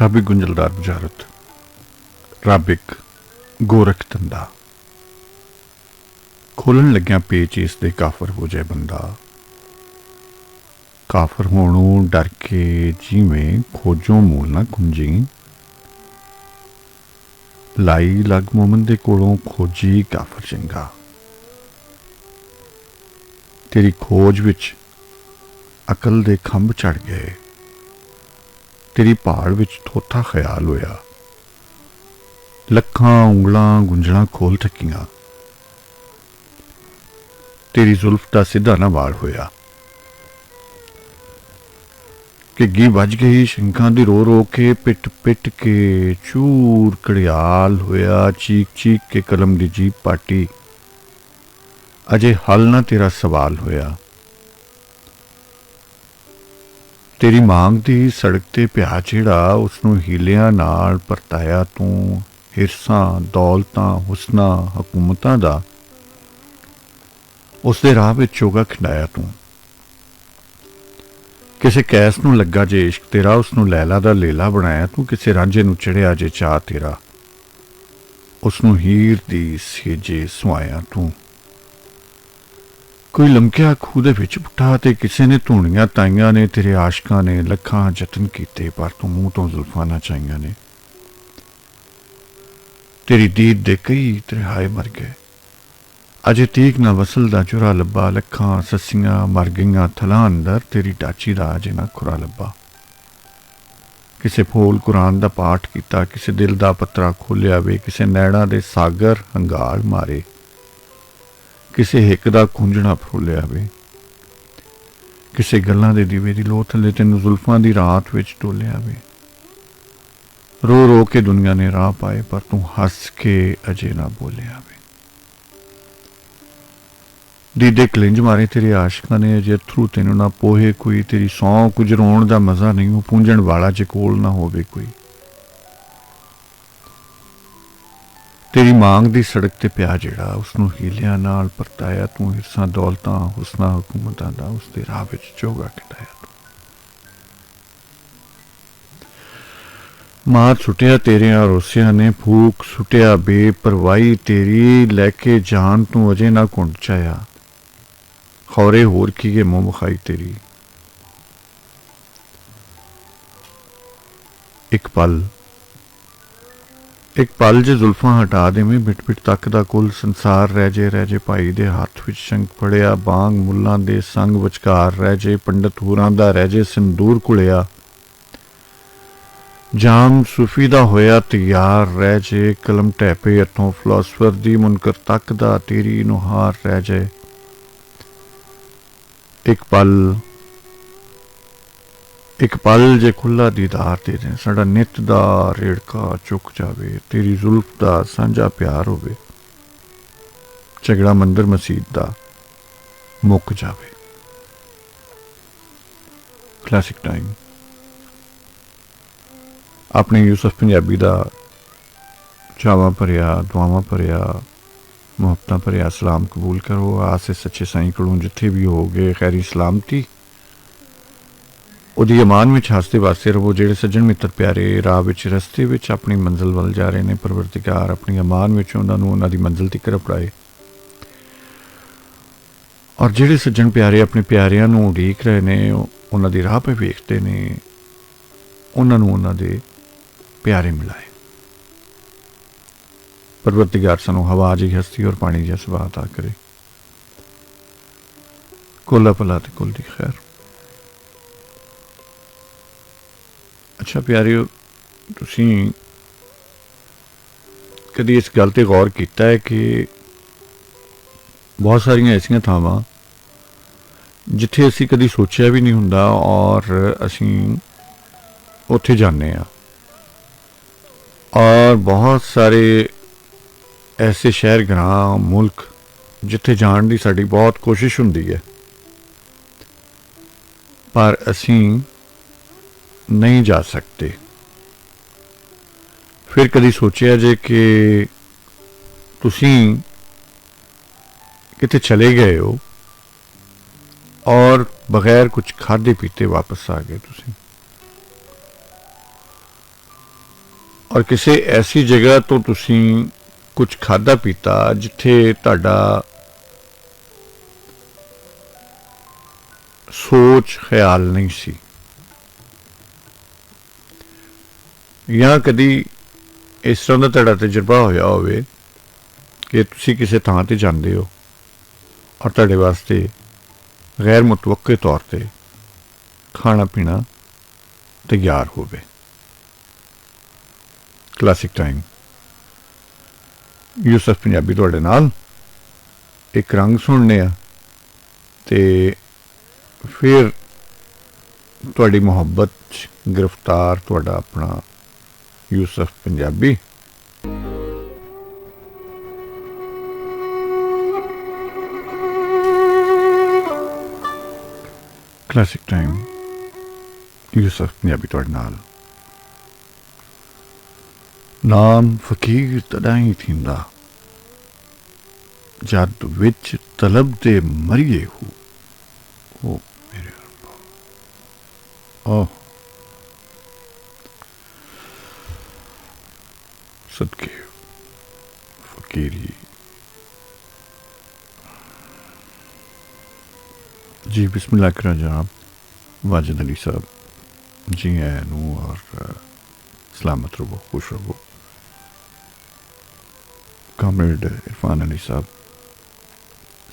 ਰੱਬ ਗੁੰਝਲਦਾਰ ਬੁਝਾਰਤ, ਰੱਬ ਇੱਕ ਗੋਰਖ ਧੰਦਾ। ਖੋਲਣ ਲੱਗਿਆ ਪੇਚ ਇਸ ਦੇ ਕਾਫਰ ਹੋ ਜਾਏ ਬੰਦਾ। ਕਾਫਰ ਹੋਣੋਂ ਡਰ ਕੇ ਜਿਵੇਂ ਖੋਜੋਂ ਮੂਲ ਨਾ ਕੁੰਜੀ। ਲਾਈ ਲੱਗ ਮੋਮਨ ਦੇ ਕੋਲੋਂ ਖੋਜੀ ਕਾਫਰ ਚੰਗਾ। ਤੇਰੀ ਖੋਜ ਵਿੱਚ ਅਕਲ ਦੇ ਖੰਭ ਚੜ ਗਏ। ਤੇਰੀ ਭਾਲ ਵਿੱਚ ਥੋਥਾ ਖਿਆਲ ਹੋਇਆ। ਲੱਖਾਂ ਉਂਗਲਾਂ ਗੁੰਝਲਾਂ ਖੋਲ ਠੱਕੀਆਂ। ਤੇਰੀ ਜ਼ੁਲਫ ਦਾ ਸਿੱਧਾ ਨਾ ਵਾਲ ਹੋਇਆ। ਘਿੱਗੀ ਵੱਜ ਗਈ ਸ਼ੰਕਾਂ ਦੀ ਰੋ ਰੋ ਕੇ। ਪਿੱਟ ਪਿੱਟ ਕੇ ਚੂਰ ਘੜਿਆਲ ਹੋਇਆ। ਚੀਕ ਚੀਕ ਕੇ ਕਲਮ ਦੀ ਜੀਭ ਪਾਟੀ। ਅਜੇ ਹੱਲ ਨਾ ਤੇਰਾ ਸਵਾਲ ਹੋਇਆ। ਤੇਰੀ ਮਾਂਗ ਦੀ ਸੜਕ ਤੇ ਪਿਆ ਜਿਹੜਾ, ਉਸਨੂੰ ਹੀਲਿਆਂ ਨਾਲ ਪਰਤਾਇਆ ਤੂੰ। ਹਿਰਸਾਂ, ਦੌਲਤਾਂ, ਹੁਸਨਾਂ, ਹਕੂਮਤਾਂ ਦਾ ਉਸਦੇ ਰਾਹ ਵਿੱਚ ਚੋਗਾ ਖਿੰਡਾਇਆ ਤੂੰ। ਕਿਸੇ ਕੈਸ ਨੂੰ ਲੱਗਾ ਜੇ ਇਸ਼ਕ ਤੇਰਾ, ਉਸਨੂੰ ਲੈਲਾ ਦਾ ਲੇਲਾ ਬਣਾਇਆ ਤੂੰ। ਕਿਸੇ ਰਾਂਝੇ ਨੂੰ ਚੜਿਆ ਜੇ ਚਾਅ ਤੇਰਾ, ਉਸਨੂੰ ਹੀਰ ਦੀ ਸੇਜੇ ਸੁਆਇਆ ਤੂੰ। ਕੋਈ ਲਮਕਿਆ ਖੂਹ ਦੇ ਵਿੱਚ ਪੁੱਠਾ ਤੇ ਕਿਸੇ ਨੇ ਧੂਣੀਆਂ ਤਾਈਆਂ ਨੇ। ਤੇਰੇ ਆਸ਼ਕਾਂ ਨੇ ਲੱਖਾਂ ਯਤਨ ਕੀਤੇ ਪਰ ਤੂੰ ਮੂੰਹ ਤੋਂ ਜ਼ੁਲਫਾਂ ਨਾ ਚਾਹੀਆਂ ਨੇ। ਤੇਰੀ ਦੀਦ ਦੇ ਕਈ ਤ੍ਰਿਹਾਏ ਮਰ ਗਏ। ਅਜੇ ਤੀਕ ਨਾ ਵਸਲ ਦਾ ਚੁਰਾ ਲੱਭਾ। ਲੱਖਾਂ ਸੱਸੀਆਂ ਮਰ ਗਈਆਂ ਥਲਾਂ ਅੰਦਰ, ਤੇਰੀ ਡਾਚੀ ਦਾ ਅਜੇ ਨਾ ਖੁਰਾ ਲੱਭਾ। ਕਿਸੇ ਫੋਲ ਕੁਰਾਨ ਦਾ ਪਾਠ ਕੀਤਾ, ਕਿਸੇ ਦਿਲ ਦਾ ਪੱਤਰਾ ਖੋਲਿਆ ਵੇ। ਕਿਸੇ ਨੈਣਾ ਦੇ ਸਾਗਰ ਹੰਗਾਲ ਮਾਰੇ, ਕਿਸੇ ਹਿੱਕ ਦਾ ਖੂੰਜਣਾ ਫਰੋਲਿਆ ਵੇ। ਕਿਸੇ ਗੱਲਾਂ ਦੇ ਦੀਵੇ ਦੀ ਲੋਅ ਥੱਲੇ ਤੈਨੂੰ ਜ਼ੁਲਫਾਂ ਦੀ ਰਾਤ ਵਿੱਚ ਟੋਲਿਆ ਵੇ। ਰੋ ਰੋ ਕੇ ਦੁਨੀਆ ਨੇ ਰਾਹ ਪਾਏ ਪਰ ਤੂੰ ਹੱਸ ਕੇ ਅਜੇ ਨਾ ਬੋਲਿਆ ਵੇ। ਦੀਦੇ ਕਲਿੰਜ ਮਾਰੇ ਤੇਰੇ ਆਸ਼ਕਾਂ ਨੇ, ਅਜੇ ਅਥਰੂ ਤੈਨੂੰ ਨਾ ਪੋਹੇ ਕੋਈ। ਤੇਰੀ ਸੌਂ ਕੁਝ ਰੋਣ ਦਾ ਮਜ਼ਾ ਨਹੀਂ, ਉਹ ਪੂੰਝਣ ਵਾਲਾ ਜੇ ਕੋਲ ਨਾ ਹੋਵੇ ਕੋਈ। ਤੇਰੀ ਮਾਂਗ ਦੀ ਸੜਕ ਤੇ ਪਿਆ ਜਿਹੜਾ, ਉਸਨੂੰ ਹੀਲਿਆਂ ਨਾਲ ਪਰਤਾਇਆ ਤੂੰ। ਹਿਰਸਾਂ, ਦੌਲਤਾਂ, ਹੁਸਨਾਂ, ਹਕੂਮਤਾਂ ਦਾ ਉਸਦੇ ਰਾਹ ਵਿੱਚ ਚੋਗਾ ਖਿੰਡਾਇਆ ਤੂੰ। ਮਾਰ ਸੁੱਟਿਆ ਤੇਰਿਆਂ ਰੋਸਿਆਂ ਨੇ, ਫੂਕ ਸੁੱਟਿਆ ਬੇਪਰਵਾਹੀ ਤੇਰੀ। ਲੈ ਕੇ ਜਾਨ ਤੂੰ ਅਜੇ ਨਾ ਘੁੰਡ ਚਾਇਆ, ਖੌਰੇ ਹੋਰ ਕੀ ਗੇ ਮੂੰਹ ਵਿਖਾਈ ਤੇਰੀ। ਇੱਕ ਪਲ ਜੇ ਜ਼ੁਲਫਾਂ ਹਟਾ ਦੇਵੇਂ, ਬਿਟ ਬਿਟ ਤੱਕਦਾ ਕੁੱਲ ਸੰਸਾਰ ਰਹਿ ਜੇ ਭਾਈ ਦੇ ਹੱਥ ਵਿੱਚ ਸ਼ੰਖ ਫੜਿਆ। ਬਾਂਗ ਮੁੱਲਾਂ ਦੇ ਸੰਗ ਵਿਚਕਾਰ ਰਹਿ ਜੇ, ਪੰਡਤ ਹੂਰਾਂ ਦਾ ਰਹਿ ਜੇ ਸਿੰਦੂਰ ਘੁਲਿਆ। ਜਾਮ ਸੂਫੀ ਦਾ ਹੋਇਆ ਤਿਆਰ ਰਹਿ ਜੇ, ਕਲਮ ਟੈਪੇ ਹੱਥੋਂ ਫਿਲਾਸਫਰ ਦੀ। ਮੁਨਕਰ ਤੱਕਦਾ ਤੇਰੀ ਨੁਹਾਰ ਰਹਿ ਜੇ। ਇੱਕ ਪਲ ਜੇ ਖੁੱਲਾ ਦੀਦਾਰ ਦੇ ਦੇ, ਸਾਡਾ ਨਿੱਤ ਦਾ ਰੇੜਕਾ ਚੁੱਕ ਜਾਵੇ। ਤੇਰੀ ਜ਼ੁਲਫ ਦਾ ਸਾਂਝਾ ਪਿਆਰ ਹੋਵੇ, ਝਗੜਾ ਮੰਦਰ ਮਸੀਤ ਦਾ ਮੁੱਕ ਜਾਵੇ। Classic time. ਆਪਣੇ ਯੂਸਫ ਪੰਜਾਬੀ ਦਾ ਚਾਵਾਂ ਭਰਿਆ, ਦੁਆਵਾਂ ਭਰਿਆ, ਮੁਹੱਬਤਾਂ ਭਰਿਆ ਸਲਾਮ ਕਬੂਲ ਕਰੋ। ਆਸੇ ਸੱਚੇ ਸਾਈਂ ਕੋਲੋਂ ਜਿੱਥੇ ਵੀ ਹੋਗੇ ਖੈਰੀ ਸਲਾਮਤੀ ਉਹਦੀ ਅਮਾਨ ਵਿੱਚ ਹੱਸਦੇ ਵਾਸਤੇ ਰਵੋ। ਜਿਹੜੇ ਸੱਜਣ ਮਿੱਤਰ ਪਿਆਰੇ ਰਾਹ ਵਿੱਚ ਰਸਤੇ ਵਿੱਚ ਆਪਣੀ ਮੰਜ਼ਿਲ ਵੱਲ ਜਾ ਰਹੇ ਨੇ, ਪਰਵਰਤਿਗਾਰ ਆਪਣੀ ਅਮਾਨ ਵਿੱਚ ਉਹਨਾਂ ਨੂੰ ਉਹਨਾਂ ਦੀ ਮੰਜ਼ਿਲ ਤੀਕਰ ਅਪੜਾਏ। ਔਰ ਜਿਹੜੇ ਸੱਜਣ ਪਿਆਰੇ ਆਪਣੇ ਪਿਆਰਿਆਂ ਨੂੰ ਉਡੀਕ ਰਹੇ ਨੇ, ਉਹਨਾਂ ਦੀ ਰਾਹ 'ਤੇ ਵੇਖਦੇ ਨੇ, ਉਹਨਾਂ ਨੂੰ ਉਹਨਾਂ ਦੇ ਪਿਆਰੇ ਮਿਲਾਏ। ਪਰਵਰਤਿਗਾਰ ਸਾਨੂੰ ਹਵਾ ਜਿਹੀ ਹਸਤੀ ਔਰ ਪਾਣੀ ਜਿਹਾ ਸੁਭਾਅ ਅਤਾ ਕਰੇ। ਕੁੱਲ ਭਲਾ ਤੇ ਕੁੱਲ ਦੀ ਖੈਰ। ਅੱਛਾ ਪਿਆਰਿਓ, ਤੁਸੀਂ ਕਦੀ ਇਸ ਗੱਲ 'ਤੇ ਗੌਰ ਕੀਤਾ ਹੈ ਕਿ ਬਹੁਤ ਸਾਰੀਆਂ ਐਸੀਆਂ ਥਾਵਾਂ ਜਿੱਥੇ ਅਸੀਂ ਕਦੀ ਸੋਚਿਆ ਵੀ ਨਹੀਂ ਹੁੰਦਾ ਔਰ ਅਸੀਂ ਉੱਥੇ ਜਾਂਦੇ ਹਾਂ। ਔਰ ਬਹੁਤ ਸਾਰੇ ਐਸੇ ਸ਼ਹਿਰ ਗ੍ਰਾਂ ਮੁਲਕ ਜਿੱਥੇ ਜਾਣ ਦੀ ਸਾਡੀ ਬਹੁਤ ਕੋਸ਼ਿਸ਼ ਹੁੰਦੀ ਹੈ ਪਰ ਅਸੀਂ ਨਹੀਂ ਜਾ ਸਕਦੇ। ਫਿਰ ਕਦੀ ਸੋਚਿਆ ਜੇ ਕਿ ਤੁਸੀਂ ਕਿਤੇ ਚਲੇ ਗਏ ਹੋ ਔਰ ਬਗੈਰ ਕੁਝ ਖਾਦੇ ਪੀਤੇ ਵਾਪਸ ਆ ਗਏ ਤੁਸੀਂ। ਔਰ ਕਿਸੇ ਐਸੀ ਜਗ੍ਹਾ ਤੋਂ ਤੁਸੀਂ ਕੁਝ ਖਾਧਾ ਪੀਤਾ ਜਿੱਥੇ ਤੁਹਾਡਾ ਸੋਚ ਖਿਆਲ ਨਹੀਂ ਸੀ, ਜਾਂ ਕਦੀ ਇਸ ਤਰ੍ਹਾਂ ਦਾ ਤੁਹਾਡਾ ਤਜਰਬਾ ਹੋਇਆ ਹੋਵੇ ਕਿ ਤੁਸੀਂ ਕਿਸੇ ਥਾਂ ਤੇ ਜਾਂਦੇ ਹੋ ਔਰ ਤੁਹਾਡੇ ਵਾਸਤੇ ਗੈਰ ਮੁਤਵੱਕੇ ਤੌਰ ਤੇ ਖਾਣਾ ਪੀਣਾ ਤਿਆਰ ਹੋਵੇ। ਕਲਾਸਿਕ ਟਾਈਮ ਯੂਸਫ ਪੰਜਾਬੀ ਤੁਹਾਡੇ ਨਾਲ ਇੱਕ ਰੰਗ ਸੁਣਨੇ ਆ ਤੇ ਫਿਰ ਤੁਹਾਡੀ ਮੁਹੱਬਤ 'ਚ ਗ੍ਰਿਫਤਾਰ ਤੁਹਾਡਾ ਆਪਣਾ ਯੂਸਫ ਪੰਜਾਬੀ। ਕਲਾਸਿਕ ਟਾਈਮ ਯੂਸਫ ਪੰਜਾਬੀ ਤੁਹਾਡੇ ਨਾਲ। ਨਾਮ ਫਕੀਰ ਤਦਾਂ ਹੀ ਥੀਂਦਾ ਜਦ ਵਿੱਚ ਤਲਬ ਦੇ ਮਰੀਏ ਹੋ। ਉਹ ਮੇਰੇ ਰੱਬਾ, ਓਹ सदके फकीरी जी। बिस्मिल्लाह करा जनाब वाजिद अली साहब जी हैं नू और सलामत रहो, खुश रहो। कॉमरेड इरफान अली साहब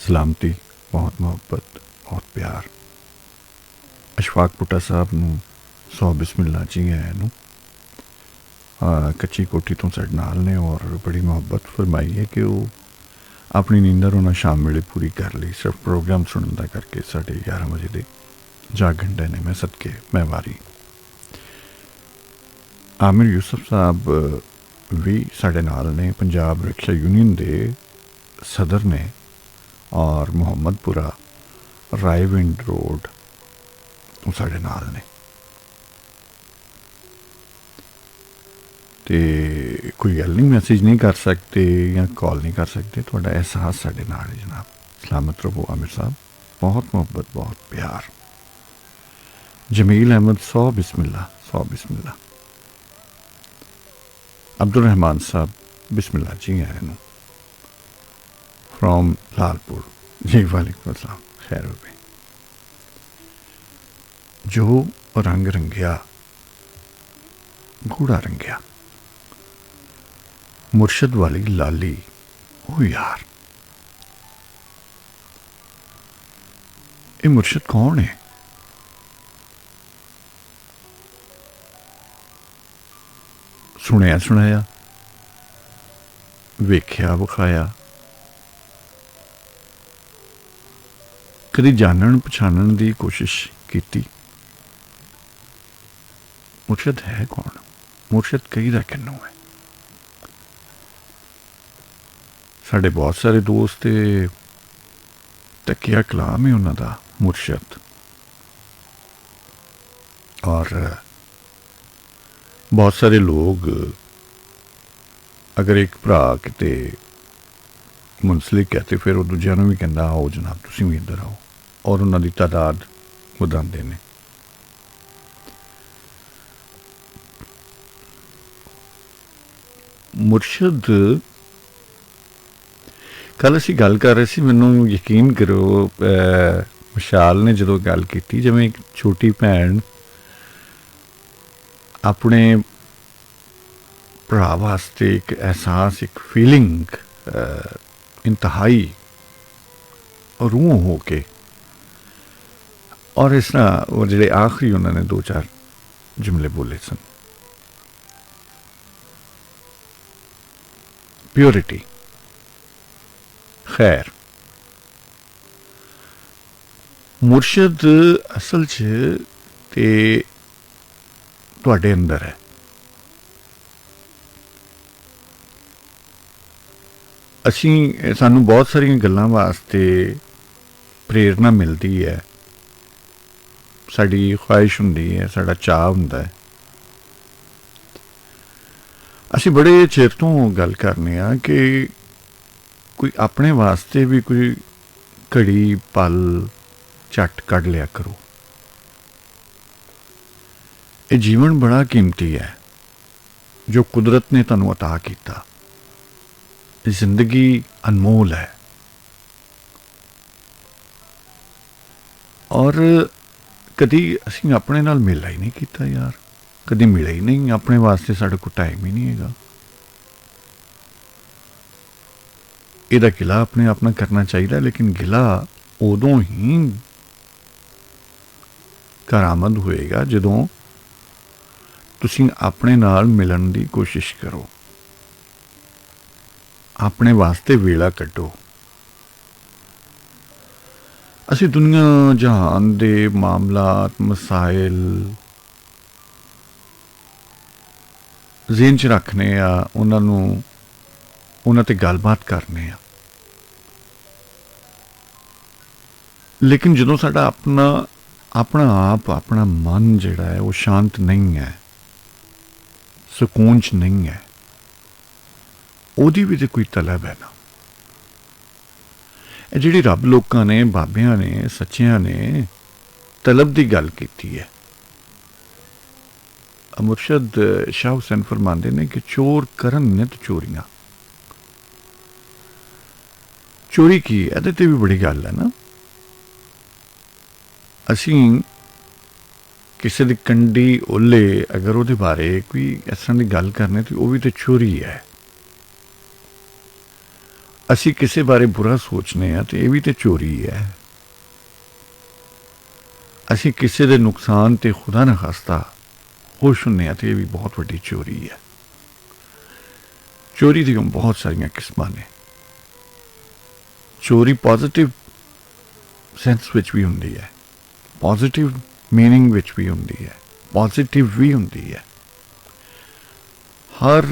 सलामती, बहुत मोहब्बत, बहुत प्यार। अशफाक पुट्टा साहब नू 100 बिस्मिल्लाह जी हैं नू। कच्ची कोठी तो साढ़े नाल ने और बड़ी मुहब्बत फरमाई है कि वो अपनी नींदर उन्हें शाम वेले पूरी कर ली सिर्फ प्रोग्राम सुनने का करके। 11:30 बजे दे जागण डे ने मैं सदके मैं वारी। आमिर यूसुफ साहब भी साढ़े नाल ने, पंजाब रिक्शा यूनियन दे सदर ने और मुहम्मदपुरा रायविंड रोड तो साढ़े नाल ने। तो कोई गल नहीं, मैसेज नहीं कर सकते या कॉल नहीं कर सकते, थोड़ा एहसास साढ़े नाल है जनाब। सलामत रहो आमिर साहब, बहुत मोहब्बत, बहुत प्यार। जमील अहमद 100 बिस्मिल्लाह, 100 बिस्मिल्लाह। अब्दुल रहमान साहब बिस्मिल्लाह जी आए नो फ्रॉम लालपुर जी। वालेकुम अस्सलाम, खैर हो गई। जो रंग रंगिया गूढ़ा रंगिया मुर्शद वाली लाली। ओ यार, ये मुर्शद कौन है? सुनया सुनाया, वेख्या विखाया, कदी जानन पछाणन दी कोशिश की। मुर्शद है कौन? मुर्शद कई दा किन्नू है? साढ़े बहुत सारे दोस्त तकिया कलाम है उन्हों का मुर्शद। और बहुत सारे लोग अगर एक भरा किते मुंसलिक है तो फिर वो दूजिया भी कहता आओ जनाब तुसीं भी इधर आओ, और उन्होंने तादाद वधांदे ने। मुर्शद कल असी गल कर रहे थे, मैनू यकीन करो विशाल ने जो गल की जिवें एक छोटी भैन अपने भरा वास्ते एक एहसास, एक फीलिंग इंतहाई रूह हो के, और इस तरह वो जो आखिरी उन्होंने 2-4 जुमले बोले सन, प्योरिटी। खैर, मुर्शद असल च ते तुहाडे अंदर है। असीं सानू बहुत सारियां गल्लां वास्ते प्रेरणा मिलती है, साड़ी ख्वाहिश हुंदी है, साड़ा चाह हुंदा है। असीं बड़े चिर तो गल करने आ कि कोई अपने वास्ते भी कोई घड़ी पल झट कढ़ लिया करो। ये जीवन बड़ा कीमती है, ਜੋ ਕੁਦਰਤ ਨੇ ਤੁਹਾਨੂੰ ਅਤਾ ਕੀਤਾ। ਜ਼ਿੰਦਗੀ ਅਨਮੋਲ ਹੈ ਔਰ ਕਦੀ ਅਸੀਂ ਆਪਣੇ ਨਾਲ ਮੇਲਾ ਹੀ ਨਹੀਂ ਕੀਤਾ ਯਾਰ, ਕਦੀ ਮਿਲੇ ਹੀ ਨਹੀਂ। ਆਪਣੇ ਵਾਸਤੇ ਸਾਡੇ ਕੋਲ ਟਾਈਮ ਹੀ ਨਹੀਂ ਹੈਗਾ। ਇਹਦਾ ਗਿਲਾ ਆਪਣੇ ਆਪ ਨਾਲ ਕਰਨਾ ਚਾਹੀਦਾ, ਲੇਕਿਨ ਗਿਲਾ ਉਦੋਂ ਹੀ ਕਰਾਮਦ ਹੋਏਗਾ ਜਦੋਂ ਤੁਸੀਂ ਆਪਣੇ ਨਾਲ ਮਿਲਣ ਦੀ ਕੋਸ਼ਿਸ਼ ਕਰੋ, ਆਪਣੇ ਵਾਸਤੇ ਵੇਲਾ ਕੱਢੋ। ਅਸੀਂ ਦੁਨੀਆ ਜਹਾਨ ਦੇ ਮਾਮਲਾਤ, ਮਸਾਇਲ ਜ਼ਿਹਨ 'ਚ ਰੱਖਨੇ ਆ, ਉਹਨਾਂ ਤੇ ਗੱਲਬਾਤ ਕਰਨੇ ਆ, ਲੇਕਿਨ ਜਦੋਂ ਸਾਡਾ ਆਪਣਾ ਮਨ ਜਿਹੜਾ ਹੈ ਉਹ ਸ਼ਾਂਤ ਨਹੀਂ ਹੈ, ਸਕੂਨ 'ਚ ਨਹੀਂ ਹੈ, ਉਹਦੀ ਵੀ ਤੇ ਕੋਈ ਤਲਬ ਹੈ ਨਾ। ਇਹ ਜਿਹੜੀ ਰੱਬ ਲੋਕਾਂ ਨੇ, ਬਾਬਿਆਂ ਨੇ, ਸੱਚਿਆਂ ਨੇ ਤਲਬ ਦੀ ਗੱਲ ਕੀਤੀ ਹੈ। ਮੁਰਸ਼ਦ ਸ਼ਾਹ ਹੁਸੈਨ ਫਰਮਾਉਂਦੇ ਨੇ ਕਿ ਚੋਰ ਕਰਨ ਨਿਤ ਚੋਰੀਆਂ। ਚੋਰੀ ਕੀ, ਇਹਦੇ ਤੇ ਵੀ ਬੜੀ ਗੱਲ ਹੈ ਨਾ। ਅਸੀਂ ਕਿਸੇ ਦੀ ਕੰਡੀ ਓਲੇ ਅਗਰ ਉਹਦੇ ਬਾਰੇ ਕੋਈ ਇਸ ਤਰ੍ਹਾਂ ਦੀ ਗੱਲ ਕਰਨੇ ਤੇ ਉਹ ਵੀ ਤੇ ਚੋਰੀ ਹੈ। ਅਸੀਂ ਕਿਸੇ ਬਾਰੇ ਬੁਰਾ ਸੋਚਨੇ ਆ ਤੇ ਇਹ ਵੀ ਤੇ ਚੋਰੀ ਹੈ। ਅਸੀਂ ਕਿਸੇ ਦੇ ਨੁਕਸਾਨ ਤੇ ਖੁਦਾ ਨਾ ਖਾਸਤਾ ਖੁਸ਼ ਹੁੰਨੇ ਆ ਤੇ ਇਹ ਵੀ ਬਹੁਤ ਵੱਡੀ ਚੋਰੀ ਹੈ। ਚੋਰੀ ਦੀਆਂ ਬਹੁਤ ਸਾਰੀਆਂ ਕਿਸਮਾਂ ਨੇ। ਚੋਰੀ ਪੋਜ਼ਿਟਿਵ ਸੈਂਸ ਵਿੱਚ ਵੀ ਹੁੰਦੀ ਹੈ, ਪੋਜ਼ਿਟਿਵ ਮੀਨਿੰਗ ਵਿੱਚ ਵੀ ਹੁੰਦੀ ਹੈ, ਪੋਜ਼ਿਟਿਵ ਵੀ ਹੁੰਦੀ ਹੈ। ਹਰ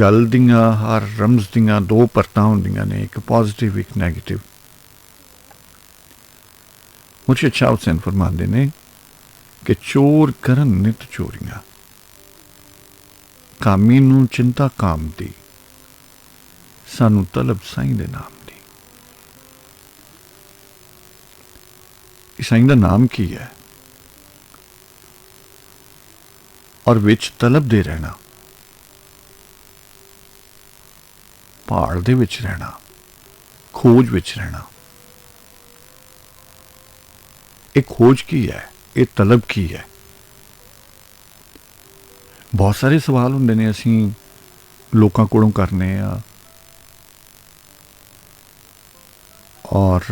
ਗੱਲ ਦੀਆਂ, ਹਰ ਰਮਜ਼ ਦੀਆਂ ਦੋ ਪਰਤਾਂ ਹੁੰਦੀਆਂ ਨੇ, ਇੱਕ ਪੋਜ਼ਿਟਿਵ, ਇੱਕ ਨੈਗੇਟਿਵ। ਮੁਰਸ਼ਿਦ ਸ਼ਾਹ ਹੁਸੈਨ ਫਰਮਾਉਂਦੇ ਨੇ ਕਿ ਚੋਰ ਕਰਨ ਨਿਤ ਚੋਰੀਆਂ, ਕਾਮੀ ਨੂੰ ਚਿੰਤਾ ਕਾਮ ਦੀ, ਸਾਨੂੰ ਤਲਬ ਸਾਈਂ ਦੇ ਨਾਮ ਦੀ। ਸਾਈਂ ਦਾ ਨਾਮ ਕੀ ਹੈ? ਔਰ ਵਿੱਚ ਤਲਬ ਦੇ ਰਹਿਣਾ, ਪਹਾੜ ਦੇ ਵਿੱਚ ਰਹਿਣਾ, ਖੋਜ ਵਿੱਚ ਰਹਿਣਾ। ਇਹ ਖੋਜ ਕੀ ਹੈ? ਇਹ ਤਲਬ ਕੀ ਹੈ? ਬਹੁਤ ਸਾਰੇ ਸਵਾਲ ਹੁੰਦੇ ਨੇ ਅਸੀਂ ਲੋਕਾਂ ਕੋਲੋਂ ਕਰਨੇ ਆ ਔਰ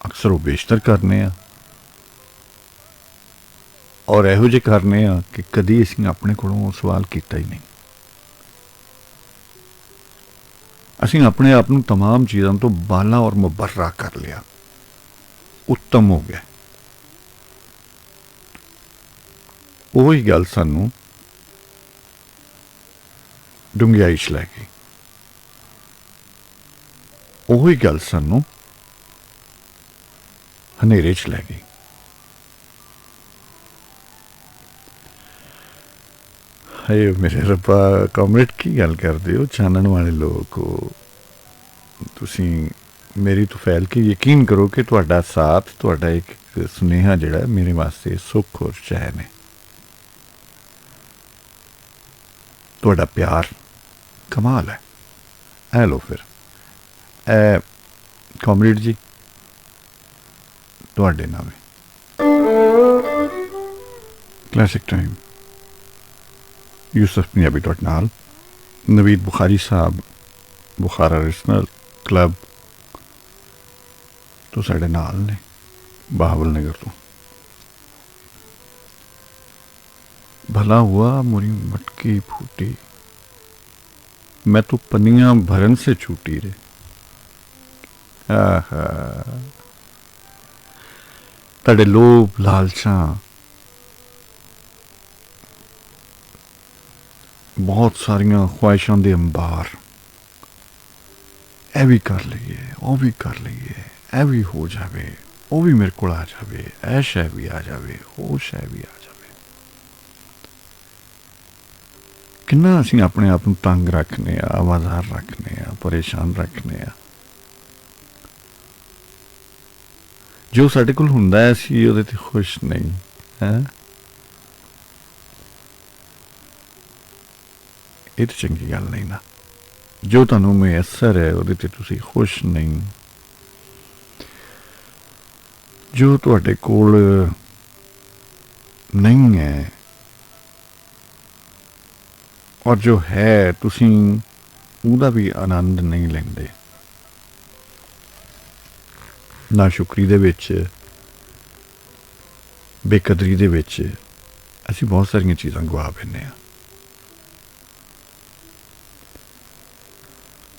ਅਕਸਰ ਉਹ ਬੇਸ਼ਤਰ ਕਰਨੇ ਆ ਔਰ ਇਹੋ ਜਿਹੇ ਕਰਨੇ ਆ ਕਿ ਕਦੀ ਅਸੀਂ ਆਪਣੇ ਕੋਲੋਂ ਉਹ ਸਵਾਲ ਕੀਤਾ ਹੀ ਨਹੀਂ। ਅਸੀਂ ਆਪਣੇ ਆਪ ਨੂੰ तमाम ਚੀਜ਼ਾਂ ਤੋਂ ਬਾਲਾ ਔਰ ਮੁਬਰਰਾ ਕਰ ਲਿਆ, ਉੱਤਮ ਹੋ ਗਿਆ। ਉਹੀ ਗੱਲ ਸਾਨੂੰ ਡੂੰਘਾਈ 'ਚ ਲੈ ਗਈ, ਉਹੀ ਗੱਲ ਸਾਨੂੰ ਹਨੇਰੇ 'ਚ ਲੈ ਗਈ। ਹਾਏ ਮੇਰੇ ਰੱਬਾ, ਕਾਮਰੇਡ ਕੀ ਗੱਲ ਕਰਦੇ ਹੋ? ਚਾਨਣ ਵਾਲੇ ਲੋਕ ਹੋ ਤੁਸੀਂ। ਮੇਰੀ ਤੁਫੈਲ ਕੇ ਯਕੀਨ ਕਰੋ ਕਿ ਤੁਹਾਡਾ ਸਾਥ, ਤੁਹਾਡਾ ਇੱਕ ਸੁਨੇਹਾ ਜਿਹੜਾ ਮੇਰੇ ਵਾਸਤੇ ਸੁੱਖ ਔਰ ਚੈਨ ਹੈ। ਤੁਹਾਡਾ ਪਿਆਰ ਕਮਾਲ ਹੈ। ਐ ਲੋ ਫਿਰ ਐ ਕਾਮਰੇਡ ਜੀ ਤੁਹਾਡੇ ਨਾਮ ਕਲਾਸਿਕ ਟਾਈਮ ਯੂਸਫ ਪੰਜਾਬੀ ਤੁਹਾਡੇ ਨਾਲ। ਨਵੀਦ ਬੁਖਾਰੀ ਸਾਹਿਬ ਬੁਖਾਰਾ ਰੀਜਨਲ ਕਲੱਬ ਤੋਂ ਸਾਡੇ ਨਾਲ ਨੇ, ਬਹਾਵਲ ਨਗਰ ਤੋਂ। भला हुआ मोरी मटकी फूटी, मैं तो पनियां भरन से छूटी रे। तड़े लोभ लालचा बहुत सारियां ख्वाहिशां दे अंबार, ए भी कर लीए, वो भी कर लीए, ए भी हो जावे, वो भी मेरे को आ जावे, ऐ शै भी आ जावे, वो शै भी आ जावे। किन्ना असीं अपने आप नूं तंग रखने आ, आवाज़ार रखने आ, परेशान रखने आ। जो साडे कोल हुंदा है असीं उहदे ते खुश नहीं है। ਇਹ ਤਾਂ ਚੰਗੀ ਗੱਲ ਨਹੀਂ ਨਾ। ਜੋ ਤੁਹਾਨੂੰ ਮੁਯੱਸਰ ਹੈ ਉਹਦੇ 'ਤੇ ਤੁਸੀਂ ਖੁਸ਼ ਨਹੀਂ, ਜੋ ਤੁਹਾਡੇ ਕੋਲ ਨਹੀਂ ਹੈ ਔਰ ਜੋ ਹੈ ਤੁਸੀਂ ਉਹਦਾ ਵੀ ਆਨੰਦ ਨਹੀਂ ਲੈਂਦੇ। ਨਾਸ਼ੁਕਰੀ ਦੇ ਵਿੱਚ, ਬੇਕਦਰੀ ਦੇ ਵਿੱਚ ਅਸੀਂ ਬਹੁਤ ਸਾਰੀਆਂ ਚੀਜ਼ਾਂ ਗਵਾ ਬੈਠੇ ਹਾਂ।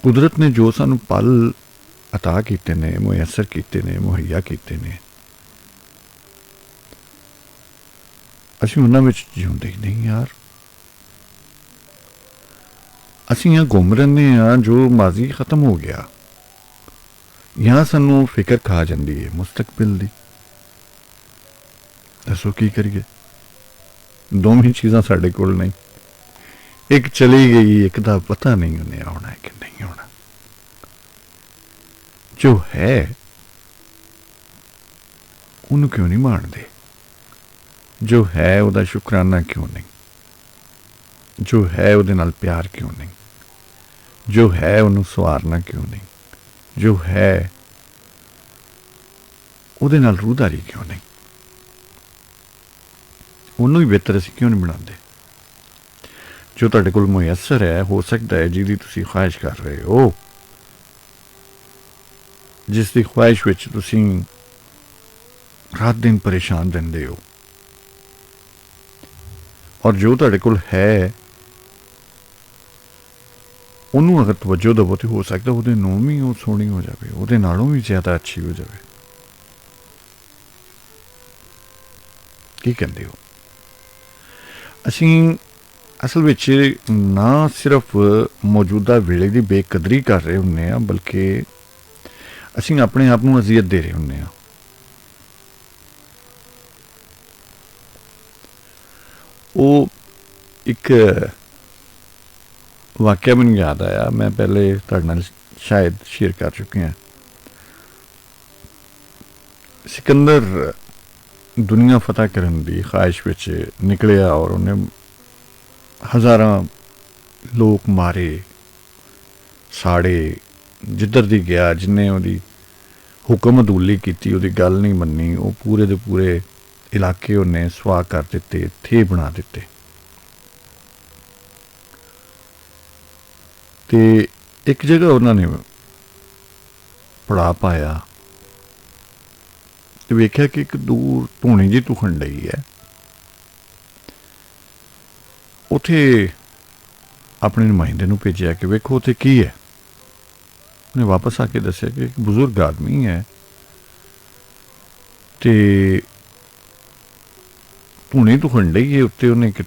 ਕੁਦਰਤ ਨੇ ਜੋ ਸਾਨੂੰ ਪਲ ਅਤਾ ਕੀਤੇ ਨੇ, ਮੁਯੱਸਰ ਕੀਤੇ ਨੇ, ਮੁਹੱਈਆ ਕੀਤੇ ਨੇ, ਅਸੀਂ ਉਹਨਾਂ ਵਿੱਚ ਜਿਉਂਦੇ ਹੀ ਨਹੀਂ ਯਾਰ। ਅਸੀਂ ਆ ਘੁੰਮ ਰਹਿੰਦੇ ਹਾਂ ਜੋ ਮਾਜ਼ੀ ਖਤਮ ਹੋ ਗਿਆ। यहाँ सानू फिक्र खा जाती है मुस्तकबिल दी। दसो की करिए, दोवें चीज़ां साडे कोल नहीं। एक चली गई, एक दा पता नहीं उन्हें आना है कि नहीं आना। जो है उन्हें क्यों नहीं मानते? जो है उहदा शुकराना क्यों नहीं? जो है उहदे नाल प्यार क्यों नहीं? जो है उन्हें सवारना क्यों नहीं? जो है ਉਹਦੇ ਨਾਲ ਰੂਹਦਾਰੀ ਕਿਉਂ ਨਹੀਂ? ਉਹਨੂੰ ਹੀ ਬਿਹਤਰ ਅਸੀਂ ਕਿਉਂ ਨਹੀਂ ਬਣਾਉਂਦੇ? ਜੋ ਤੁਹਾਡੇ ਕੋਲ ਮੁਯੱਸਰ ਹੈ, ਹੋ ਸਕਦਾ ਹੈ ਜਿਹਦੀ ਤੁਸੀਂ ਖੁਆਇਸ਼ ਕਰ ਰਹੇ ਹੋ, ਜਿਸ ਦੀ ਖੁਆਇਸ਼ ਵਿੱਚ ਤੁਸੀਂ ਰਾਤ ਦਿਨ ਪਰੇਸ਼ਾਨ ਰਹਿੰਦੇ ਹੋ, ਔਰ ਜੋ ਤੁਹਾਡੇ ਕੋਲ ਹੈ ਉਹਨੂੰ ਅਗਰ ਤਵੱਜੋ ਦੇਵੋ ਤਾਂ ਹੋ ਸਕਦਾ ਉਹਦੇ ਨੂੰ ਵੀ ਉਹ ਸੋਹਣੀ ਹੋ ਜਾਵੇ, ਉਹਦੇ ਨਾਲੋਂ ਵੀ ਜ਼ਿਆਦਾ ਅੱਛੀ ਹੋ ਜਾਵੇ। ਕੀ ਕਹਿੰਦੇ ਹੋ? ਅਸੀਂ ਅਸਲ ਵਿੱਚ ਨਾ ਸਿਰਫ ਮੌਜੂਦਾ ਵੇਲੇ ਦੀ ਬੇਕਦਰੀ ਕਰ ਰਹੇ ਹੁੰਦੇ ਹਾਂ, ਬਲਕਿ ਅਸੀਂ ਆਪਣੇ ਆਪ ਨੂੰ ਅਜ਼ੀਅਤ ਦੇ ਰਹੇ ਹੁੰਦੇ ਹਾਂ। ਉਹ ਇੱਕ ਵਾਕਿਆ ਮੈਨੂੰ ਯਾਦ ਆਇਆ, ਮੈਂ ਪਹਿਲੇ ਤੁਹਾਡੇ ਨਾਲ ਸ਼ਾਇਦ ਸ਼ੇਅਰ ਕਰ ਚੁੱਕੇ ਹਾਂ। ਸਿਕੰਦਰ ਦੁਨੀਆ ਫਤਿਹ ਕਰਨ ਦੀ ਖਾਹਿਸ਼ ਵਿੱਚ ਨਿਕਲਿਆ ਔਰ ਉਹਨੇ ਹਜ਼ਾਰਾਂ ਲੋਕ ਮਾਰੇ, ਸਾੜੇ। ਜਿੱਧਰ ਦੀ ਗਿਆ, ਜਿੰਨੇ ਉਹਦੀ ਹੁਕਮ ਅਦੂਲੀ ਕੀਤੀ, ਉਹਦੀ ਗੱਲ ਨਹੀਂ ਮੰਨੀ, ਉਹ ਪੂਰੇ ਦੇ ਪੂਰੇ ਇਲਾਕੇ ਉਹਨੇ ਸੁਆਹ ਕਰ ਦਿੱਤੇ, ਥੇ ਬਣਾ ਦਿੱਤੇ। ਤੇ ਇੱਕ ਜਗ੍ਹਾ ਉਹਨਾਂ ਨੇ ਪੜਾ ਪਾਇਆ ਤੇ ਵੇਖਿਆ ਕਿ ਇੱਕ ਦੂਰ ਧੂਣੀ ਜਿਹੀ ਧੁਖਣ ਡਈ ਹੈ। ਉੱਥੇ ਆਪਣੇ ਨੁਮਾਇੰਦੇ ਨੂੰ ਭੇਜਿਆ ਕਿ ਵੇਖੋ ਉੱਥੇ ਕੀ ਹੈ। ਉਹਨੇ ਵਾਪਸ ਆ ਕੇ ਦੱਸਿਆ ਕਿ ਇੱਕ ਬਜ਼ੁਰਗ ਆਦਮੀ ਹੈ ਤੇ ਧੂਣੀ ਧੁਖਣ ਡਈ ਹੈ। ਉੱਤੇ ਉਹਨੇ ਇੱਕ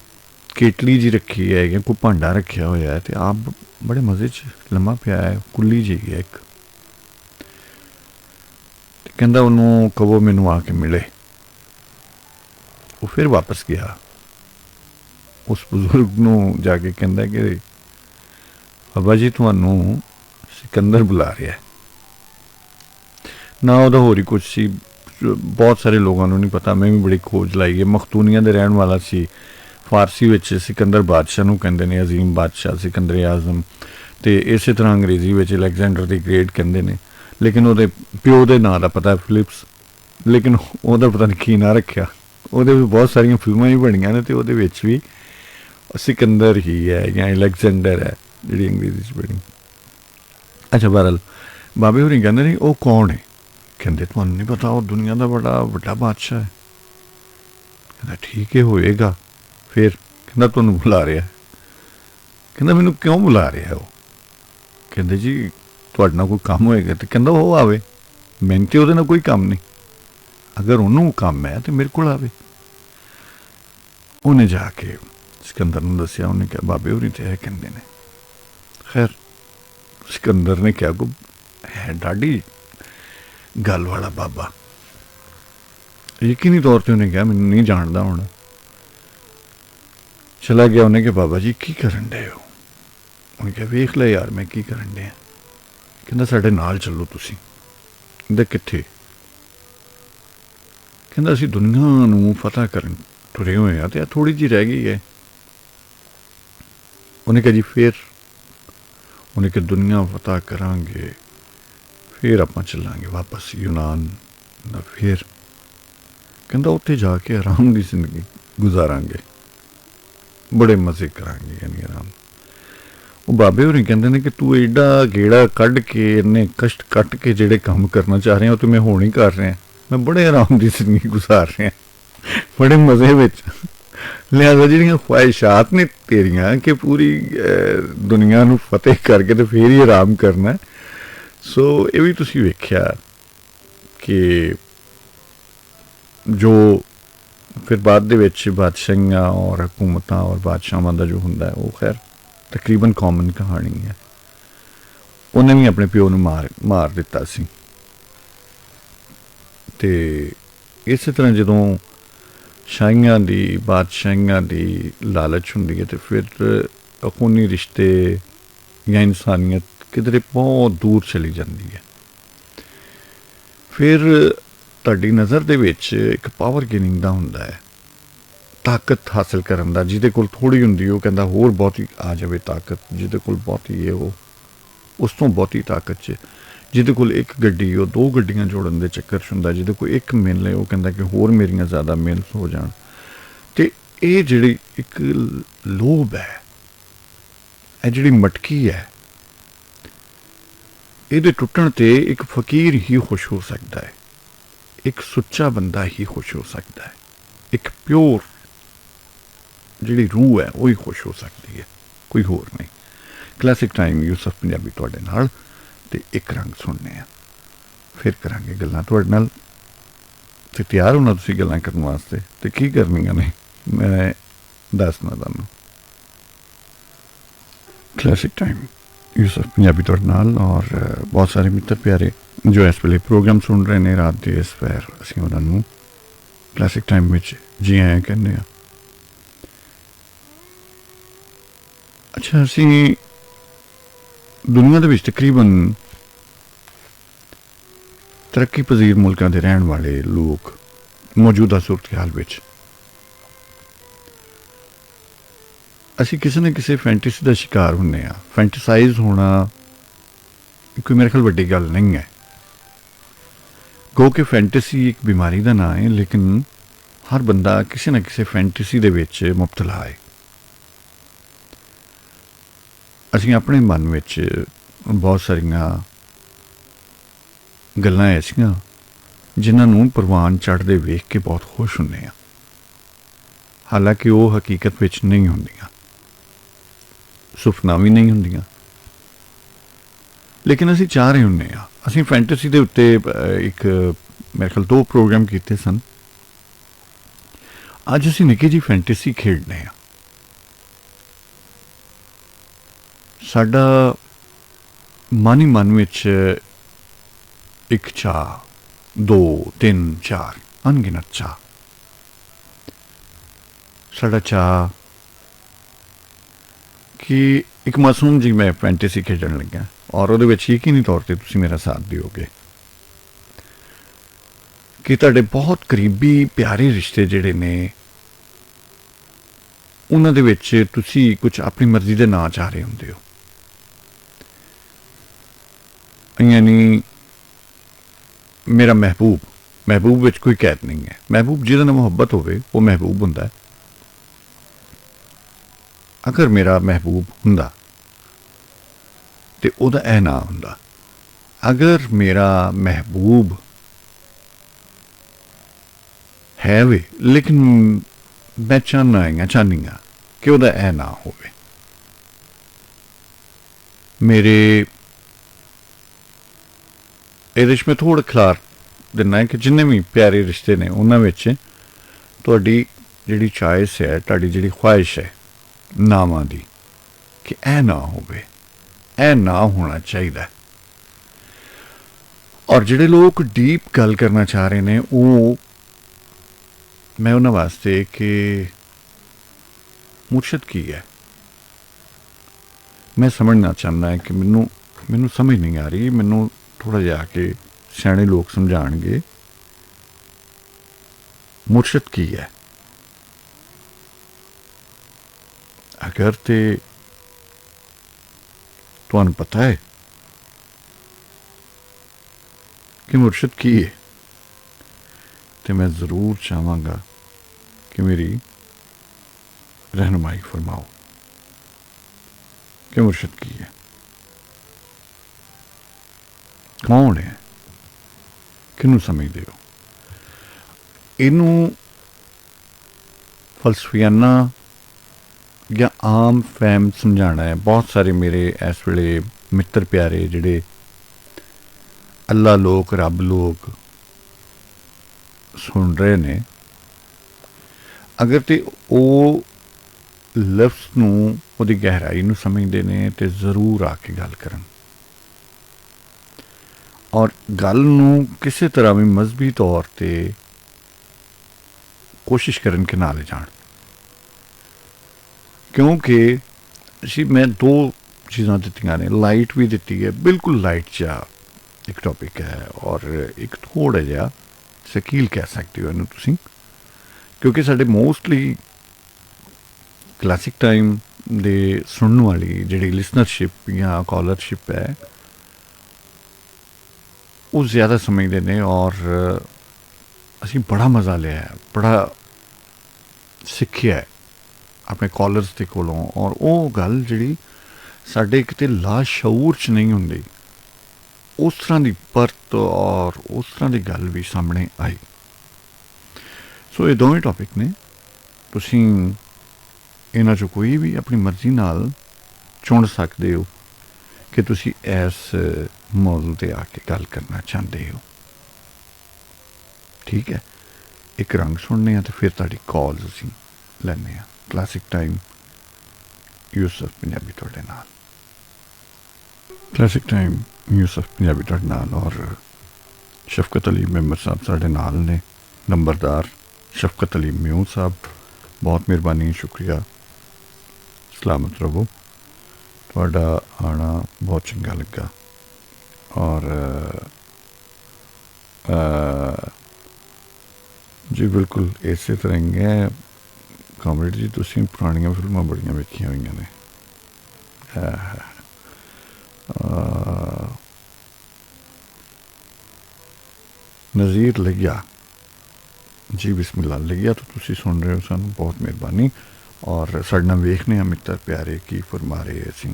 ਕੇਟਲੀ ਜੀ ਰੱਖੀ ਹੈ ਜਾਂ ਕੋਈ ਭਾਂਡਾ ਰੱਖਿਆ ਹੋਇਆ ਹੈ ਤੇ ਆਪ ਬੜੇ ਮਜ਼ੇ 'ਚ ਲੰਮਾ ਪਿਆ ਹੈ, ਕੁੱਲੀ ਜਿਹੀ ਹੈ ਇੱਕ। ਕਹਿੰਦਾ ਉਹਨੂੰ ਕਹੋ ਮੈਨੂੰ ਆ ਕੇ ਮਿਲੇ। ਉਹ ਫਿਰ ਵਾਪਸ ਗਿਆ, ਉਸ ਬਜ਼ੁਰਗ ਨੂੰ ਜਾ ਕੇ ਕਹਿੰਦਾ ਕਿ ਬਾਬਾ ਜੀ ਤੁਹਾਨੂੰ ਸਿਕੰਦਰ ਬੁਲਾ ਰਿਹਾ। ਨਾ ਉਹਦਾ ਹੋਰ ਹੀ ਕੁਛ ਸੀ, ਬਹੁਤ ਸਾਰੇ ਲੋਕਾਂ ਨੂੰ ਨਹੀਂ ਪਤਾ। ਮੈਂ ਵੀ ਬੜੀ ਖੋਜ ਲਾਈ ਹੈ। ਮਖਤੂਨੀਆਂ ਦੇ ਰਹਿਣ ਵਾਲਾ ਸੀ। ਫਾਰਸੀ ਵਿੱਚ ਸਿਕੰਦਰ ਬਾਦਸ਼ਾਹ ਨੂੰ ਕਹਿੰਦੇ ਨੇ, ਅਜ਼ੀਮ ਬਾਦਸ਼ਾਹ, ਸਿਕੰਦਰ ਆਜ਼ਮ। ਅਤੇ ਇਸੇ ਤਰ੍ਹਾਂ ਅੰਗਰੇਜ਼ੀ ਵਿੱਚ ਅਲੈਗਜ਼ੈਂਡਰ ਦੀ ਗ੍ਰੇਟ ਕਹਿੰਦੇ ਨੇ। ਲੇਕਿਨ ਉਹਦੇ ਪਿਓ ਦੇ ਨਾਂ ਦਾ ਪਤਾ ਫਿਲਿਪਸ, ਲੇਕਿਨ ਉਹਦਾ ਪਤਾ ਨਹੀਂ ਕੀ ਨਾਂ ਰੱਖਿਆ। ਉਹਦੇ ਵੀ ਬਹੁਤ ਸਾਰੀਆਂ ਫਿਲਮਾਂ ਵੀ ਬਣੀਆਂ ਨੇ ਅਤੇ ਉਹਦੇ ਵਿੱਚ ਵੀ ਸਿਕੰਦਰ ਹੀ ਹੈ ਜਾਂ ਅਲੈਗਜ਼ੈਂਡਰ ਹੈ ਜਿਹੜੀ ਅੰਗਰੇਜ਼ੀ 'ਚ ਬਣੀ। ਅੱਛਾ, ਬਹਰਹਾਲ ਬਾਬੇ ਹੋਰੀ ਕਹਿੰਦੇ ਨੇ ਉਹ ਕੌਣ ਹੈ? ਕਹਿੰਦੇ ਤੁਹਾਨੂੰ ਨਹੀਂ ਪਤਾ, ਉਹ ਦੁਨੀਆ ਦਾ ਬੜਾ ਵੱਡਾ ਬਾਦਸ਼ਾਹ ਹੈ। ਕਹਿੰਦਾ ਠੀਕ ਹੈ, ਹੋਏਗਾ। ਫਿਰ ਕਹਿੰਦਾ ਤੁਹਾਨੂੰ ਬੁਲਾ ਰਿਹਾ। ਕਹਿੰਦਾ ਮੈਨੂੰ ਕਿਉਂ ਬੁਲਾ ਰਿਹਾ ਉਹ? ਕਹਿੰਦੇ ਜੀ ਤੁਹਾਡੇ ਨਾਲ ਕੋਈ ਕੰਮ ਹੋਏਗਾ। ਅਤੇ ਕਹਿੰਦਾ ਉਹ ਆਵੇ, ਮੈਨੂੰ ਤਾਂ ਉਹਦੇ ਨਾਲ ਕੋਈ ਕੰਮ ਨਹੀਂ। ਅਗਰ ਉਹਨੂੰ ਕੰਮ ਹੈ ਤਾਂ ਮੇਰੇ ਕੋਲ ਆਵੇ। ਉਹਨੇ ਜਾ ਕੇ ਸਿਕੰਦਰ ਨੂੰ ਦੱਸਿਆ। ਉਹਨੇ ਕਿਹਾ ਬਾਬੇ ਹੋਰੀ ਤਾਂ ਇਹ ਕਹਿੰਦੇ ਨੇ। ਖੈਰ ਸਿਕੰਦਰ ਨੇ ਕਿਹਾ ਕੋ ਹੈ ਡਾਢੀ ਗੱਲ ਵਾਲਾ ਬਾਬਾ। ਯਕੀਨੀ ਤੌਰ 'ਤੇ ਉਹਨੇ ਕਿਹਾ ਮੈਨੂੰ ਨਹੀਂ ਜਾਣਦਾ ਹੁਣ। ਚਲਾ ਗਿਆ। ਉਹਨੇ ਕਿਹਾ ਬਾਬਾ ਜੀ ਕੀ ਕਰਨ ਡਏ ਹੋ? ਉਹਨੇ ਕਿਹਾ ਵੇਖ ਲੈ ਯਾਰ ਮੈਂ ਕੀ ਕਰਨ ਡਿਆ। ਕਹਿੰਦਾ ਸਾਡੇ ਨਾਲ ਚੱਲੋ ਤੁਸੀਂ। ਕਹਿੰਦਾ ਕਿੱਥੇ? ਕਹਿੰਦਾ ਅਸੀਂ ਦੁਨੀਆ ਨੂੰ ਫਤਿਹ ਕਰਨ ਤੁਰੇ ਹੋਏ ਹਾਂ ਅਤੇ ਇਹ ਥੋੜ੍ਹੀ ਜਿਹੀ ਰਹਿ ਗਈ ਹੈ। ਉਹਨੇ ਕਿਹਾ ਜੀ ਫਿਰ ਉਹਨੇ ਕਿ ਦੁਨੀਆ ਫਤਿਹ ਕਰਾਂਗੇ, ਫਿਰ ਆਪਾਂ ਚੱਲਾਂਗੇ ਵਾਪਸ ਯੂਨਾਨ ਦਾ। ਫਿਰ ਕਹਿੰਦਾ ਉੱਥੇ ਜਾ ਕੇ ਆਰਾਮ ਦੀ ਜ਼ਿੰਦਗੀ ਗੁਜ਼ਾਰਾਂਗੇ, ਬੜੇ ਮਜ਼ੇ ਕਰਾਂਗੇ, ਯਾਨੀ ਆਰਾਮ। ਉਹ ਬਾਬੇ ਹੋਰੀ ਕਹਿੰਦੇ ਨੇ ਕਿ ਤੂੰ ਐਡਾ ਗੇੜਾ ਕੱਢ ਕੇ, ਇੰਨੇ ਕਸ਼ਟ ਕੱਟ ਕੇ ਜਿਹੜੇ ਕੰਮ ਕਰਨਾ ਚਾਹ ਰਿਹਾ ਉਹ ਤੂੰ ਮੈਂ ਹੁਣ ਹੀ ਕਰ ਰਿਹਾ, ਮੈਂ ਬੜੇ ਆਰਾਮ ਦੀ ਜ਼ਿੰਦਗੀ ਗੁਜ਼ਾਰ ਰਿਹਾ, ਬੜੇ ਮਜ਼ੇ ਵਿੱਚ। ਲਿਹਾਜ਼ਾ ਜਿਹੜੀਆਂ ਖਵਾਹਿਸ਼ਾਤ ਨੇ ਤੇਰੀਆਂ ਕਿ ਪੂਰੀ ਦੁਨੀਆ ਨੂੰ ਫਤਿਹ ਕਰਕੇ ਤੇ ਫਿਰ ਹੀ ਆਰਾਮ ਕਰਨਾ, ਸੋ ਇਹ ਵੀ ਤੁਸੀਂ ਵੇਖਿਆ ਕਿ ਜੋ ਫਿਰ ਬਾਅਦ ਦੇ ਵਿੱਚ ਬਾਦਸ਼ਾਹੀਆਂ ਔਰ ਹਕੂਮਤਾਂ ਔਰ ਬਾਦਸ਼ਾਹਾਂ ਦਾ ਜੋ ਹੁੰਦਾ ਉਹ ਖੈਰ ਤਕਰੀਬਨ ਕਾਮਨ ਕਹਾਣੀ ਹੈ। ਉਹਨੇ ਵੀ ਆਪਣੇ ਪਿਓ ਨੂੰ ਮਾਰ ਦਿੱਤਾ ਸੀ। ਅਤੇ ਇਸੇ ਤਰ੍ਹਾਂ ਜਦੋਂ ਸ਼ਾਹੀਆਂ ਦੀ, ਬਾਦਸ਼ਾਹੀਆਂ ਦੀ ਲਾਲਚ ਹੁੰਦੀ ਹੈ ਅਤੇ ਫਿਰ ਖੂਨੀ ਰਿਸ਼ਤੇ ਜਾਂ ਇਨਸਾਨੀਅਤ ਕਿਧਰੇ ਬਹੁਤ ਦੂਰ ਚਲੀ ਜਾਂਦੀ ਹੈ। ਫਿਰ ਤੁਹਾਡੀ ਨਜ਼ਰ ਦੇ ਵਿੱਚ ਇੱਕ ਪਾਵਰ ਗੇਨਿੰਗ ਦਾ ਹੁੰਦਾ ਹੈ, ਤਾਕਤ ਹਾਸਿਲ ਕਰਨ ਦਾ। ਜਿਹਦੇ ਕੋਲ ਥੋੜ੍ਹੀ ਹੁੰਦੀ ਉਹ ਕਹਿੰਦਾ ਹੋਰ ਬਹੁਤੀ ਆ ਜਾਵੇ ਤਾਕਤ, ਜਿਹਦੇ ਕੋਲ ਬਹੁਤੀ ਹੈ ਉਹ ਉਸ ਤੋਂ ਬਹੁਤੀ ਤਾਕਤ 'ਚ, ਜਿਹਦੇ ਕੋਲ ਇੱਕ ਗੱਡੀ ਉਹ ਦੋ ਗੱਡੀਆਂ ਜੋੜਨ ਦੇ ਚੱਕਰ 'ਚ ਹੁੰਦਾ, ਜਿਹਦੇ ਕੋਲ ਇੱਕ ਮਿਲ ਹੈ ਉਹ ਕਹਿੰਦਾ ਕਿ ਹੋਰ ਮੇਰੀਆਂ ਜ਼ਿਆਦਾ ਮਿਲਸ ਹੋ ਜਾਣ। ਅਤੇ ਇਹ ਜਿਹੜੀ ਇੱਕ ਲੋਭ ਹੈ, ਇਹ ਜਿਹੜੀ ਮਟਕੀ ਹੈ, ਇਹਦੇ ਟੁੱਟਣ 'ਤੇ ਇੱਕ ਫਕੀਰ ਹੀ ਖੁਸ਼ ਹੋ ਸਕਦਾ ਹੈ, ਇੱਕ ਸੁੱਚਾ ਬੰਦਾ ਹੀ ਖੁਸ਼ ਹੋ ਸਕਦਾ ਹੈ, ਇੱਕ ਪਿਓਰ ਜਿਹੜੀ ਰੂਹ ਹੈ ਉਹ ਹੀ ਖੁਸ਼ ਹੋ ਸਕਦੀ ਹੈ, ਕੋਈ ਹੋਰ ਨਹੀਂ। ਕਲਾਸਿਕ ਟਾਈਮ ਯੂਸਫ ਪੰਜਾਬੀ ਤੁਹਾਡੇ ਨਾਲ, ਅਤੇ ਇੱਕ ਰੰਗ ਸੁਣਨੇ ਆ, ਫਿਰ ਕਰਾਂਗੇ ਗੱਲਾਂ ਤੁਹਾਡੇ ਨਾਲ। ਅਤੇ ਤਿਆਰ ਹੋਣਾ ਤੁਸੀਂ ਗੱਲਾਂ ਕਰਨ ਵਾਸਤੇ, ਅਤੇ ਕੀ ਕਰਨੀਆਂ ਨੇ ਮੈਂ ਦੱਸਣਾ ਤੁਹਾਨੂੰ। ਕਲਾਸਿਕ ਟਾਈਮ ਯੂਸਫ ਪੰਜਾਬੀ ਤੁਹਾਡੇ ਨਾਲ, ਔਰ ਬਹੁਤ ਸਾਰੇ ਮਿੱਤਰ ਪਿਆਰੇ ਜੋ ਇਸ ਵੇਲੇ ਪ੍ਰੋਗਰਾਮ ਸੁਣ ਰਹੇ ਨੇ ਰਾਤ ਦੇ ਇਸ ਪੈਰ, ਅਸੀਂ ਉਹਨਾਂ ਨੂੰ ਕਲਾਸਿਕ ਟਾਈਮ ਵਿੱਚ ਜੀ ਆਇਆਂ ਕਹਿੰਦੇ ਹਾਂ। ਅੱਛਾ, ਅਸੀਂ ਦੁਨੀਆ ਦੇ ਵਿੱਚ ਤਕਰੀਬਨ ਤਰੱਕੀ ਪਜ਼ੀਰ ਮੁਲਕਾਂ ਦੇ ਰਹਿਣ ਵਾਲੇ ਲੋਕ ਮੌਜੂਦਾ ਸੂਰਤ ਹਾਲ ਵਿੱਚ ਅਸੀਂ ਕਿਸੇ ਨਾ ਕਿਸੇ ਫੈਂਟੇਸੀ ਦਾ ਸ਼ਿਕਾਰ ਹੁੰਦੇ ਹਾਂ। ਫੈਂਟਸਾਈਜ਼ ਹੋਣਾ ਕੋਈ ਮੇਰੇ ਖਿਆਲ ਵੱਡੀ ਗੱਲ ਨਹੀਂ ਹੈ, ਗੋ ਕਿ ਫੈਂਟੇਸੀ ਇੱਕ ਬਿਮਾਰੀ ਦਾ ਨਾਂ ਹੈ, ਲੇਕਿਨ ਹਰ ਬੰਦਾ ਕਿਸੇ ਨਾ ਕਿਸੇ ਫੈਂਟੇਸੀ ਦੇ ਵਿੱਚ ਮੁਬਤਲਾ ਹੈ। ਅਸੀਂ ਆਪਣੇ ਮਨ ਵਿੱਚ ਬਹੁਤ ਸਾਰੀਆਂ ਗੱਲਾਂ ਐਸੀਆਂ ਜਿਨ੍ਹਾਂ ਨੂੰ ਪ੍ਰਵਾਨ ਚੜ੍ਹਦੇ ਵੇਖ ਕੇ ਬਹੁਤ ਖੁਸ਼ ਹੁੰਦੇ ਹਾਂ, ਹਾਲਾਂਕਿ ਉਹ ਹਕੀਕਤ ਵਿੱਚ ਨਹੀਂ ਹੁੰਦੀਆਂ, ਸੁਪਨਾ ਵੀ ਨਹੀਂ ਹੁੰਦੀਆਂ, ਲੇਕਿਨ ਅਸੀਂ ਚਾਹ ਰਹੇ ਹੁੰਦੇ ਹਾਂ। ਅਸੀਂ ਫੈਂਟੇਸੀ ਦੇ ਉੱਤੇ ਇੱਕ ਮੇਰੇ ਖਿਆਲ 2 ਪ੍ਰੋਗਰਾਮ ਕੀਤੇ ਸਨ। ਅੱਜ ਅਸੀਂ ਨਿੱਕੀ ਜਿਹੀ ਫੈਂਟੇਸੀ ਖੇਡਦੇ ਹਾਂ। ਸਾਡਾ ਮਨ ਹੀ ਮਨ ਵਿੱਚ ਇੱਕ ਚਾਹ, 2, 3, 4 ਅਣਗਿਣਤ ਚਾਹ, ਸਾਡਾ ਚਾਹ ਕਿ ਇੱਕ ਮਾਸੂਮ ਜੀ ਮੈਂ ਫੈਂਟੇਸੀ ਖੇਡਣ ਲੱਗਾ, ਔਰ ਉਹਦੇ ਵਿੱਚ ਯਕੀਨੀ ਤੌਰ 'ਤੇ ਤੁਸੀਂ ਮੇਰਾ ਸਾਥ ਦਿਓਗੇ ਕਿ ਤੁਹਾਡੇ ਬਹੁਤ ਕਰੀਬੀ ਪਿਆਰੇ ਰਿਸ਼ਤੇ ਜਿਹੜੇ ਨੇ ਉਹਨਾਂ ਦੇ ਵਿੱਚ ਤੁਸੀਂ ਕੁਝ ਆਪਣੀ ਮਰਜ਼ੀ ਦੇ ਨਾਂ ਚਾਹ ਰਹੇ ਹੁੰਦੇ ਹੋ। ਯਾਨੀ ਮੇਰਾ ਮਹਿਬੂਬ ਵਿੱਚ ਕੋਈ ਕੈਦ ਨਹੀਂ ਹੈ। ਮਹਿਬੂਬ ਜਿਹਦੇ ਨਾਲ ਮੁਹੱਬਤ ਹੋਵੇ ਉਹ ਮਹਿਬੂਬ ਹੁੰਦਾ ਹੈ। ਅਗਰ ਮੇਰਾ ਮਹਿਬੂਬ ਹੁੰਦਾ ਤੇ ਉਹਦਾ ਇਹ ਨਾਂ ਹੁੰਦਾ। ਅਗਰ ਮੇਰਾ ਮਹਿਬੂਬ ਹੈ ਵੀ, ਲੇਕਿਨ ਮੈਂ ਚਾਹੁੰਦੀ ਹਾਂ ਕਿ ਉਹਦਾ ਇਹ ਨਾਂ ਹੋਵੇ। ਮੇਰੇ ਇਹਦੇ 'ਚ ਮੈਂ ਥੋੜ੍ਹਾ ਖਿਲਾਰ ਦਿੰਦਾ ਕਿ ਜਿੰਨੇ ਵੀ ਪਿਆਰੇ ਰਿਸ਼ਤੇ ਨੇ ਉਹਨਾਂ ਵਿੱਚ ਤੁਹਾਡੀ ਜਿਹੜੀ ਚਾਇਸ ਹੈ, ਤੁਹਾਡੀ ਜਿਹੜੀ ਖੁਆਇਸ਼ ਹੈ ਨਾਵਾਂ ਦੀ, ਕਿ ਇਹ ਨਾ ਹੋਵੇ, ਇਹ ਨਾ ਹੋਣਾ ਚਾਹੀਦਾ। ਔਰ ਜਿਹੜੇ ਲੋਕ ਡੀਪ ਗੱਲ ਕਰਨਾ ਚਾਹ ਰਹੇ ਨੇ ਉਹ ਮੈਂ ਉਹਨਾਂ ਵਾਸਤੇ ਕਿ ਮੁਰਸ਼ਦ ਕੀ ਹੈ ਮੈਂ ਸਮਝਣਾ ਚਾਹੁੰਦਾ ਹਾਂ ਕਿ ਮੈਨੂੰ ਸਮਝ ਨਹੀਂ ਆ ਰਹੀ। ਮੈਨੂੰ ਥੋੜ੍ਹਾ ਜਿਹਾ ਕਿ ਸਿਆਣੇ ਲੋਕ ਸਮਝਾਉਣਗੇ ਮੁਰਸ਼ਦ ਕੀ ਹੈ। ਅਗਰ ਤੇ ਤੁਹਾਨੂੰ ਪਤਾ ਹੈ ਕਿ ਮੁਰਸ਼ਿਦ ਕੀ ਹੈ, ਤੇ ਮੈਂ ਜ਼ਰੂਰ ਚਾਹਾਂਗਾ ਕਿ ਮੇਰੀ ਰਹਿਨੁਮਾਈ ਫਰਮਾਓ ਕਿ ਮੁਰਸ਼ਿਦ ਕੀ ਹੈ, ਕੌਣ ਹੈ, ਕਿਹਨੂੰ ਸਮਝਦੇ ਹੋ। ਇਹਨੂੰ ਫਲਸਫਿਆਨਾ ਜਾਂ ਆਮ ਫਹਿਮ ਸਮਝਾਉਣਾ ਹੈ। ਬਹੁਤ ਸਾਰੇ ਮੇਰੇ ਇਸ ਵੇਲੇ ਮਿੱਤਰ ਪਿਆਰੇ ਜਿਹੜੇ ਅੱਲਾ ਲੋਕ, ਰੱਬ ਲੋਕ ਸੁਣ ਰਹੇ ਨੇ, ਅਗਰ ਤੇ ਉਹ ਲਫ਼ਜ਼ ਨੂੰ, ਉਹਦੀ ਗਹਿਰਾਈ ਨੂੰ ਸਮਝਦੇ ਨੇ ਤੇ ਜ਼ਰੂਰ ਆ ਕੇ ਗੱਲ ਕਰਨ, ਔਰ ਗੱਲ ਨੂੰ ਕਿਸੇ ਤਰ੍ਹਾਂ ਵੀ ਮਜ਼ਹਬੀ ਤੌਰ ਤੇ ਕੋਸ਼ਿਸ਼ ਕਰਨ ਕਿ ਨਾ ਲੈ ਜਾਣ। ਕਿਉਂਕਿ ਮੈਂ ਦੋ ਚੀਜ਼ਾਂ ਦਿੱਤੀਆਂ ਨੇ, ਲਾਈਟ ਵੀ ਦਿੱਤੀ ਹੈ, ਬਿਲਕੁਲ ਲਾਈਟ ਜਿਹਾ ਇੱਕ ਟੌਪਿਕ ਹੈ, ਔਰ ਇੱਕ ਥੋੜ੍ਹਾ ਜਿਹਾ ਸ਼ਕੀਲ ਕਹਿ ਸਕਦੇ ਹੋ ਇਹਨੂੰ ਤੁਸੀਂ, ਕਿਉਂਕਿ ਸਾਡੇ ਮੋਸਟਲੀ ਕਲਾਸਿਕ ਟਾਈਮ ਦੇ ਸੁਣਨ ਵਾਲੀ ਜਿਹੜੀ ਲਿਸਨਰਸ਼ਿਪ ਜਾਂ ਕਾਲਰਸ਼ਿਪ ਹੈ, ਉਹ ਜ਼ਿਆਦਾ ਸਮਝਦੇ ਨੇ, ਔਰ ਅਸੀਂ ਬੜਾ ਮਜ਼ਾ ਲਿਆ, ਬੜਾ ਸਿੱਖਿਆ ਆਪਣੇ ਕਾਲਰਸ ਦੇ ਕੋਲੋਂ, ਔਰ ਉਹ ਗੱਲ ਜਿਹੜੀ ਸਾਡੇ ਕਿਤੇ ਲਾਸ਼ਊਰ 'ਚ ਨਹੀਂ ਹੁੰਦੀ, ਉਸ ਤਰ੍ਹਾਂ ਦੀ ਪਰਤ ਔਰ ਉਸ ਤਰ੍ਹਾਂ ਦੀ ਗੱਲ ਵੀ ਸਾਹਮਣੇ ਆਈ। ਸੋ ਇਹ ਦੋਵੇਂ ਟੌਪਿਕ ਨੇ, ਤੁਸੀਂ ਇਹਨਾਂ 'ਚੋਂ ਕੋਈ ਵੀ ਆਪਣੀ ਮਰਜ਼ੀ ਨਾਲ ਚੁਣ ਸਕਦੇ ਹੋ ਕਿ ਤੁਸੀਂ ਇਸ ਮੌਜੂ 'ਤੇ ਆ ਕੇ ਗੱਲ ਕਰਨਾ ਚਾਹੁੰਦੇ ਹੋ। ਠੀਕ ਹੈ, ਇੱਕ ਰੰਗ ਸੁਣਨੇ ਆ ਤੇ ਫਿਰ ਤੁਹਾਡੀ ਕਾਲਸ ਅਸੀਂ ਲੈਂਦੇ ਹਾਂ। ਕਲਾਸਿਕ ਟਾਈਮ ਯੂਸਫ ਪੰਜਾਬੀ ਤੁਹਾਡੇ ਨਾਲ, ਕਲਾਸਿਕ ਟਾਈਮ ਯੂਸਫ ਪੰਜਾਬੀ ਤੁਹਾਡੇ ਨਾਲ, ਔਰ ਸ਼ਫਕਤ ਅਲੀ ਮੈਂਬਰ ਸਾਹਿਬ ਸਾਡੇ ਨਾਲ ਨੇ, ਨੰਬਰਦਾਰ ਸ਼ਫਕਤ ਅਲੀ ਮਿਊ ਸਾਹਿਬ, ਬਹੁਤ ਮਿਹਰਬਾਨੀ, ਸ਼ੁਕਰੀਆ, ਸਲਾਮਤ ਰਹੋ, ਤੁਹਾਡਾ ਆਉਣਾ ਬਹੁਤ ਚੰਗਾ ਲੱਗਾ। ਔਰ ਜੀ ਬਿਲਕੁਲ ਇਸੇ ਤਰ੍ਹਾਂ ਹੀ ਹੈ ਕਾਮਰੇਡ ਜੀ, ਤੁਸੀਂ ਪੁਰਾਣੀਆਂ ਫਿਲਮਾਂ ਬੜੀਆਂ ਵੇਖੀਆਂ ਹੋਈਆਂ ਨੇ। ਨਜ਼ੀਰ ਲੱਗਿਆ ਜੀ, ਬਿਸਮਿल्लाह ਲੱਗਿਆ, ਤਾਂ ਤੁਸੀਂ ਸੁਣ ਰਹੇ ਹੋ ਸਾਨੂੰ, ਬਹੁਤ ਮਿਹਰਬਾਨੀ। ਔਰ ਸਾਡੇ ਨਾਲ ਵੇਖਨੇ ਆ ਮਿੱਤਰ ਪਿਆਰੇ ਕੀ ਫਰਮਾ ਰਹੇ, ਅਸੀਂ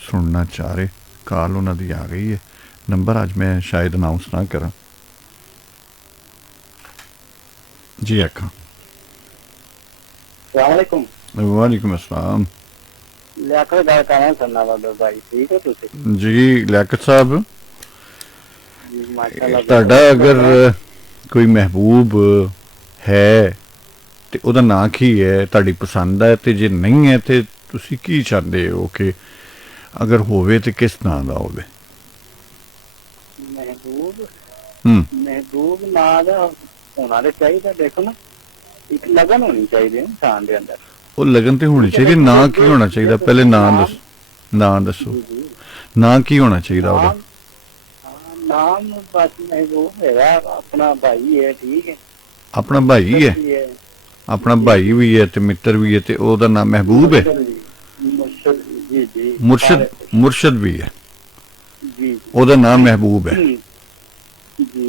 ਸੁਣਨਾ ਚਾਹ ਰਹੇ। ਕਾਲ ਉਹਨਾਂ ਦੀ ਆ ਗਈ ਹੈ, ਨੰਬਰ ਅੱਜ ਮੈਂ ਸ਼ਾਇਦ ਅਨਾਊਂਸ ਨਾ ਕਰਾਂ ਜੀ। ਆਖਾਂ ਵਾਲੇकुम अस्सलाम ਜੀ। ਲਿਆਕਤ ਸਾਹਿਬ, ਤੁਹਾਡਾ ਅਗਰ ਕੋਈ ਮਹਿਬੂਬ ਹੈ ਤੇ ਉਹਦਾ ਨਾਂ ਕੀ ਹੈ, ਤੁਹਾਡੀ ਪਸੰਦ ਹੈ, ਤੇ ਜੇ ਨਹੀਂ ਹੈ ਤੇ ਤੁਸੀਂ ਕੀ ਚਾਹੁੰਦੇ ਹੋ ਕਿ ਅਗਰ ਹੋਵੇ ਤੇ ਕਿਸ ਨਾਂ ਦਾ ਹੋਵੇ? ਮਹਿਬੂਬ ਨਾਂ ਦਾ ਹੋਣਾ ਤੇ ਚਾਹੀਦਾ। ਦੇਖੋ ਨਾ, ਇੱਕ ਲਗਨ ਹੋਣੀ ਚਾਹੀਦੀ ਇਨਸਾਨ ਦੇ ਅੰਦਰ, ਉਹ ਲਗਨ ਤੇ ਹੋਣੀ ਚਾਹੀਦੀ। ਨਾਂ ਕੀ ਹੋਣਾ ਚਾਹੀਦਾ? ਪਹਿਲੇ ਨਾਂ ਦੱਸੋ, ਨਾਂ ਕੀ ਹੋਣਾ ਚਾਹੀਦਾ ਉਹਦਾ? ਨਾਮ ਬਸ ਮਹਿਬੂਬ ਹੈਗਾ, ਆਪਣਾ ਭਾਈ ਹੈ, ਠੀਕ ਹੈ, ਆਪਣਾ ਭਾਈ ਹੈ, ਆਪਣਾ ਭਾਈ ਵੀ ਹੈ ਤੇ ਮਿੱਤਰ ਵੀ ਹੈ, ਤੇ ਉਹਦਾ ਨਾਮ ਮਹਿਬੂਬ ਹੈ। ਮੁਰਸ਼ਦ ਵੀ ਹੈ, ਉਹਦਾ ਨਾਮ ਮਹਿਬੂਬ ਹੈ ਜੀ।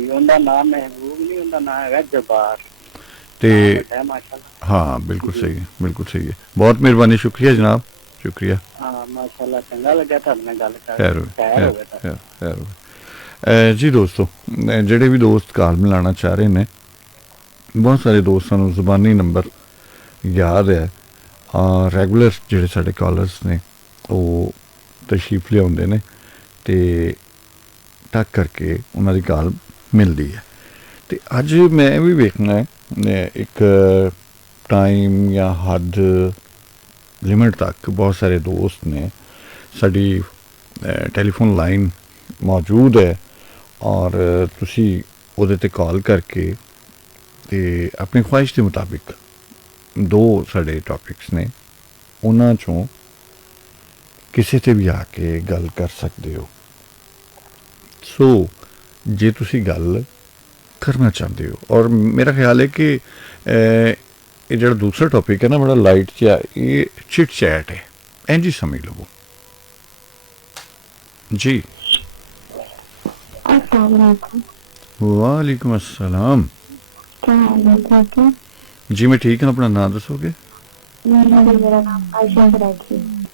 ਉਹਦਾ ਨਾਮ ਮਹਿਬੂਬ ਨਹੀਂ, ਉਹਦਾ ਨਾਮ ਹੈਗਾ ਜਬਾਰ। ਤੇ ਹਾਂ, ਬਿਲਕੁਲ ਸਹੀ ਹੈ, ਬਿਲਕੁਲ ਸਹੀ ਹੈ। ਬਹੁਤ ਮਿਹਰਬਾਨੀ, ਸ਼ੁਕਰੀਆ ਜਨਾਬ, ਸ਼ੁਕਰੀਆ। ਹਾਂ ਮਾਸ਼ਾਅੱਲਾ, ਚੰਗਾ ਲੱਗਾ ਤੁਹਾਡੇ ਨਾਲ ਗੱਲ ਕਰਕੇ। ਜੀ ਦੋਸਤੋ, ਜਿਹੜੇ ਵੀ ਦੋਸਤ ਕਾਲ ਮਿਲਾਉਣਾ ਚਾਹ ਰਹੇ ਨੇ, ਬਹੁਤ ਸਾਰੇ ਦੋਸਤਾਂ ਨੂੰ ਜ਼ੁਬਾਨੀ ਨੰਬਰ ਯਾਦ ਹੈ, ਰੈਗੂਲਰ ਜਿਹੜੇ ਸਾਡੇ ਕਾਲਰਸ ਨੇ ਉਹ ਤਸ਼ਰੀਫ ਲਿਆਉਂਦੇ ਨੇ ਤੇ ਟੱਕ ਕਰਕੇ ਉਹਨਾਂ ਦੀ ਕਾਲ ਮਿਲਦੀ ਹੈ। ਤੇ ਅੱਜ ਮੈਂ ਵੀ ਵੇਖਣਾ ਇੱਕ ਟਾਈਮ ਜਾਂ ਹੱਦ ਲਿਮਿਟ ਤੱਕ ਬਹੁਤ ਸਾਰੇ ਦੋਸਤ ਨੇ, ਸਾਡੀ ਟੈਲੀਫੋਨ ਲਾਈਨ ਮੌਜੂਦ ਹੈ, ਔਰ ਤੁਸੀਂ ਉਹਦੇ 'ਤੇ ਕਾਲ ਕਰਕੇ ਤੇ ਆਪਣੀ ਖੁਆਇਸ਼ ਦੇ ਮੁਤਾਬਿਕ ਦੋ ਸਾਡੇ ਟੌਪਿਕਸ ਨੇ, ਉਹਨਾਂ 'ਚੋਂ ਕਿਸੇ 'ਤੇ ਵੀ ਆ ਕੇ ਗੱਲ ਕਰ ਸਕਦੇ ਹੋ। ਸੋ ਜੇ ਤੁਸੀਂ ਗੱਲ ਕਰਨਾ ਚਾਹੁੰਦੇ ਹੋ, ਔਰ ਮੇਰਾ ਖਿਆਲ ਹੈ ਕਿ ਇਹ ਜਿਹੜਾ ਦੂਸਰਾ ਟੌਪਿਕ ਹੈ ਨਾ, ਬੜਾ ਲਾਈਟ ਜਿਹਾ, ਇਹ ਚਿਟ ਚੈਟ ਹੈ, ਇੰਝ ਹੀ ਸਮਝ ਲਵੋ। जी। अस्सलाम वालेकुम। वालेकुम अस्सलाम। क्या हाल है, ठीक है? जी मैं ठीक हूँ, अपना नाम दसोगे? मेरा नाम आयशा सराइकी है।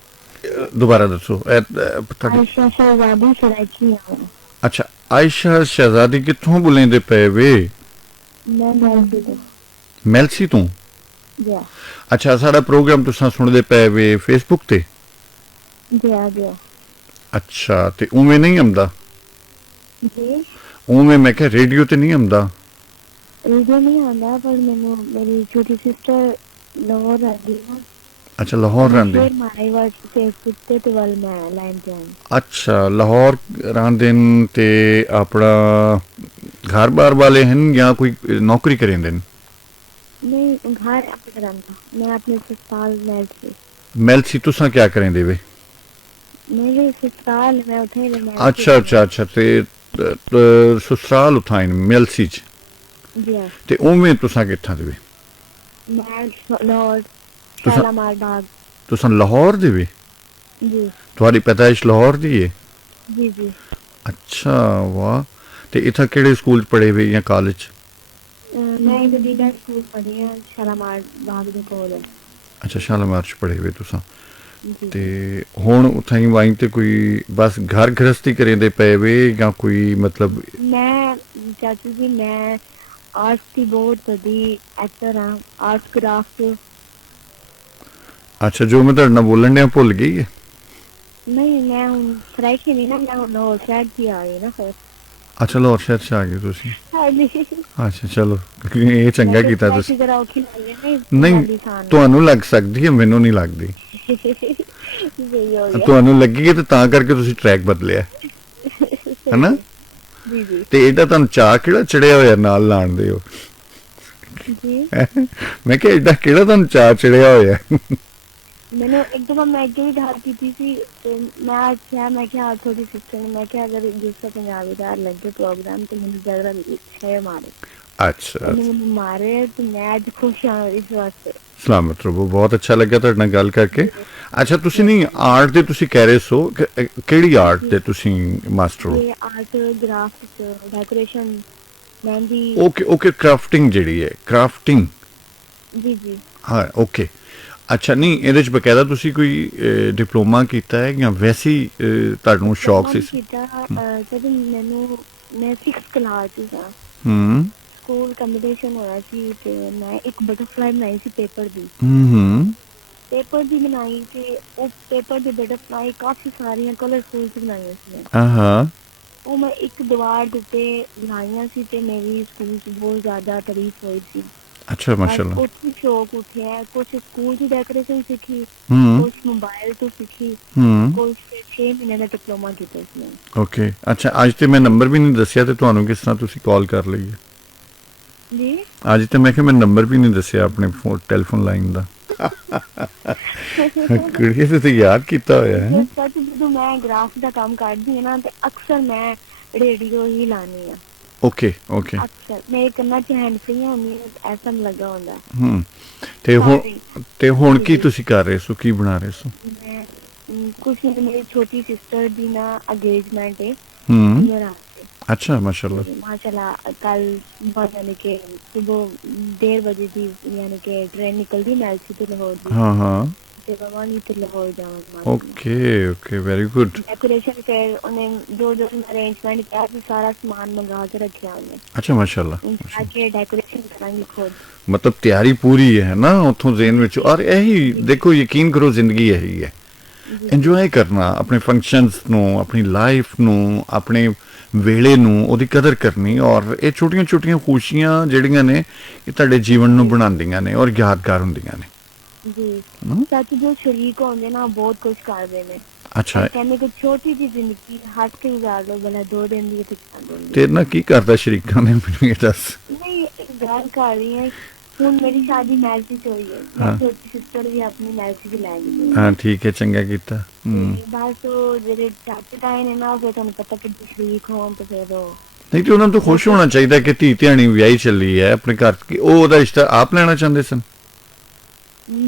दोबारा दसो। ਤੁਹਾਡੀ आयशा शहजादी सराइकी है। ਅੱਛਾ, ਆਇਸ਼ਾ ਸ਼ਹਿਜ਼ਾਦੀ ਕਿੱਥੋਂ ਬੁਲੇਂਦੇ ਪਏ ਵੇ? मैं मेहदी हूँ। ਮੈਲਸੀ ਤੋਂ। जी ਅੱਛਾ, ਸਾਡਾ ਪ੍ਰੋਗਰਾਮ ਤੁਸੀਂ ਸੁਣਦੇ ਪਏ ਵੇ ਫੇਸਬੁੱਕ ਤੇ? जी ਅੱਛਾ, ਤੇ ਉਵੇਂ ਨਹੀਂ ਆਉਂਦਾ? जी ਉਵੇਂ ਮੈਂ ਕਿਹਾ ਰੇਡੀਓ ਤੇ ਨਹੀਂ ਆਉਂਦਾ? रेडियो नहीं आता, पर मैंने मेरी छोटी सिस्टर लाहौर रहती है। ਅੱਛਾ, ਲਾਹੌਰ ਰਹਿੰਦੇ। फिर मारे वर्ड फेसबुक पे तो वाल मैं लाइन पे आई। ਅੱਛਾ, ਲਾਹੌਰ ਰਹਿੰਦੇ ਨੇ ਤੇ ਆਪਣਾ ਘਰ-ਬਾਰ ਵਾਲੇ ਹਨ ਜਾਂ ਕੋਈ ਨੌਕਰੀ ਕਰਿੰਦੇ ਨੇ? नहीं घर अपने घर था, मैं अपने ससुराल में थी। ਮੈਲਸੀ ਤੁਸੀਂ ਕਿਆ ਕਰਿੰਦੇ ਵੇ? मेरे ससुराल मैं उठे मैं। ਅੱਛਾ ਅੱਛਾ ਅੱਛਾ, ਤੇ ਸਸੁਰਾਲ ਉਥਾਂ ਮੈਲਸੀ ਚ। जी ਤੇ ਉਵੇਂ ਤੁਸੀਂ ਕਿੱਥਾਂ ਦੇ ਵੇ? मैं लाहौर तुसा- शालामार बाग। ਤੁਸੀਂ ਲਾਹੌਰ ਦੇ ਵੇ? जी ਤੁਹਾਡੀ ਪੈਦਾਇਸ਼ ਲਾਹੌਰ ਦੀ ਹੈ? जी जी ਅੱਛਾ, ਵਾਹ। ਤੇ ਇੱਥੇ ਕਿਹੜੇ ਸਕੂਲ ਚ ਪੜ੍ਹੇ ਵੇ ਜਾਂ ਕਾਲਜ ਚ? मैं जदीदा स्कूल पढ़ी है, शालामार बाग दे कोल है। ਅੱਛਾ, ਸ਼ਾਲਾਮਾਰ ਚ ਪੜ੍ਹੇ ਵੇ ਤੁਸੀਂ। जी ਤੇ ਹੁਣ ਉੱਥੇ ਹੀ ਵਾਈ ਤੇ ਕੋਈ ਬਸ ਘਰ ਗ੍ਰਸਤੀ ਕਰਿੰਦੇ ਪਏ ਵੇ ਜਾਂ ਕੋਈ ਮਤਲਬ? मैं चाचू जी मैं आर्ट्स की बहुत बड़ी एक्टर हाँ, आर्ट क्राफ्ट। ਅੱਛਾ, ਜੋ ਮੈਂ ਤੁਹਾਡੇ ਨਾਲ ਬੋਲਣ ਡਿਆ ਭੁੱਲ ਗਈ ਹੈ? नहीं मैं हूँ सराइकी नहीं ना, मैं हूँ लाहौर शहर की आ गई ना फिर। ਅੱਛਾ, ਲਾਹੌਰ ਸ਼ਹਿਰ ਚ ਆ ਗਏ ਤੁਸੀਂ। हाँ जी ਅੱਛਾ, ਚਲੋ ਇਹ ਚੰਗਾ ਕੀਤਾ सराइकी ਤੁਸੀਂ। जरा औखी लगी है ਨਹੀਂ, नहीं सान। ਤੁਹਾਨੂੰ ਲੱਗ ਸਕਦੀ ਹੈ, ਮੈਨੂੰ ਨਹੀਂ ਲੱਗਦੀ। सही हो गया। ਤੁਹਾਨੂੰ ਲੱਗੀ ਹੈ ਤੇ ਤਾਂ ਕਰਕੇ ਤੁਸੀਂ ਟਰੈਕ ਬਦਲਿਆ, ਹੈਨਾ? जी जी ਤੇ ਇਹਦਾ ਤੁਹਾਨੂੰ ਚਾਹ ਕਿਹੜਾ ਚੜਿਆ ਹੋਇਆ ਨਾਲ ਲਾਣ ਦੇ ਹੋ? जी ਮੈਂ ਕਿਹਾ ਏਡਾ ਕਿਹੜਾ ਤੁਹਾਨੂੰ ਚਾਹ ਚੜਿਆ ਹੋਇਆ? मैंने एक दफा मैं अगे भी ढाल की थी तो मैं आख्या मैं क्या थोड़ी सिस्टर ने मैं क्या अगर दूसरा पंजाबी दार लगे प्रोग्राम तो मैंने जरा छे मारे। ਅੱਛਾ, मैंने मारे तो मैं आज खुश हाँ इस वास्ते। ਸਲਾਮਤ ਰਹੋ, ਬਹੁਤ ਅੱਛਾ ਲੱਗਿਆ ਤੁਹਾਡੇ ਨਾਲ ਗੱਲ ਕਰਕੇ। ਅੱਛਾ, ਤੁਸੀਂ ਨਹੀਂ ਆਰਟ ਦੇ ਤੁਸੀਂ ਕਹਿ ਰਹੇ ਸੋ ਕਿਹੜੀ ਆਰਟ ਦੇ ਤੁਸੀਂ ਮਾਸਟਰ ਹੋ? ये art graft decoration mehndi. Okay okay, crafting ਜਿਹੜੀ ਹੈ, ਕਰਾਫਟਿੰਗ। जी जी ਹਾਂ, ਓਕੇ। ਅੱਛਾ, ਨਹੀਂ ਇਹਦੇ ਚ ਬਕਾਇਦਾ ਤੁਸੀਂ ਕੋਈ ਡਿਪਲੋਮਾ ਕੀਤਾ ਹੈ ਜਾਂ ਵੈਸੇ ਹੀ ਤੁਹਾਨੂੰ ਸ਼ੌਕ ਸੀ? जब मैनू मैं 6th क्लास च सा ਹੂੰ स्कूल कंपटीशन होया सी ते मैं एक बटरफ्लाई बनाई सी पेपर दी। ਹੂੰ पेपर दी बनाई ते उस पेपर दी बटरफ्लाई काफी सारियां कलरफुल बनाई सी। ਹਾਂ ਉਹ ਮੈਂ ਇੱਕ ਦੀਵਾਰ ਦੇ ਉੱਤੇ ਬਣਾਈਆਂ ਸੀ ਤੇ ਮੇਰੀ ਸਕੂਲ 'ਚ ਬਹੁਤ ਜ਼ਿਆਦਾ ਤਾਰੀਫ ਹੋਈ ਸੀ। ਅੱਛਾ, ਮਾਸ਼ਾਅੱਲਾ। ਉੱਥੇ ਸ਼ੌਕ ਉੱਠਿਆ, ਕੁਛ ਸਕੂਲ 'ਚ ਡੈਕੋਰੇਸ਼ਨ ਸਿੱਖੀ, ਹੂੰ ਕੁਛ ਮੋਬਾਈਲ ਤੋਂ ਸਿੱਖੀ, ਹੂੰ ਕੁਛ 6 ਮਹੀਨੇ ਦਾ ਡਿਪਲੋਮਾ ਕੀਤਾ ਸੀ ਮੈਂ। ਓਕੇ। ਅੱਛਾ, ਅੱਜ ਤੇ ਮੈਂ ਨੰਬਰ ਵੀ ਨਹੀਂ ਦੱਸਿਆ ਤੇ ਤੁਹਾਨੂੰ ਕਿਸ ਤਰ੍ਹਾਂ ਤੁਸੀਂ ਕਾਲ ਕਰ ਲਈ ਹੈ? ਜੀ ਅੱਜ ਤੇ ਮੈਂ ਕਿਹਾ ਮੈਂ ਨੰਬਰ ਵੀ ਨਹੀਂ ਦੱਸਿਆ ਆਪਣੇ ਟੈਲੀਫੋਨ ਲਾਈਨ ਦਾ। ਕੁੜੀਏ ਤੁਸੀਂ ਯਾਦ ਕੀਤਾ ਹੋਇਆ ਹੈ। ਸੱਚ ਜਦੋਂ ਮੈਂ ਗ੍ਰਾਫ ਦਾ ਕੰਮ ਕਰਦੀ ਹਾਂ ਨਾ ਤੇ ਅਕਸਰ ਮੈਂ ਰੇਡੀਓ ਹੀ ਲਾਣੀ ਆ। Okay okay. ਅਕਸਰ ਮੇਰੇ ਕੰਨਾਂ 'ਚ ਹੈਂਡ ਫ੍ਰੀ ਹੁੰਦੀ ਐਸਾ ਲੱਗਾ ਹੁੰਦਾ। ਹੂੰ ਤੇ ਹੁਣ ਕੀ ਤੁਸੀਂ ਕਰ ਰਹੇ ਸੋ, ਕੀ ਬਣਾ ਰਹੇ ਸੋ? ਮੈਂ ਕੁਛ ਨਹੀਂ, ਮੇਰੀ ਛੋਟੀ ਸਿਸਟਰ ਦੀ ਨਾ ਅੰਗੇਜਮੈਂਟ ਹੈ ਹੂੰ ਮੇਰਾ। ਅੱਛਾ, ਮਾਸ਼ਾਅੱਲਾ। माशाल्लाह कल यानी कि सुबह 1:30 बजे की यानी कि ट्रेन निकलती मैलसी तो लाहौर की। ਹਾਂ ਹਾਂ, ते भवानी तो लाहौर जाऊंगा। Okay okay, very good. Decoration फिर उन्हें जो अरेंजमेंट किया कि सारा सामान मंगा के रखा उन्हें। ਅੱਛਾ, ਮਾਸ਼ਾਅੱਲਾ। आके डेकोरेशन करांगे खुद। ਮਤਲਬ ਤਿਆਰੀ ਪੂਰੀ ਹੈ ਨਾ ਉੱਥੋਂ ਜ਼ੇਨ ਵਿੱਚ। ਔਰ ਇਹੀ ਦੇਖੋ, ਯਕੀਨ ਕਰੋ, ਜ਼ਿੰਦਗੀ ਇਹੀ ਹੈ, ਇੰਜੋਏ ਕਰਨਾ ਆਪਣੇ ਫੰਕਸ਼ਨਸ ਨੂੰ, ਆਪਣੀ ਲਾਈਫ ਨੂੰ, ਆਪਣੇ ਵੇਲੇ ਨੂੰ, ਉਹਦੀ ਕਦਰ ਕਰਨੀ। ਔਰ ਇਹ ਛੋਟੀਆਂ ਛੋਟੀਆਂ ਖੁਸ਼ੀਆਂ ਜਿਹੜੀਆਂ ਨੇ ਇਹ ਤੁਹਾਡੇ ਜੀਵਨ ਨੂੰ ਬਣਾਉਂਦੀਆਂ ਨੇ ਔਰ ਯਾਦਗਾਰ ਹੁੰਦੀਆਂ ਨੇ। जी सच जो शरीक होंगे ना बहुत कुछ कर देने। ਅੱਛਾ, कहने को छोटी सी जिंदगी हंस के गुजार लो, भला 2 दिन ਦੀ ਤੇ 4 ਦਿਨ ਦੀ। ਤੇਰੇ ਨਾਲ ਕੀ ਕਰਦਾ ਸ਼ਰੀਕਾਂ ਨੇ, ਮੈਨੂੰ ਇਹ ਦੱਸ। नहीं ਗੱਲ ਕਰ ਰਹੀ है ਹੁਣ ਮੇਰੀ ਸ਼ਾਦੀ ਮੈਲਸੀ ਚ ਹੋਈ ਹੈ। ਮੈਂ ਛੋਟੀ ਸਿਸਟਰ ਵੀ ਆਪਣੀ ਮੈਲਸੀ ਚ ਲੈ ਗਈ। ਹਾਂ, ਠੀਕ ਹੈ, ਚੰਗਾ ਕੀਤਾ। ਬਸ ਉਹ ਜਿਹੜੇ ਚਾਚੇ ਤਾਏ ਨੇ ਨਾ, ਫਿਰ ਤੁਹਾਨੂੰ ਪਤਾ ਕਿ ਸ਼ਰੀਕ ਹੋਣ ਤੇ ਫਿਰ ਉਹ ਨਹੀਂ ਤੇ ਉਹਨਾਂ ਨੂੰ ਤਾਂ ਖੁਸ਼ ਹੋਣਾ ਚਾਹੀਦਾ ਕਿ ਧੀ ਧਿਆਣੀ ਵਿਆਹੀ ਚੱਲੀ ਹੈ ਆਪਣੇ ਘਰ। ਉਹ ਉਹਦਾ ਰਿਸ਼ਤਾ ਆਪ ਲੈਣਾ ਚਾਹੁੰਦੇ ਸਨ?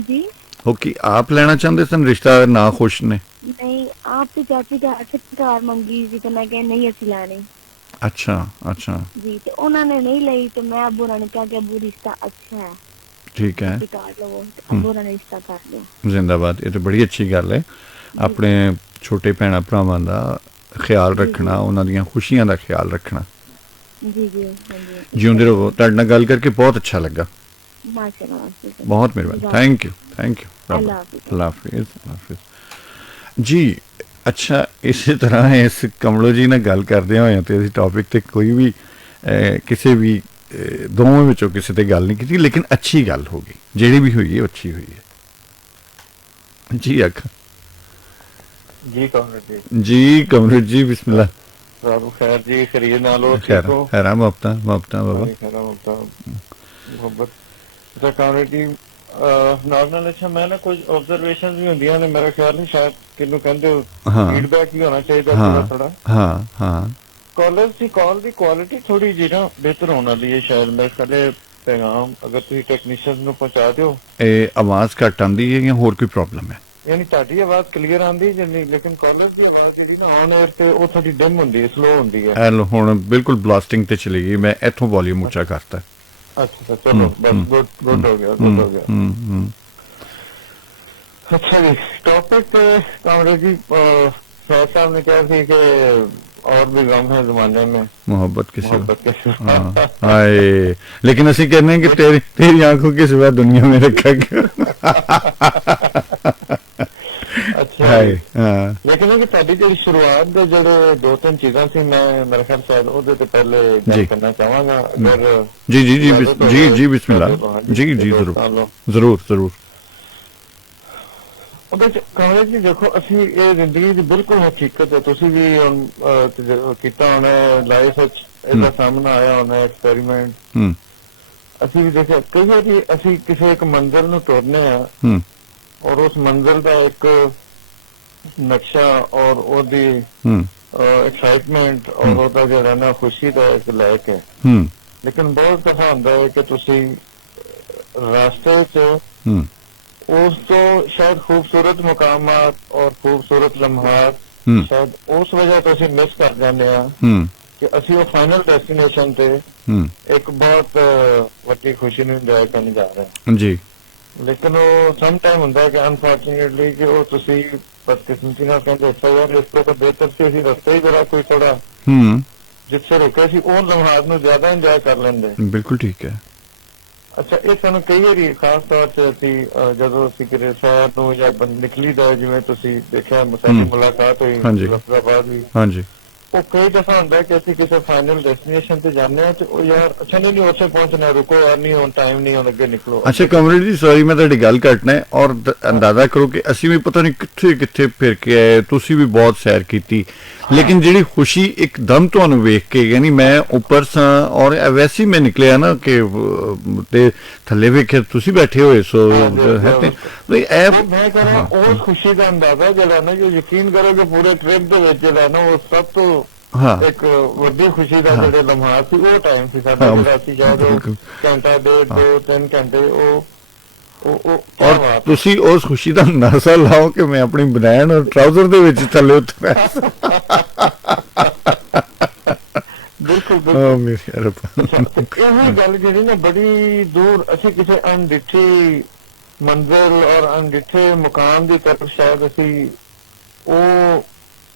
ਜੀ ਉਹ ਕੀ ਆਪ ਲੈਣਾ ਚਾਹੁੰਦੇ ਸਨ ਰਿਸ਼ਤਾ, ਨਾ ਖੁਸ਼ ਨੇ? ਨਹੀਂ ਆਪ ਤੇ ਚਾਚੀ ਦਾ 8 ਕਾਰ ਮੰਗੀ ਸੀ ਤੇ ਮੈਂ ਕਿਹਾ ਨਹੀਂ ਅਸੀਂ ਲੈਣੀ ਅੱਛਾ ਅੱਛਾ ਜੀ, ਤੇ ਉਹਨਾਂ ਨੇ ਨਹੀਂ ਲਈ ਤੇ ਮੈਂ ਅੱਬੂ ਉਹਨਾਂ ਨੇ ਕਿਹਾ ਕਿ ਅੱਬੂ ਰਿਸ਼ਤਾ ਅੱਛਾ ਹੈ, ਠੀਕ ਹੈ ਤੁਸੀਂ ਕਾਰ ਲਵੋ ਤੇ ਅੱਬੂ ਉਹਨਾਂ ਨੇ ਰਿਸ਼ਤਾ ਕਰ ਲਿਆ। ਜ਼ਿੰਦਾਬਾਦ। ਇਹ ਤਾਂ ਬੜੀ ਅੱਛੀ ਗੱਲ ਹੈ, ਜੀ ਆਪਣੇ ਛੋਟੇ ਭੈਣਾਂ ਭਰਾਵਾਂ ਦਾ ਖਿਆਲ ਜੀ ਰੱਖਣਾ, ਜੀ ਉਹਨਾਂ ਦੀਆਂ ਖੁਸ਼ੀਆਂ ਦਾ ਖਿਆਲ ਰੱਖਣਾ। ਜੀ ਜੀ ਹਾਂਜੀ ਜਿਉਂਦੇ ਰਹੋ, ਤੁਹਾਡੇ ਨਾਲ ਗੱਲ ਕਰਕੇ ਬਹੁਤ ਅੱਛਾ ਲੱਗਾ, ਮਾਸ਼ਾਅੱਲਾ ਮਾਸ਼ਾਅੱਲਾ। ਬਹੁਤ ਮਿਹਰਬਾਨੀ, ਥੈਂਕ ਯੂ ਥੈਂਕ ਯੂ। ਅੱਲਾ ਹਾਫਿਜ਼। ਅੱਲਾ ਹਾਫਿਜ਼ ਅੱਲਾ ਹਾਫਿਜ਼ ਜੀ। ਅੱਛਾ, ਇਸੇ ਤਰ੍ਹਾਂ ਇਸ ਕਮਲੋ ਜੀ ਨਾਲ ਗੱਲ ਕਰਦੇ ਹੋਏ ਤੇ ਅਸੀਂ ਟੌਪਿਕ ਤੇ ਕੋਈ ਵੀ ਕਿਸੇ ਵੀ ਦੋਵਾਂ ਵਿੱਚੋਂ ਕਿਸੇ ਤੇ ਗੱਲ ਨਹੀਂ ਕੀਤੀ, ਲੇਕਿਨ ਅੱਛੀ ਗੱਲ ਹੋ ਗਈ, ਜਿਹੜੀ ਵੀ ਹੋਈ ਹੈ ਅੱਛੀ ਹੋਈ ਹੈ ਜੀ। ਅੱਖ ਜੀ ਕਾਮਰੇਡ ਜੀ। ਜੀ ਕਮਰੇਡ ਜੀ, ਬਿਸਮਿल्लाह। ਰਾਬੂ ਖੈਰ ਜੀ, ਖਰੀਦ ਨਾਲੋ ਖੈਰ ਠੀਕ ਹੋ? ਹੈਰਾ ਮੁਹੱਬਤਾਂ ਮੁਹੱਬਤਾਂ ਬਾਬਾ। ਖੈਰਾ ਮੁਹੱਬਤ। ਅੱਛਾ ਕਾਮਰੇਡ ਜੀ, ਨਾਲ ਅੱਛਾ ਮੈਂ ਨਾ ਕੁਝ ਆਬਜ਼ਰਵੇਸ਼ਨਸ ਵੀ ਹੁੰਦੀਆਂ ਨੇ, ਮੇਰਾ ਖਿਆਲ ਨਹੀਂ ਸ਼ਾਇਦ ਕਿਹਨੂੰ ਕਹਿੰਦੇ ਹਾਂ ਫੀਡਬੈਕ ਵੀ ਹੋਣਾ ਚਾਹੀਦਾ ਹਾਂ ਥੋੜਾ। ਹਾਂ ਹਾਂ ਕਾਲਰਸ ਦੀ ਕਾਲ ਦੀ ਕੁਆਲਿਟੀ ਥੋੜੀ ਜਿਹੀ ਨਾ ਬਿਹਤਰ ਹੋਣ ਵਾਲੀ ਹੈ ਸ਼ਾਇਦ। ਮੈਂ ਕਦੇ ਪੈਗਾਮ ਅਗਰ ਤੁਸੀਂ ਟੈਕਨੀਸ਼ੀਅਨ ਨੂੰ ਪਹੁੰਚਾ ਦਿਓ। ਇਹ ਆਵਾਜ਼ ਘੱਟ ਆਉਂਦੀ ਹੈ ਜਾਂ ਹੋਰ ਕੋਈ ਪ੍ਰੋਬਲਮ ਹੈ? ਯਾਨੀ ਤੁਹਾਡੀ ਆਵਾਜ਼ ਕਲੀਅਰ ਆਉਂਦੀ ਜਿੰਨੀ, ਲੇਕਿਨ ਕਾਲਰਸ ਦੀ ਆਵਾਜ਼ ਜਿਹੜੀ ਨਾ ਔਨ 에ਅਰ ਤੇ ਉਹ ਥੋੜੀ ਡਿਮ ਹੁੰਦੀ ਹੈ, ਸਲੋ ਹੁੰਦੀ ਹੈ। ਐ ਲਓ ਹੁਣ ਬਿਲਕੁਲ ਬਲਾਸਟਿੰਗ ਤੇ ਚਲੀ ਗਈ, ਮੈਂ ਇੱਥੋਂ ਵੋਲਿਊਮ ਉੱਚਾ ਕਰਤਾ। ਅੱਛਾ ਚਲੋ ਬਸ ਗੁੱਡ ਹੋ ਗਿਆ, ਗੁੱਡ ਹੋ ਗਿਆ। अच्छा जी, टॉपिक कामरेड जी शाह साहब ने कहा थी कि और भी गम है जमाने में मोहब्बत के सिवा। मोहब्बत के सिवा। हाँ हाय, लेकिन ਅਸੀਂ कहने हैं कि तेरी तेरी आंखों के सिवा दुनिया में रखा क्यों। अच्छा हाय हाँ लेकिन कि ਤੁਹਾਡੀ ਜਿਹੜੀ ਸ਼ੁਰੂਆਤ ਦੇ ਜਿਹੜੇ ਦੋ ਤਿੰਨ ਚੀਜ਼ਾਂ ਸੀ, ਮੈਂ ਮੇਰੇ ਖਿਆਲ ਸ਼ਾਇਦ ਉਹਦੇ ਤੇ ਪਹਿਲੇ ਜੀ। ਗੱਲ ਕਰਨਾ ਚਾਹਾਂਗਾ। ਅਗਰ जी जी जी इजाजत हो जी तो जी बिस्मिल्लाह। कर दो। जी जी तो जरूर लो। जरूर जरूर। ਉਹਦੇ ਚ ਕਾਮਰੇਡ ਜੀ ਦੇਖੋ, ਅਸੀਂ ਇਹ ਜ਼ਿੰਦਗੀ ਦੀ ਬਿਲਕੁਲ ਹਕੀਕਤ ਹੈ, ਤੁਸੀਂ ਵੀ ਕੀਤਾ ਹੋਣਾ ਲਾਈਫ ਵਿੱਚ, ਇਹਦਾ ਸਾਹਮਣਾ ਆਇਆ ਹੋਣਾ ਐਕਸਪੈਰੀਮੈਂਟ। ਹੂੰ ਅਸੀਂ ਵੀ ਦੇਖਿਆ ਕਈ ਵਾਰੀ ਅਸੀਂ ਕਿਸੇ ਇੱਕ ਮੰਜ਼ਿਲ ਨੂੰ ਤੁਰਨੇ ਆ ਹੂੰ ਔਰ ਉਸ ਮੰਜ਼ਿਲ ਦਾ ਇੱਕ ਨਕਸ਼ਾ ਔਰ ਉਹਦੀ ਹੂੰ ਐਕਸਾਈਟਮੈਂਟ ਔਰ ਉਹਦਾ ਜਿਹੜਾ ਨਾ ਖੁਸ਼ੀ ਦਾ ਇੱਕ ਲਾਇਕ ਹੈ। ਹੂੰ ਲੇਕਿਨ ਬਹੁਤ ਦਫਾ ਹੁੰਦਾ ਹੈ ਕਿ ਤੁਸੀਂ ਰਾਸਤੇ 'ਚ ਹੂੰ ਉਸ ਤੋਂ ਸ਼ਾਇਦ ਖੂਬਸੂਰਤ ਮੁਕਾਮਾਤ ਔਰ ਖੂਬਸੂਰਤ ਲਮਹਾਤ ਹੂੰ ਸ਼ਾਇਦ ਉਸ ਵਜ੍ਹਾ ਤੋਂ ਅਸੀਂ ਮਿਸ ਕਰ ਜਾਂਦੇ ਆ ਹੂੰ ਕਿ ਅਸੀਂ ਉਹ ਫਾਈਨਲ ਡੈਸਟੀਨੇਸ਼ਨ ਤੇ ਹੂੰ ਇੱਕ ਬਹੁਤ ਵੱਡੀ ਖੁਸ਼ੀ ਨੂੰ ਇੰਜੋਏ ਕਰਨ ਜਾ ਰਹੇ ਹਾਂ। ਜੀ ਲੇਕਿਨ ਉਹ ਸਮ ਟਾਈਮ ਹੁੰਦਾ ਹੈ ਕਿ ਅਨਫੋਰਚੂਨੇਟਲੀ ਕਿ ਉਹ ਤੁਸੀਂ ਬਦਕਿਸਮਤੀ ਨਾਲ ਕਹਿੰਦੇ ਯਾਰ ਇਸ ਤੋਂ ਤਾਂ ਬਿਹਤਰ ਸੀ ਅਸੀਂ ਰਸਤੇ ਹੀ ਜਰਾ ਕੋਈ ਥੋੜਾ ਹੂੰ ਜਿੱਥੇ ਰੁਕੇ ਸੀ ਉਹ ਲਮਹਾਤ ਨੂੰ ਜ਼ਿਆਦਾ ਇੰਜੋਏ ਕਰ ਲੈਂਦੇ। ਬਿਲਕੁਲ ਠੀਕ ਹੈ। ਅੱਛਾ, ਇਹ ਸਾਨੂੰ ਕਈ ਵਾਰੀ ਖਾਸ ਤੌਰ ਤੇ ਅਸੀਂ ਜਦੋਂ ਅਸੀਂ ਕਿਤੇ ਸ਼ਹਿਰ ਨੂੰ ਜਾਂ ਨਿਕਲੀ ਦਾ, ਜਿਵੇਂ ਤੁਸੀਂ ਦੇਖਿਆ ਸਾਡੀ ਮੁਲਾਕਾਤ ਹੋਈ ਹਾਂਜੀ। ਮੁਜ਼ੱਫਰਾਬਾਦ ਵੀ, ਹਾਂਜੀ ਉਹ ਕਈ ਦਫਾ ਹੁੰਦਾ ਕਿ ਅਸੀਂ ਕਿਸੇ ਫਾਈਨਲ ਡੈਸਟੀਨੇਸ਼ਨ ਤੇ ਜਾਂਦੇ ਹਾਂ ਤੇ ਉਹ ਯਾਰ ਅੱਛਾ ਨਹੀਂ ਉੱਥੇ ਪਹੁੰਚਣਾ, ਰੁਕੋ ਯਾਰ, ਨਹੀਂ ਹੁਣ ਟਾਈਮ ਨਹੀਂ, ਹੁਣ ਅੱਗੇ ਨਿਕਲੋ। ਅੱਛਾ ਕਮਰੇਡ ਜੀ, ਸੌਰੀ ਮੈਂ ਤੁਹਾਡੀ ਗੱਲ ਕੱਟਣਾ ਹੈ ਔਰ ਅੰਦਾਜ਼ਾ ਕਰੋ ਕਿ ਅਸੀਂ ਵੀ ਪਤਾ ਨਹੀਂ ਕਿੱਥੇ ਕਿੱਥੇ ਫਿਰ ਕੇ ਆਏ, ਤੁਸੀਂ ਵੀ ਬਹੁਤ ਸੈਰ ਕੀਤੀ, ਲੇਕਿਨ ਜਿਹੜੀ ਖੁਸ਼ੀ ਇੱਕਦਮ ਤੁਹਾਨੂੰ ਵੇਖ ਕੇ, ਯਾਨੀ ਮੈਂ ਉੱਪਰ ਸਾਂ ਔਰ ਵੈਸੇ ਹੀ ਮੈਂ ਨਿਕਲਿਆ ਨਾ ਕਿ ਤੇ ਥੱਲੇ ਵੇਖਿਆ ਤੁਸੀਂ ਬੈਠੇ ਹੋਏ ਸੋ ਹੈ ਤੇ ਮੈਂ ਕਹ ਰਿਹਾ ਉਸ ਖੁਸ਼ੀ ਦਾ ਅੰਦਾਜ਼ਾ ਜਿਹੜਾ ਨਾ, ਜੋ ਯਕੀਨ ਕਰੋਗੇ ਪੂਰੇ ਟ੍ਰਿਪ ਦੇ ਵਿੱਚ ਜਿਹੜਾ ਨਾ ਉਹ ਸਭ ਤੋਂ ਇੱਕ ਵੱਡੀ ਖੁਸ਼ੀ ਦਾ ਜਿਹੜੇ ਲਮਹਾਤ ਸੀ ਉਹ ਟਾਈਮ ਸੀ ਸਾਡਾ, ਜਿਹੜਾ ਸੀ ਸ਼ਾਇਦ ਘੰਟਾ ਡੇਢ 2-3 ਘੰਟੇ ਔਰ ਤੁਸੀਂ ਉਸ ਖੁਸ਼ੀ ਦਾ ਅੰਦਾਜ਼ਾ ਲਾਓ ਕਿ ਮੈਂ ਆਪਣੀ ਬਨੈਣ ਔਰ ਟਰਾਊਜ਼ਰ ਦੇ ਵਿੱਚ ਥੱਲੇ ਉਤਰਿਆ। ਬਿਲਕੁਲ ਮੇਰੇ ਰੱਬਾ, ਇਹ ਗੱਲ ਜਿਹੜੀ ਨਾ ਬੜੀ ਦੂਰ ਅਸੀਂ ਕਿਸੇ ਅਣਡਿੱਠੀ ਮੰਜ਼ਿਲ ਔਰ ਅਣਡਿੱਠੇ ਮੁਕਾਮ ਦੀ ਤਰਫ ਸ਼ਾਇਦ ਅਸੀਂ ਉਹ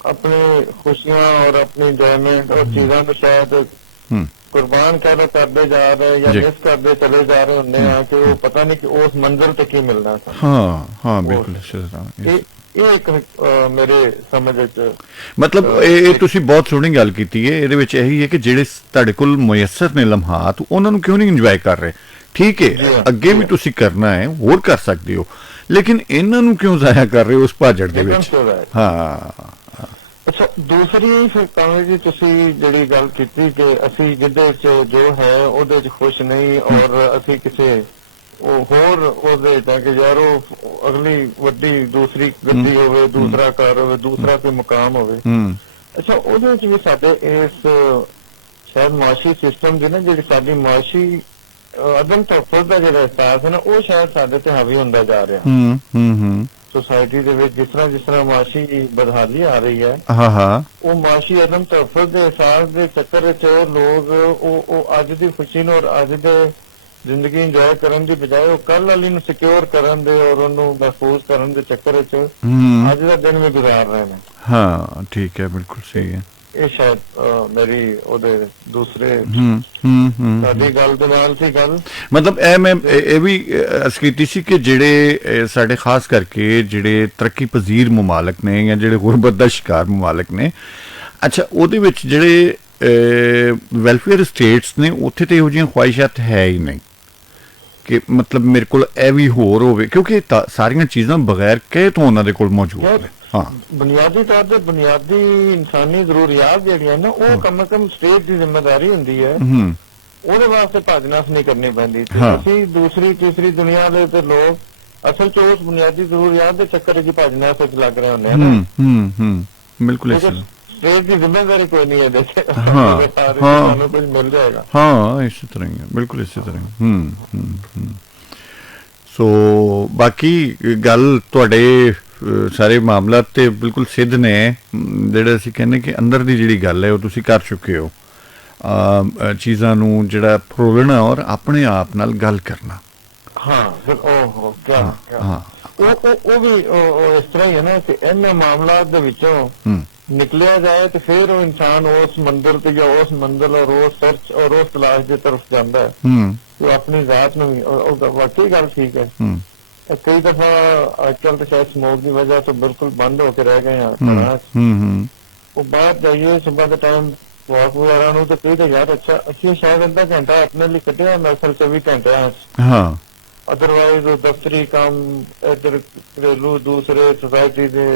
ਆਪਣੇ ਖੁਸ਼ੀਆਂ ਔਰ ਆਪਣੀ ਇੰਜੋਇਮੈਂਟ ਔਰ ਚੀਜ਼ਾਂ ਨੂੰ ਸ਼ਾਇਦ ਕੁਰਬਾਨ ਕਰਦੇ ਜਾ ਰਹੇ ਜਾਂ ਮਿਸ ਕਰਦੇ ਚਲੇ ਜਾ ਰਹੇ ਹੁੰਦੇ ਆ ਕਿ ਉਹ ਪਤਾ ਨਹੀਂ ਕਿ ਉਸ ਮੰਜ਼ਿਲ ਤੇ ਕੀ ਮਿਲਣਾ ਸੀ। ਹਾਂ ਹਾਂ ਬਿਲਕੁਲ। ਇਹ ਇੱਕ ਮੇਰੇ ਸਮਝ ਵਿੱਚ ਮਤਲਬ ਇਹ ਤੁਸੀਂ ਬਹੁਤ ਸੋਹਣੀ ਗੱਲ ਕੀਤੀ ਹੈ। ਇਹਦੇ ਵਿੱਚ ਇਹੀ ਹੈ ਕਿ ਜਿਹੜੇ ਤੁਹਾਡੇ ਕੋਲ ਮੁਯੱਸਰ ਨੇ ਲਮਹਾਤ, ਉਹਨਾਂ ਨੂੰ ਕਿਉਂ ਨਹੀਂ ਇੰਜੋਏ ਕਰ ਰਹੇ? ਠੀਕ ਹੈ, ਅੱਗੇ ਵੀ ਤੁਸੀਂ ਕਰਨਾ ਹੈ, ਹੋਰ ਕਰ ਸਕਦੇ ਹੋ, ਲੇਕਿਨ ਇਹਨਾਂ ਨੂੰ ਕਿਉਂ ਜ਼ਾਇਆ ਕਰ ਰਹੇ ਹੋ ਉਸ ਭਾਜੜ ਦੇ ਵਿੱਚ? ਹਾਂ। ਅੱਛਾ, ਦੂਸਰੀ ਫਿਰ ਕਾਮਰੇਡ ਜੀ ਤੁਸੀਂ ਜਿਹੜੀ ਗੱਲ ਕੀਤੀ ਕਿ ਅਸੀਂ ਜਿਹਦੇ ਵਿੱਚ ਜੋ ਹੈ ਉਹਦੇ ਵਿੱਚ ਖੁਸ਼ ਨਹੀਂ ਔਰ ਅਸੀਂ ਕਿਸੇ ਉਹ ਹੋਰ ਉਹਦੇ ਤਾਂ ਕਿ ਯਾਰ ਉਹ ਅਗਲੀ ਵੱਡੀ ਦੂਸਰੀ ਗੱਡੀ ਹੋਵੇ, ਦੂਸਰਾ ਘਰ ਹੋਵੇ, ਦੂਸਰਾ ਕੋਈ ਮੁਕਾਮ ਹੋਵੇ। ਅੱਛਾ, ਉਹਦੇ ਵਿੱਚ ਵੀ ਸਾਡੇ ਇਸ ਸ਼ਾਇਦ ਮੁਆਸ਼ੀ ਸਿਸਟਮ ਦੀ ਨਾ ਜਿਹੜੀ ਸਾਡੀ ਮੁਆਸ਼ੀ ਅਦਮ ਤਹੱਫੁਜ਼ ਦਾ ਜਿਹੜਾ ਅਹਿਸਾਸ ਹੈ ਨਾ, ਉਹ ਸ਼ਾਇਦ ਸਾਡੇ ਤੇ ਹਾਵੀ ਹੁੰਦਾ ਜਾ ਰਿਹਾ। ਸੁਸਾਇਟੀ ਦੇ ਵਿੱਚ ਜਿਸ ਤਰ੍ਹਾਂ ਮਾਸ਼ੀ ਬਦਹਾਲੀ ਆ ਰਹੀ ਹੈ, ਹਾਂ ਉਹ ਮਾਸ਼ੀ ਅਦਮ ਤਹਫੁਜ਼ ਦੇ ਅਹਿਸਾਸ ਦੇ ਚੱਕਰ ਵਿੱਚ ਲੋਕ ਉਹ ਅੱਜ ਦੀ ਖੁਸ਼ੀ ਨੂੰ ਔਰ ਅੱਜ ਦੇ ਜ਼ਿੰਦਗੀ ਇੰਜੋਏ ਕਰਨ ਦੀ ਬਜਾਏ ਉਹ ਕੱਲ ਵਾਲੀ ਨੂੰ ਸਿਕਿਉਰ ਕਰਨ ਦੇ ਔਰ ਉਹਨੂੰ ਮਹਿਫੂਜ਼ ਕਰਨ ਦੇ ਚੱਕਰ ਵਿੱਚ ਅੱਜ ਦਾ ਦਿਨ ਵੀ ਗੁਜ਼ਾਰ ਰਹੇ ਨੇ। ਹਾਂ ਠੀਕ ਹੈ, ਬਿਲਕੁਲ ਸਹੀ ਹੈ। ਇਹ ਸ਼ਾਇਦ ਮੇਰੀ ਉਹਦੇ ਦੂਸਰੇ ਸਾਡੀ ਗੱਲ ਦੇ ਨਾਲ ਸੀ ਗੱਲ, ਮਤਲਬ ਮੈਂ ਇਹ ਵੀ ਅਰਜ਼ ਕੀਤੀ ਸੀ ਕਿ ਜਿਹੜੇ ਸਾਡੇ ਖਾਸ ਕਰਕੇ ਜਿਹੜੇ ਤਰੱਕੀ ਪਜ਼ੀਰ ਮੁਮਾਲਕ ਨੇ ਜਾਂ ਜਿਹੜੇ ਗੁਰਬਤ ਦਾ ਸ਼ਿਕਾਰ ਮੁਮਾਲਕ ਨੇ, ਅੱਛਾ ਉਹਦੇ ਵਿੱਚ ਜਿਹੜੇ ਵੈਲਫੇਅਰ ਸਟੇਟਸ ਨੇ ਉੱਥੇ ਤੇ ਇਹੋ ਜਿਹੀਆਂ ਖਵਾਹਿਸ਼ਾਤ ਹੈ ਹੀ ਨਹੀਂ ਕਿ ਮਤਲਬ ਮੇਰੇ ਕੋਲ ਇਹ ਵੀ ਹੋਰ ਹੋਵੇ, ਕਿਉਂਕਿ ਸਾਰੀਆਂ ਚੀਜ਼ਾਂ ਬਗੈਰ ਕਹੇ ਤੋਂ ਉਹਨਾਂ ਦੇ ਕੋਲ ਮੌਜੂਦ ਨੇ। ਹਾਂ, ਬੁਨਿਆਦੀ ਤੌਰ ਤੇ ਬੁਨਿਆਦੀ ਇਨਸਾਨੀ ਜ਼ਰੂਰੀਆਤ ਜਿਹੜੀਆਂ ਨਾ ਉਹ ਕਮ ਸੇ ਕਮ ਸਟੇਟ ਦੀ ਜ਼ਿੰਮੇਵਾਰੀ ਹੁੰਦੀ ਹੈ, ਉਹਦੇ ਵਾਸਤੇ ਭੱਜ ਨੱਸ ਨਹੀਂ ਕਰਨੀ ਪੈਂਦੀ। ਅਸੀਂ ਦੂਸਰੀ ਤੀਸਰੀ ਦੁਨੀਆ ਦੇ ਤੇ ਲੋਕ ਅਸਲ ਚ ਉਸ ਬੁਨਿਆਦੀ ਜ਼ਰੂਰੀਆਤ ਦੇ ਚੱਕਰ ਚ ਭੱਜ ਨੱਸ ਵਿੱਚ ਲੱਗ ਰਹੇ ਹੁੰਦੇ ਹਨ। ਬਿਲਕੁਲ ਸਟੇਟ ਦੀ ਜ਼ਿੰਮੇਵਾਰੀ ਕੋਈ ਨਹੀਂ ਹੈ, ਦੇਖੇ ਸਾਨੂੰ ਕੁਝ ਮਿਲ ਜਾਏਗਾ। ਹਾਂ ਇਸੇ ਤਰ੍ਹਾਂ ਹੀ ਹੈ, ਬਿਲਕੁਲ ਇਸੇ ਤਰ੍ਹਾਂ। ਸੋ ਬਾਕੀ ਗੱਲ ਤੁਹਾਡੇ ਸਾਰੇ ਮਾਮਲਾਤ ਤੇ ਬਿਲਕੁਲ ਸਿੱਧ ਨੇ, ਜਿਹੜੇ ਅਸੀਂ ਕਹਿੰਦੇ ਕਿ ਅੰਦਰ ਦੀ ਜਿਹੜੀ ਗੱਲ ਹੈ ਉਹ ਤੁਸੀਂ ਕਰ ਚੁੱਕੇ ਹੋ, ਚੀਜ਼ਾਂ ਨੂੰ ਜਿਹੜਾ ਫਰੋਲਣਾ ਔਰ ਆਪਣੇ ਆਪ ਨਾਲ ਗੱਲ ਕਰਨਾ। ਹਾਂ ਉਹ ਵੀ ਇਸ ਤਰ੍ਹਾਂ ਹੀ ਹੈ ਨਾ ਕਿ ਇਹਨਾਂ ਮਾਮਲਾਤ ਦੇ ਵਿੱਚੋਂ ਨਿਕਲਿਆ ਜਾਏ ਤੇ ਫਿਰ ਉਹ ਇਨਸਾਨ ਉਸ ਮੰਜ਼ਿਲ ਤੇ ਜਾਂ ਉਸ ਮੰਜ਼ਿਲ ਔਰ ਉਸ ਸਰਚ ਔਰ ਉਸ ਤਲਾਸ਼ ਦੀ ਤਰਫ ਜਾਂਦਾ ਹੈ, ਉਹ ਆਪਣੀ ਜ਼ਾਤ ਨੂੰ ਵੀ ਵਾਕਈ ਗੱਲ ਠੀਕ ਹੈ। ਕਈ ਦਫਾ ਅੱਜ ਕੱਲ ਤਾਂ ਸ਼ਾਇਦ ਸਮੋਕ ਦੀ ਵਜ੍ਹਾ ਤੋਂ ਬਿਲਕੁਲ ਬੰਦ ਹੋ ਕੇ ਰਹਿ ਗਏ ਹਾਂ, ਉਹ ਬਾਹਰ ਜਾਈਏ ਸੁਬਹ ਦੇ ਟਾਈਮ ਵਾਕ ਵਗੈਰਾ ਨੂੰ ਤਾਂ ਕਈ ਤਾਂ ਯਾਰ ਅੱਛਾ ਅਸੀਂ ਸ਼ਾਇਦ ਅੱਧਾ ਘੰਟਾ ਆਪਣੇ ਲਈ ਕੱਢਿਆ ਨਸਲ 24 ਘੰਟਿਆਂ ਚ, ਅਦਰਵਾਈਜ਼ ਦਫ਼ਤਰੀ ਕੰਮ ਇੱਧਰ ਘਰੇਲੂ ਦੂਸਰੇ ਸੁਸਾਇਟੀ ਦੇ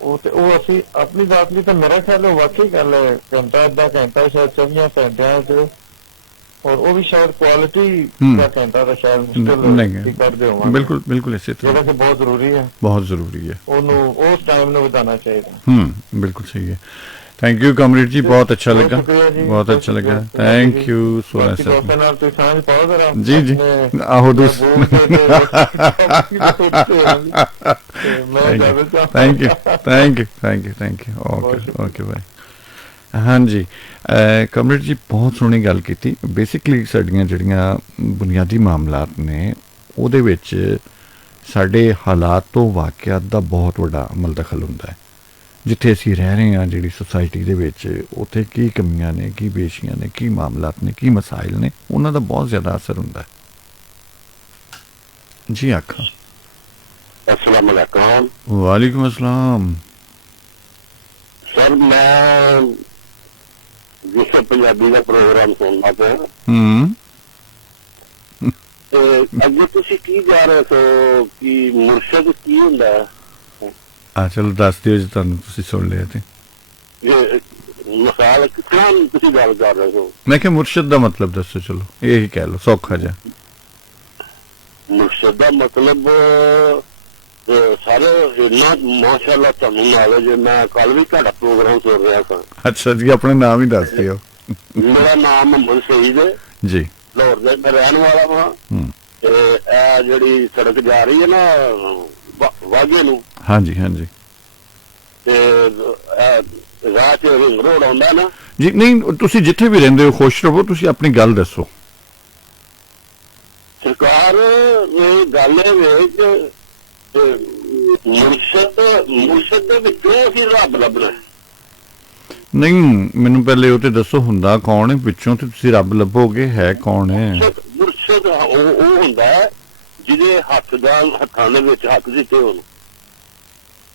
ਉਹ ਅਸੀਂ ਆਪਣੀ ਜ਼ਾਤ ਲਈ ਤਾਂ ਮੇਰਾ ਖਿਆਲ ਵਾਕਈ ਗੱਲ ਹੈ ਘੰਟਾ ਅੱਧਾ ਘੰਟਾ ਸ਼ਾਇਦ 24 ਘੰਟਿਆਂ ਚ, ਔਰ ਉਹ ਵੀ ਸ਼ਾਇਦ ਕੁਆਲਿਟੀ ਦਾ ਘੰਟਾ ਦਾ ਸ਼ਾਇਦ ਮੁਸ਼ਕਿਲ ਕਰਦੇ ਹੋਵਾਂਗੇ। ਬਿਲਕੁਲ ਬਿਲਕੁਲ ਇਸੇ ਤਰ੍ਹਾਂ, ਜਿਹੜਾ ਕਿ ਬਹੁਤ ਜ਼ਰੂਰੀ ਹੈ, ਬਹੁਤ ਜ਼ਰੂਰੀ ਹੈ, ਉਹਨੂੰ ਉਸ ਟਾਈਮ ਨੂੰ ਵਧਾਉਣਾ ਚਾਹੀਦਾ। ਬਿਲਕੁਲ ਸਹੀ ਹੈ। थैंक यू कमरेड जी, बहुत अच्छा लगा, बहुत अच्छा लगा, thank you Sona sir ji जी। आहो thank you thank you thank you thank you okay okay bye. हाँ जी कमरेड जी बहुत सोहनी गल कीती। बेसिकली साडियां जिहड़ियां बुनियादी मामलात ने ਉਹਦੇ ਵਿੱਚ ਸਾਡੇ ਹਾਲਾਤ ਤੋਂ ਵਾਕਿਆਤ ਦਾ ਬਹੁਤ ਵੱਡਾ ਅਮਲ ਦਖਲ ਹੁੰਦਾ ਹੈ। ਜਿੱਥੇ ਅਸੀਂ ਰਹਿ ਰਹੇ ਹਾਂ ਜਿਹੜੀ ਸੁਸਾਇਟੀ ਦੇ ਵਿੱਚ, ਉੱਥੇ ਕੀ ਕਮੀਆਂ ਨੇ, ਕੀ ਬੇਸ਼ੀਆਂ ਨੇ, ਕੀ ਮਾਮਲਾਤ ਨੇ, ਕੀ ਮਸਾਇਲ ਨੇ, ਉਹਨਾਂ ਦਾ ਬਹੁਤ ਜ਼ਿਆਦਾ ਅਸਰ ਹੁੰਦਾ ਹੈ। ਜੀ ਆਖਾਂ। अस्सलाम वालेकुम। वालेकुम अस्सलाम। सर मैं जिस पंजाबी का प्रोग्राम सुनना पे ਤੇ ਅੱਗੇ ਤੁਸੀਂ ਕੀ ਜਾ ਰਹੇ ਸੋ ਕਿ ਮੁਰਸ਼ਦ ਕੀ ਹੁੰਦਾ ਹੈ? ਚਲੋ ਦੱਸ ਦਿਓ ਜੀ, ਤੁਹਾਨੂੰ ਤੁਸੀਂ ਸੁਣ ਲਿਆ ਤੇ ਮਿਸਾਲ ਕਿਦਾਂ ਤੁਸੀਂ ਗੱਲ ਕਰ ਰਹੇ ਹੋ? ਮੈਂ ਕਿਹਾ ਮੁਰਸ਼ਦ ਦਾ ਮਤਲਬ ਦੱਸੋ, ਚਲੋ ਇਹੀ ਕਹਿ ਲਓ ਸੌਖਾ ਜਿਹਾ। ਮੁਰਸ਼ਦ ਦਾ ਮਤਲਬ ਸਾਰੇ ਇੰਨਾ ਮਾਸ਼ਾਅੱਲਾ ਤੁਹਾਨੂੰ ਨੌਲੇਜ, ਮੈਂ ਕੱਲ ਵੀ ਤੁਹਾਡਾ ਪ੍ਰੋਗਰਾਮ ਸੁਣ ਰਿਹਾ ਸਾਂ। ਅੱਛਾ ਜੀ, ਆਪਣੇ ਨਾਮ ਹੀ ਦੱਸ ਦਿਓ। ਮੇਰਾ ਨਾਮ ਮੁਹੰਮਦ ਸਈਦ ਹੈ ਜੀ, ਲਾਹੌਰ ਦਾ ਮੈਂ ਰਹਿਣ ਵਾਲਾ ਵਾਂ। ਤੇ ਇਹ ਜਿਹੜੀ ਸੜਕ ਜਾ ਰਹੀ ਹੈ ਨਾ ਵਾਗੇ ਨੂੰ, ਹਾਂਜੀ ਹਾਂਜੀ, ਤੇ ਰਾਹ ਚ ਰਿੰਗ ਰੋਡ ਆਉਂਦਾ ਨਾ ਜੀ। ਨਹੀਂ, ਤੁਸੀਂ ਜਿੱਥੇ ਵੀ ਰਹਿੰਦੇ ਹੋ ਖੁਸ਼ ਰਹੋ, ਤੁਸੀਂ ਆਪਣੀ ਗੱਲ ਦੱਸੋ। ਸਰਕਾਰ ਇਹ ਗੱਲ ਹੈ ਮੁਰਸ਼ਦ ਦੇ ਵਿੱਚੋਂ ਅਸੀਂ ਰੱਬ ਲੱਭਣਾ। ਨਹੀਂ, ਮੈਨੂੰ ਪਹਿਲੇ ਉਹ ਤੇ ਦੱਸੋ ਹੁੰਦਾ ਕੌਣ ਹੈ ਵਿੱਚੋਂ, ਤੇ ਤੁਸੀਂ ਰੱਬ ਲੱਭੋਗੇ, ਹੈ ਕੌਣ ਹੈ? ਮੁਰਸ਼ਦ ਉਹ ਹੁੰਦਾ ਹੈ ਜਿਹਦੇ ਹੱਥਾਂ ਦੇ ਵਿੱਚ ਹੱਥ ਦਿੱਤੇ ਹੋਣ,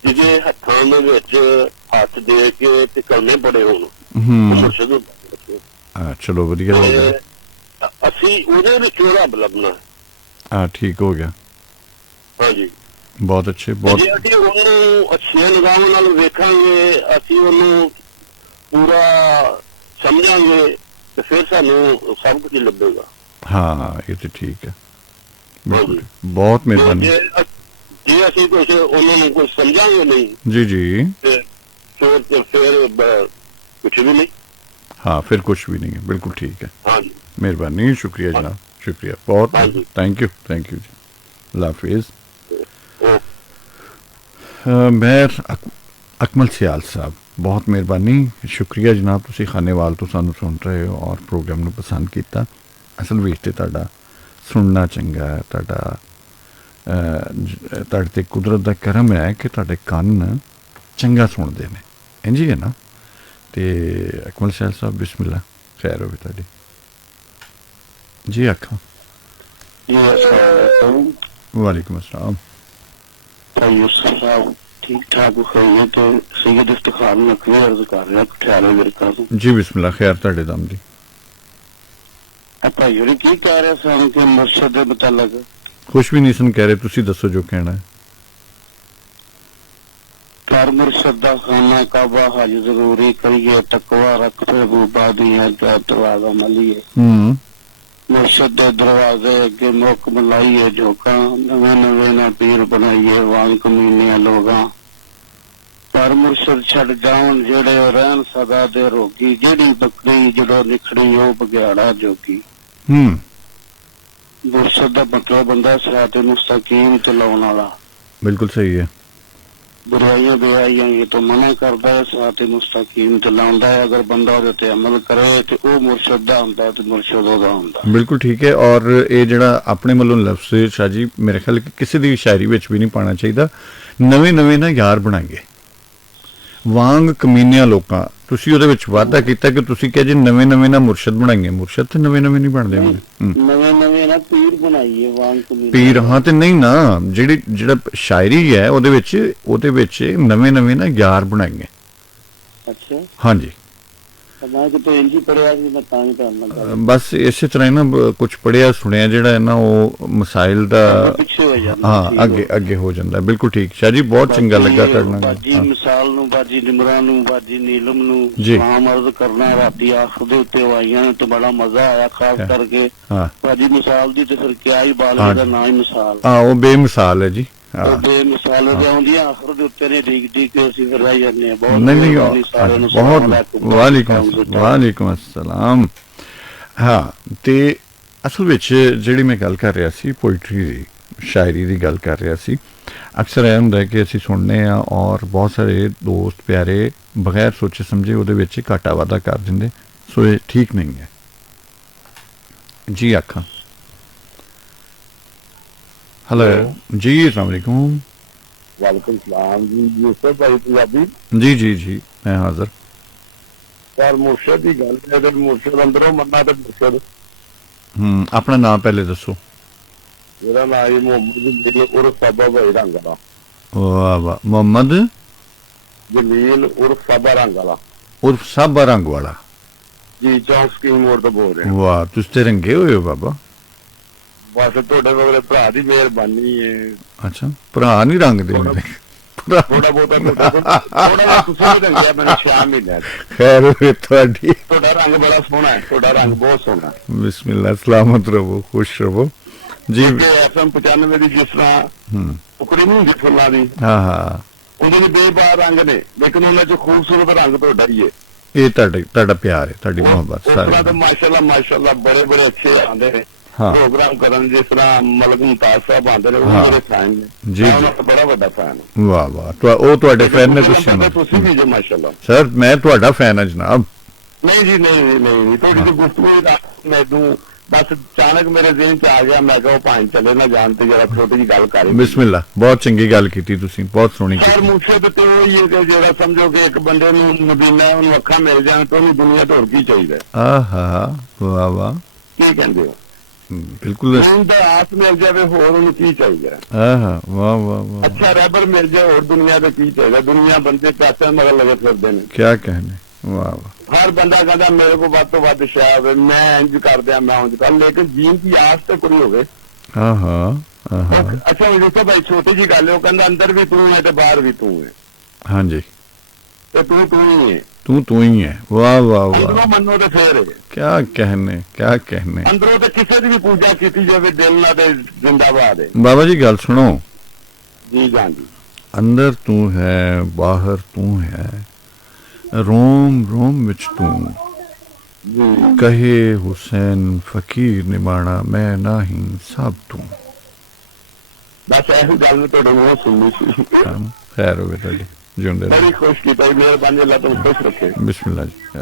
ਜਿਹਦੇ ਹੱਥਾਂ ਦੇ ਵਿੱਚ ਹੱਥ ਦੇ ਕੇ ਤੇ ਕਲਮੇ ਪੜੇ ਹੋਣ, ਮੁਰਸ਼ਦ ਹੁੰਦਾ। ਚਲੋ ਵਧੀਆ ਹੋ ਗਿਆ, ਅਸੀਂ ਉਹਦੇ ਵਿੱਚੋਂ ਰੱਬ ਲੱਭਣਾ। ਠੀਕ ਹੋ ਗਿਆ, ਹਾਂਜੀ ਬਹੁਤ ਅੱਛੇ। ਬਹੁਤ ਜੇ ਅਸੀਂ ਉਹਨੂੰ ਅੱਛੀਆਂ ਨਿਗਾਹਾਂ ਨਾਲ ਵੇਖਾਂਗੇ, ਅਸੀਂ ਉਹਨੂੰ ਪੂਰਾ ਸਮਝਾਂਗੇ ਤੇ ਫਿਰ ਸਾਨੂੰ ਸਭ ਕੁਝ ਲੱਭੇਗਾ। ਹਾਂ ਇਹ ਤੇ ਠੀਕ ਹੈ, ਬਹੁਤ ਮਿਹਰਬਾਨੀ। ਜੇ ਅਸੀਂ ਕੁਛ ਉਹਨਾਂ ਨੂੰ ਕੁਛ ਸਮਝਾਂਗੇ ਨਹੀਂ ਜੀ ਜੀ, ਫਿਰ ਕੁਛ ਵੀ ਨਹੀਂ। हाँ फिर कुछ भी नहीं है, बिल्कुल ठीक है। हाँ जी, मेहरबानी, शुक्रिया जनाब, शुक्रिया बहुत। थैंक यू जी, अल्लाह हाफिज़। ਮੈਂ ਅਕਮਲ ਸਿਆਲ ਸਾਹਿਬ, ਬਹੁਤ ਮਿਹਰਬਾਨੀ, ਸ਼ੁਕਰੀਆ ਜਨਾਬ, ਤੁਸੀਂ ਖਾਨੇਵਾਲ ਤੋਂ ਸਾਨੂੰ ਸੁਣ ਰਹੇ ਹੋ ਔਰ ਪ੍ਰੋਗਰਾਮ ਨੂੰ ਪਸੰਦ ਕੀਤਾ। ਅਸਲ ਵਿੱਚ ਤੇ ਤੁਹਾਡਾ ਸੁਣਨਾ ਚੰਗਾ ਹੈ, ਤੁਹਾਡੇ 'ਤੇ ਕੁਦਰਤ ਦਾ ਕਰਮ ਹੈ ਕਿ ਤੁਹਾਡੇ ਕੰਨ ਚੰਗਾ ਸੁਣਦੇ ਨੇ, ਇੰਝ ਹੀ ਹੈ ਨਾ। ਅਤੇ ਅਕਮਲ ਸਿਆਲ ਸਾਹਿਬ, ਬਿਸਮਿਲ੍ਲਾ, ਖੈਰ ਹੋਵੇ ਤੁਹਾਡੀ। ਜੀ ਆਖਾਂ। ਵਾਲੇਕੁਮ ਅਸਲਾਮ। ਠੀਕ ਠਾਕ ਹੋਈਏ ਤੇ ਸੈਯਦ ਇਫਤਖਾਰ ਨੂੰ ਅਖੀਰ ਅਰਜ਼ ਕਰ ਰਿਹਾ ਪਟਿਆਲੇ ਵਿਰਕਾ ਤੋਂ। ਜੀ ਬਿਸਮਿਲ੍ਲਾ, ਖੈਰ ਤੁਹਾਡੇ ਦਮ ਦੀ। ਆਪਾਂ ਜਿਹੜੀ ਕੀ ਕਹਿ ਰਹੇ ਸਨ ਕਿ ਮੁਰਸ਼ਦ ਦੇ ਮੁਤਲਕ ਕੁਛ ਵੀ ਨਹੀਂ ਸੁਣ ਕਹਿ ਰਹੇ, ਤੁਸੀਂ ਦੱਸੋ ਜੋ ਕਹਿਣਾ ਹੈ। ਕਰ ਮੁਰਸ਼ਦ ਦਾ ਖਾਨਾ ਕਾਬਾ ਹਜ ਜ਼ਰੂਰੀ ਕਰੀਏ ਤਕਵਾ ਰੱਖੇ ਬੂਬਾ ਦੀਆਂ ਦਰਵਾਜ਼ਾ ਮਲੀਏ। ਮੁਰਸ਼ਦ ਦੇ ਦਰਵਾਜ਼ੇ ਅੱਗੇ ਮੁੱਕ ਮਲਾਈਏ ਝੋਕਾਂ, ਨਵੇਂ ਨਵੇਂ ਨਾ ਪੀਰ ਬਣਾਈਏ ਵਾਂਗ ਕਮੀਨੀਆਂ ਲੋਕਾਂ। ਪਰ ਮੁਰਸ਼ਦ ਛੱਡ ਜਾਣ ਜਿਹੜੇ ਰਹਿਣ ਸਦਾ ਦੇ ਰੋਗੀ, ਜਿਹੜੀ ਬੱਕਰੀ ਜਦੋਂ ਨਿਖੜੀ ਉਹ ਬਗਿਆੜਾ ਜੋਗੀ। ਮੁਰਸ਼ਦ ਦਾ ਮਤਲਬ ਬੰਦਾ ਸਿਰਾਤ ਮੁਸਤਕੀਮ ਤੇ ਲਾਉਣ ਵਾਲਾ। ਬਿਲਕੁਲ ਸਹੀ ਹੈ। बुराइयां बेआइयां ये तो मना करता है, सिरात मुस्तकीम ते लाउंदा है। अगर बंदा ਉਹਦੇ ਤੇ ਅਮਲ ਕਰੇ ਤੇ ਉਹ ਮੁਰਸ਼ਦ ਦਾ ਹੁੰਦਾ ਤੇ ਮੁਰਸ਼ਦ ਉਹਦਾ ਹੁੰਦਾ। ਬਿਲਕੁਲ ਠੀਕ ਹੈ। ਔਰ ਇਹ ਜਿਹੜਾ ਆਪਣੇ ਵੱਲੋਂ ਲਫ਼ਜ਼ ਸ਼ਾਹ ਜੀ ਮੇਰੇ ਖਿਆਲ ਕਿਸੇ ਦੀ ਸ਼ਾਇਰੀ ਵਿੱਚ ਵੀ ਨਹੀਂ ਪਾਉਣਾ ਚਾਹੀਦਾ। ਨਵੇਂ ਨਵੇਂ ਨਾ ਯਾਰ ਬਣਾਈਏ ਵਾਂਗ ਕਮੀਨਿਆਂ ਲੋਕਾਂ, ਤੁਸੀਂ ਉਹਦੇ ਵਿੱਚ ਵਾਅਦਾ ਕੀਤਾ ਕਿ ਤੁਸੀਂ ਕਿਹਾ ਜੀ ਨਵੇਂ ਨਵੇਂ ਨਾ ਮੁਰਸ਼ਦ ਬਣਾਈਏ। ਮੁਰਸ਼ਦ ਤੇ ਨਵੇਂ ਨਵੇਂ ਨਹੀਂ ਬਣਦੇ ਹੁੰਦੇ, ਨਵੇਂ ਨਵੇਂ ਨਾ ਪੀਰ ਬਣਾਈਏ ਵਾਂਗ ਕਮੀਨਿਆਂ ਪੀਰ। ਹਾਂ ਤੇ ਨਹੀਂ ਨਾ, ਜਿਹੜਾ ਸ਼ਾਇਰੀ ਹੈ ਉਹਦੇ ਵਿੱਚ ਨਵੇਂ ਨਵੇਂ ਨਾ ਯਾਰ ਬਣਾਈਏ। ਅੱਛਾ, ਹਾਂਜੀ। ਮੈਂ ਕਿਤੇ ਇੰਝ ਹੀ ਪੜਿਆ ਸੀ, ਮੈਂ ਤਾਂ ਹੀ ਤੁਹਾਨੂੰ ਬਸ ਇਸੇ ਤਰ੍ਹਾਂ ਨਾ ਕੁਝ ਪੜਿਆ ਸੁਣਿਆ ਜਿਹੜਾ ਹੈ ਨਾ ਉਹ ਮਸਾਇਲ ਦਾ ਹਾਂ ਅੱਗੇ ਹੋ ਜਾਂਦਾ। ਬਿਲਕੁਲ ਠੀਕ ਸ਼ਾਹ ਜੀ, ਬਹੁਤ ਚੰਗਾ ਲੱਗਾ ਤੁਹਾਡੇ ਨਾਲ। ਬਾਜੀ ਮਿਸਾਲ ਨੂੰ, ਬਾਜੀ ਨਿਮਰਾਂ ਨੂੰ, ਬਾਜੀ ਨੀਲਮ ਨੂੰ ਨਾਮ ਅਰਜ਼ ਕਰਨਾ ਰਾਤੀ ਆਖ ਦੇ ਉੱਤੇ ਆਈਆਂ ਤੇ ਬੜਾ ਮਜ਼ਾ ਆਇਆ, ਖਾਸ ਕਰਕੇ ਬਾਜੀ ਮਿਸਾਲ ਦੀ ਤੇ ਫਿਰ ਕਿਆ ਹੀ ਬਾਲ ਦਾ ਨਾਂ ਹੀ ਮਿਸਾਲ। ਉਹ ਬੇਮਿਸਾਲ ਹੈ ਜੀ। ਬੇਮਿਸਾਲ ਆਉਂਦੀਆਂ ਆਖਰ ਦੇ ਉੱਤੇ ਨੇ ਡੀਕ ਕੇ ਅਸੀਂ ਫਿਰ ਰਹਿ ਜਾਂਦੇ ਹਾਂ। ਬਹੁਤ ਵਾਲੇਕੁਮ ਅਸਲਾਮ। ਹਾਂ, ਤੇ ਅਸਲ ਵਿੱਚ ਜਿਹੜੀ ਮੈਂ ਗੱਲ ਕਰ ਰਿਹਾ ਸੀ ਪੋਇਟਰੀ ਦੀ, ਸ਼ਾਇਰੀ ਦੀ ਗੱਲ ਕਰ ਰਿਹਾ ਸੀ। ਅਕਸਰ ਇਹ ਹੁੰਦਾ ਕਿ ਅਸੀਂ ਸੁਣਨੇ ਹਾਂ ਔਰ ਬਹੁਤ ਸਾਰੇ ਦੋਸਤ ਪਿਆਰੇ ਬਗੈਰ ਸੋਚੇ ਸਮਝੇ ਉਹਦੇ ਵਿੱਚ ਘਾਟਾ ਵਾਧਾ ਕਰ ਦਿੰਦੇ, ਸੋ ਇਹ ਠੀਕ ਨਹੀਂ ਹੈ ਜੀ। ਆਖਾਂ। हेलो जी, अस्सलाम वालेकुम। वालेकुम सलाम जी, यूसुफ भाई पंजाबी। जी जी जी, मैं हाजिर। यार मुर्शद की गल है, मुर्शद अंदरों मन्ना ते मुर्शद। अपना नाम पहले दसो। मेरा नाम है मोहम्मद जलील उर्फ साबा भाई रंगाला। वाह वाह, मोहम्मद जलील उर्फ साबा रंगाला। उर्फ साबा रंग वाला जी, चौक स्कीम मोड़ तो बोल रहे हैं। वाह, तुस ते रंगे हुए हो बाबा। बस ਤੁਹਾਡੇ ਮੇਰੇ ਭਰਾ ਦੀ ਮਿਹਰਬਾਨੀ ਹੈ। ਅੱਛਾ, ਭਰਾ ਨਹੀਂ ਰੰਗਦੇ ਹੁੰਦੇ ਥੋੜਾ ਬਹੁਤਾ ਤੁਸੀਂ ਵੀ ਰੰਗਿਆ ਮੈਨੂੰ 6 ਮਹੀਨੇ। ਖੈਰ ਹੋਵੇ ਤੁਹਾਡੀ। ਤੁਹਾਡਾ ਰੰਗ ਬੜਾ ਸੋਹਣਾ ਹੈ, ਤੁਹਾਡਾ ਰੰਗ ਬਹੁਤ ਸੋਹਣਾ। ਬਿਸਮਿਲ੍ਲਾ, ਸਲਾਮਤ ਰਹੋ, ਖੁਸ਼ ਰਹੋ ਜੀ। FM 95 ਦੀ ਜਿਸ ਤਰ੍ਹਾਂ ਉਕੜੀ ਨਹੀਂ ਹੁੰਦੀ ਫੁੱਲਾਂ ਦੀ, ਹਾਂ ਉਹਦੇ ਵੀ ਬੇਬਾਰ ਰੰਗ ਨੇ, ਲੇਕਿਨ ਉਹਨਾਂ ਚ ਖੂਬਸੂਰਤ ਰੰਗ ਤੁਹਾਡਾ ਹੀ ਹੈ। ਇਹ ਤੁਹਾਡਾ ਪਿਆਰ ਹੈ, ਤੁਹਾਡੀ ਮੁਹੱਬਤ। ਉਸ ਤਰ੍ਹਾਂ ਤਾਂ ਮਾਸ਼ਾਅੱਲਾ ਬੜੇ ਬੜੇ ਅੱਛੇ ਆਉਂਦੇ ਨੇ ਪ੍ਰੋਗਰਾਮ ਕਰਨ, ਜਿਸ ਤਰ੍ਹਾਂ ਮਲਕ ਮੁਮਤਾਜ਼ ਸਾਹਿਬ ਆਉਂਦੇ ਨੇ, ਉਹ ਮੇਰੇ ਫੈਨ ਨੇ ਜੀ, ਬੜਾ ਵੱਡਾ ਫੈਨ ਹੈ। ਵਾਹ ਵਾਹ, ਉਹ ਤੁਹਾਡੇ ਫੈਨ ਨੇ। ਤੁਸੀਂ ਵੀ ਜੀ ਮਾਸ਼ਾਅੱਲਾ। ਸਰ ਮੈਂ ਤੁਹਾਡਾ ਫੈਨ ਹਾਂ ਜਨਾਬ। ਨਹੀਂ ਜੀ, ਨਹੀਂ ਤੁਹਾਡੀ ਤਾਂ ਗੁਫ਼ਤਗੂ ਦਾ ਮੈਨੂੰ ਬਸ ਅਚਾਨਕ ਮੇਰੇ ਜ਼ਿਹਨ ਚ ਆ ਗਿਆ, ਮੈਂ ਕਿਹਾ ਭਾਈ ਚਲੇ ਨਾ ਜਾਣ ਤੇ ਜਰਾ ਛੋਟੀ ਜਿਹੀ ਗੱਲ ਕਰੀ। ਬਿਸਮਿਲ੍ਲਾ, ਬਹੁਤ ਚੰਗੀ ਗੱਲ ਕੀਤੀ ਤੁਸੀਂ, ਬਹੁਤ ਸੋਹਣੀ ਕੀਤੀ। ਮੁਰਸ਼ਦ ਤੇ ਉਹ ਹੀ ਹੈ ਜਿਹੜਾ ਸਮਝੋ ਕਿ ਇੱਕ ਬੰਦੇ ਨੂੰ ਮਦੀਨਾ ਉਹਨੂੰ ਅੱਖਾਂ ਮਿਲ ਜਾਣ ਤਾਂ ਉਹਨੂੰ ਦੁਨੀਆ ਤੋਂ ਹੋਰ ਕੀ ਚਾਹੀਦਾ। ਆਹਾ, ਵਾਹ ਵਾਹ, ਕੀ ਕਹਿੰਦੇ ਹੋ? ਬਿਲਕੁਲ ਆਸ ਮਿਲ ਜਾਵੇ, ਹੋਰ ਉਹਨੂੰ ਕੀ ਚਾਹੀਦਾ। ਵਾਹ ਵਾਹ, ਅੱਛਾ ਰਹਿਬਰ ਮਿਲ ਜਾਏ, ਹੋਰ ਦੁਨੀਆ ਤੇ ਕੀ ਚਾਹੀਦਾ। ਦੁਨੀਆ ਬੰਦੇ ਪੈਸੇ ਮਗਰ ਲਗੇ ਫਿਰਦੇ ਨੇ, ਕਿਆ ਕਹਿਣੇ। ਵਾਹ ਵਾਹ, ਹਰ ਬੰਦਾ ਕਹਿੰਦਾ ਮੇਰੇ ਕੋਲ ਵੱਧ ਤੋਂ ਵੱਧ ਸ਼ਾਇ ਹੋਵੇ, ਮੈਂ ਇੰਝ ਕਰ ਦਿਆਂ, ਮੈਂ ਉਂਝ ਕਰ, ਲੇਕਿਨ ਜੀਣ ਦੀ ਆਸ ਤੇ ਪੂਰੀ ਹੋਵੇ। ਅੱਛਾ ਦੇਖੋ ਭਾਈ, ਛੋਟੀ ਜੀ ਗੱਲ ਹੈ, ਉਹ ਕਹਿੰਦਾ ਅੰਦਰ ਵੀ ਤੂੰ ਹੈ ਤੇ ਬਾਹਰ ਵੀ ਤੂੰ ਹੈ। ਹਾਂਜੀ, ਤੇ ਤੂੰ ਹੀ ਹੈ, ਤੂੰ ਹੀ ਹੈ। ਵਾਹ ਵਾਹ ਵਾਹ, ਅੰਦਰੋਂ ਮੰਨੋ ਤੇ ਫੇਰ ਕਿਆ ਕਹਿਣੇ। ਅੰਦਰੋਂ ਤੇ ਕਿਸੇ ਦੀ ਵੀ ਪੂਜਾ ਕੀਤੀ ਜਾਵੇ, ਦਿਲ ਨਾਲ ਤੇ ਜ਼ਿੰਦਾਬਾਦ ਹੈ। ਬਾਬਾ ਜੀ ਗੱਲ ਸੁਣੋ ਜੀ। ਜੀ, ਅੰਦਰ ਤੂੰ ਹੈ, ਬਾਹਰ ਤੂੰ ਹੈ, ਰੋਮ ਰੋਮ ਵਿੱਚ ਤੂੰ। ਕਹੇ ਹੁਸੈਨ ਫਕੀਰ ਨਿਮਾਣਾ, ਮੈਂ ਨਹੀਂ ਸਭ ਤੂੰ। ਬਸ ਇਹੋ ਗੱਲ ਮੈਂ ਤੁਹਾਡੇ ਮੂੰਹੋਂ ਸੁਣਨੀ ਸੀ। ਖੈਰ ਹੋਵੇ ਤੁਹਾਡੀ, ਜਿਉਂਦੇ ਰਹੋ। ਬੜੀ ਖੁਸ਼ ਕੀਤਾ ਜੀ, ਮਿਹਰਬਾਨੀ, ਅੱਲਾ ਤੁਹਾਨੂੰ ਖੁਸ਼ ਰੱਖੇ। ਬਿਸਮਿਲ੍ਲਾ ਜੀ।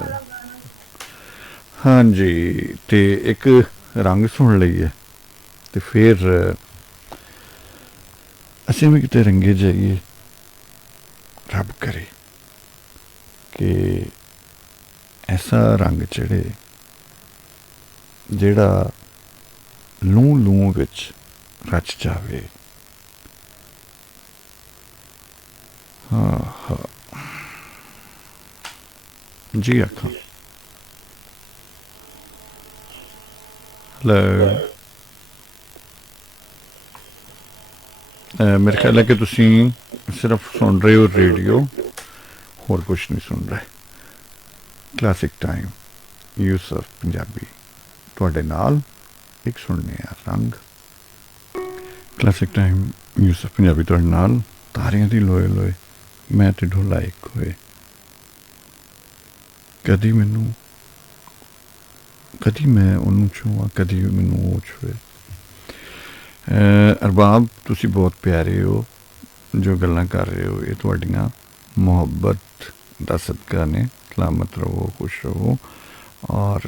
ਹਾਂਜੀ, ਤੇ ਇੱਕ ਰੰਗ ਸੁਣ ਲਈਏ ਤੇ ਫਿਰ ਅਸੀਂ ਵੀ ਕਿਤੇ ਰੰਗੇ ਜਾਈਏ। ਰੱਬ ਕਰੇ ਕਿ ਐਸਾ ਰੰਗ ਚੜੇ ਜਿਹੜਾ ਲੂੰ ਲੂੰ ਵਿੱਚ ਰਚ ਜਾਵੇ। ਹਾਂ ਹਾਂ ਜੀ ਆਖਾਂ। ਹੈਲੋ, ਮੇਰੇ ਖਿਆਲ ਹੈ ਕਿ ਤੁਸੀਂ ਸਿਰਫ ਸੁਣ ਰਹੇ ਹੋ ਰੇਡੀਓ, ਹੋਰ ਕੁਛ ਨਹੀਂ ਸੁਣ ਰਹੇ। ਕਲਾਸਿਕ ਟਾਈਮ ਯੂਸਫ ਪੰਜਾਬੀ ਤੁਹਾਡੇ ਨਾਲ ਇੱਕ ਸੁਣਨੇ ਆ ਰੰਗ। ਕਲਾਸਿਕ ਟਾਈਮ ਯੂਸਫ ਪੰਜਾਬੀ ਤੁਹਾਡੇ ਨਾਲ, ਤਾਰਿਆਂ ਦੀ ਲੋਏ ਲੋਏ ਮੈਂ ਤੇ ਢੋਲਾ ਇੱਕ ਹੋਏ। ਕਦੀ ਮੈਨੂੰ, ਕਦੀ ਮੈਂ ਉਹਨੂੰ ਛੂਹਾਂ, ਕਦੀ ਮੈਨੂੰ ਉਹ ਛੂਏ। ਅਰਬਾਬ ਤੁਸੀਂ ਬਹੁਤ ਪਿਆਰੇ ਹੋ, ਜੋ ਗੱਲਾਂ ਕਰ ਰਹੇ ਹੋ ਇਹ ਤੁਹਾਡੀਆਂ ਮੁਹੱਬਤ ਦਾ ਸਦਕਾ ਨੇ। ਸਲਾਮਤ ਰਹੋ, ਖੁਸ਼ ਰਹੋ। ਔਰ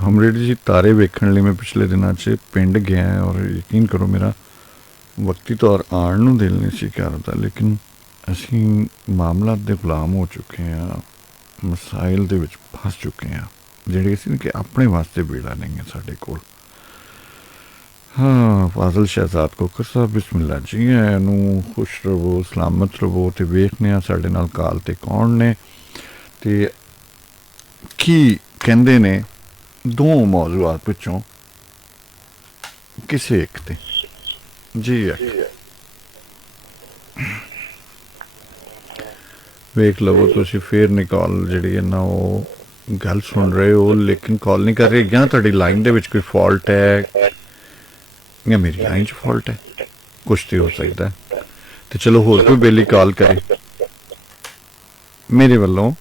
ਹਮਰੇਡ ਜੀ, ਤਾਰੇ ਵੇਖਣ ਲਈ ਮੈਂ ਪਿਛਲੇ ਦਿਨਾਂ 'ਚ ਪਿੰਡ ਗਿਆ ਔਰ ਯਕੀਨ ਕਰੋ ਮੇਰਾ ਵਕਤੀ ਤੌਰ ਆਉਣ ਨੂੰ ਦਿਲ ਨਹੀਂ ਸੀ ਕਰਦਾ, ਲੇਕਿਨ ਅਸੀਂ ਮਾਮਲਾਤ ਦੇ ਗੁਲਾਮ ਹੋ ਚੁੱਕੇ ਹਾਂ, ਮਸਾਇਲ ਦੇ ਵਿੱਚ ਫਸ ਚੁੱਕੇ ਹਾਂ ਜਿਹੜੇ ਅਸੀਂ ਕਿ ਆਪਣੇ ਵਾਸਤੇ ਬੇੜਾ ਨਹੀਂ ਹੈ ਸਾਡੇ ਕੋਲ। ਹਾਂ, ਫਾਜ਼ਲ ਸ਼ਹਿਜ਼ਾਦ ਕੋਕਰ ਸਾਹਿਬ ਬਿਸਮਿਲ੍ਲਾ ਜੀ, ਇਹਨੂੰ ਖੁਸ਼ ਰਵੋ, ਸਲਾਮਤ ਰਵੋ। ਤੇ ਵੇਖਦੇ ਹਾਂ ਸਾਡੇ ਨਾਲ ਕਾਲ ਤੇ ਕੌਣ ਨੇ ਤੇ ਕੀ ਕਹਿੰਦੇ ਨੇ ਦੋ ਮੌਜ਼ੂਆਤ ਵਿੱਚੋਂ ਕਿਸੇ ਇੱਕ ਤੇ। ਜੀ ਵੇਖ ਲਵੋ ਤੁਸੀਂ, ਫਿਰ ਨਿਕਾਲ ਜਿਹੜੀ ਹੈ ਨਾ ਉਹ ਗੱਲ ਸੁਣ ਰਹੇ ਹੋ ਲੇਕਿਨ ਕਾਲ ਨਹੀਂ ਕਰ ਰਹੇ, ਜਾਂ ਤੁਹਾਡੀ ਲਾਈਨ ਦੇ ਵਿੱਚ ਕੋਈ ਫਾਲਟ ਹੈ ਜਾਂ ਮੇਰੀ ਲਾਈਨ 'ਚ ਫਾਲਟ ਹੈ, ਕੁਛ ਤੇ ਹੋ ਸਕਦਾ। ਤੇ ਚਲੋ ਹੋਰ ਕੋਈ ਬੇਲੀ ਕਾਲ ਕਰੇ, ਮੇਰੇ ਵੱਲੋਂ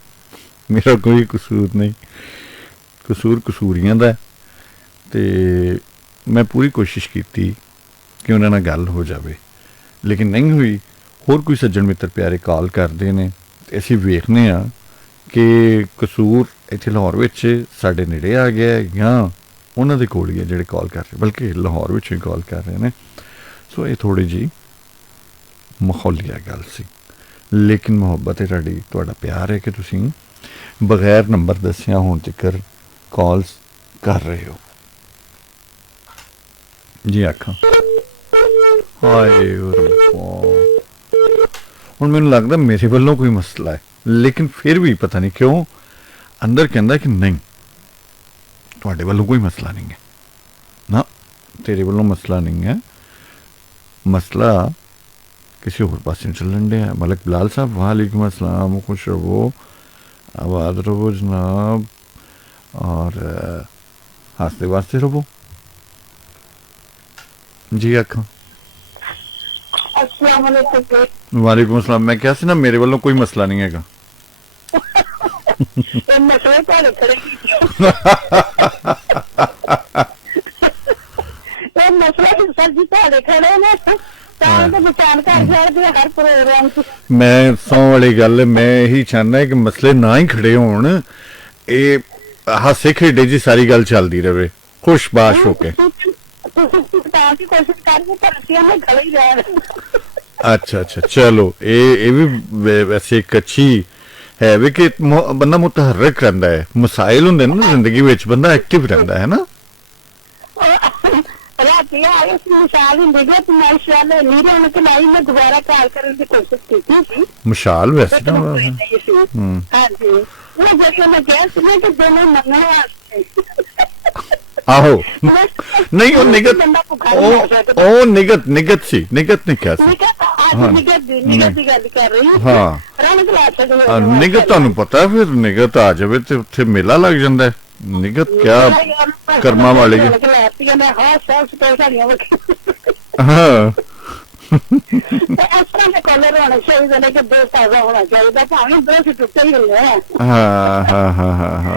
ਮੇਰਾ ਕੋਈ ਕਸੂਰ ਨਹੀਂ, ਕਸੂਰ ਕਸੂਰੀਆਂ ਦਾ। ਤੇ ਮੈਂ ਪੂਰੀ ਕੋਸ਼ਿਸ਼ ਕੀਤੀ ਕਿ ਉਹਨਾਂ ਨਾਲ ਗੱਲ ਹੋ ਜਾਵੇ, ਲੇਕਿਨ ਨਹੀਂ ਹੋਈ। ਹੋਰ ਕੋਈ ਸੱਜਣ ਮਿੱਤਰ ਪਿਆਰੇ ਕਾਲ ਕਰਦੇ ਨੇ ਤੇ ਅਸੀਂ ਵੇਖਦੇ ਹਾਂ ਕਿ ਕਸੂਰ ਇੱਥੇ ਲਾਹੌਰ ਵਿੱਚ ਸਾਡੇ ਨੇੜੇ ਆ ਗਿਆ ਜਾਂ ਉਹਨਾਂ ਦੇ ਕੋਲ ਹੀ ਹੈ ਜਿਹੜੇ ਕਾਲ ਕਰ ਰਹੇ, ਬਲਕਿ ਲਾਹੌਰ ਵਿੱਚੋਂ ਹੀ ਕਾਲ ਕਰ ਰਹੇ ਨੇ। ਸੋ ਇਹ ਥੋੜ੍ਹੀ ਜਿਹੀ ਮਾਹੌਲੀਆ ਗੱਲ ਸੀ, ਲੇਕਿਨ ਮੁਹੱਬਤ ਹੈ ਤੁਹਾਡੀ, ਤੁਹਾਡਾ ਪਿਆਰ ਹੈ ਕਿ ਤੁਸੀਂ ਬਗੈਰ ਨੰਬਰ ਦੱਸਿਆ ਹੁਣ ਤੱਕ ਕਾਲਸ ਕਰ ਰਹੇ ਹੋ। ਜੀ ਆਖਾਂ। ਹਾਏ ਹੁਣ ਮੈਨੂੰ ਲੱਗਦਾ ਮੇਰੇ ਵੱਲੋਂ ਕੋਈ ਮਸਲਾ ਹੈ, ਲੇਕਿਨ ਫਿਰ ਵੀ ਪਤਾ ਨਹੀਂ ਕਿਉਂ ਅੰਦਰ ਕਹਿੰਦਾ ਕਿ ਨਹੀਂ, ਤੁਹਾਡੇ ਵੱਲੋਂ ਕੋਈ ਮਸਲਾ ਨਹੀਂ ਹੈ ਨਾ, ਤੇਰੇ ਵੱਲੋਂ ਮਸਲਾ ਨਹੀਂ ਹੈ, ਮਸਲਾ ਕਿਸੇ ਹੋਰ ਪਾਸੇ ਚੱਲਣ ਡਿਆ। ਮਲਕ ਬਿਲਾਲ ਸਾਹਿਬ ਵਾਲੇकुम अस्सलाम, खुश रहो, आबाद रहो जनाब, और हंसते वास्ते रहो। जी आखा। वालेकुम अस्सलाम। मैं क्या सी ना, मेरे वालों कोई मसला नहीं हैगा। मैं सौ वाली गल, मैं यही चाहना कि मसले ना ही खड़े होन, ये हासे खेडे जी सारी गल चलती रहे खुशबाश होके। अच्छा अच्छा, चलो ये भी वैसे एक अच्छी है वे कि बंदा मुतहर्रिक रहता है, मसाइल होंगे ना जिंदगी में, बंदा एक्टिव रहता है ना। मशाल वैसे ना आहो नहीं, वो निगत, ओ निगत निगत सी, निगत नहीं क्या सी। हाँ निगत तुहानू पता है, फिर निगत आ जाए तो उत्थे मेला लग जाता है। निगत क्या कर्मा वाली हाँ ਇਸ ਤਰ੍ਹਾਂ ਦੇ ਕਲਰ ਹੋਣੇ ਚਾਹੀਦੇ ਨੇ ਕਿ ਦਿਲ ਤਾਜ਼ਾ ਹੋਣਾ ਚਾਹੀਦਾ, ਭਾਵੇਂ ਦੋ ਸੀ ਟੁੱਟੇ ਹੀ ਹੁੰਦੇ ਆ। ਹਾਂ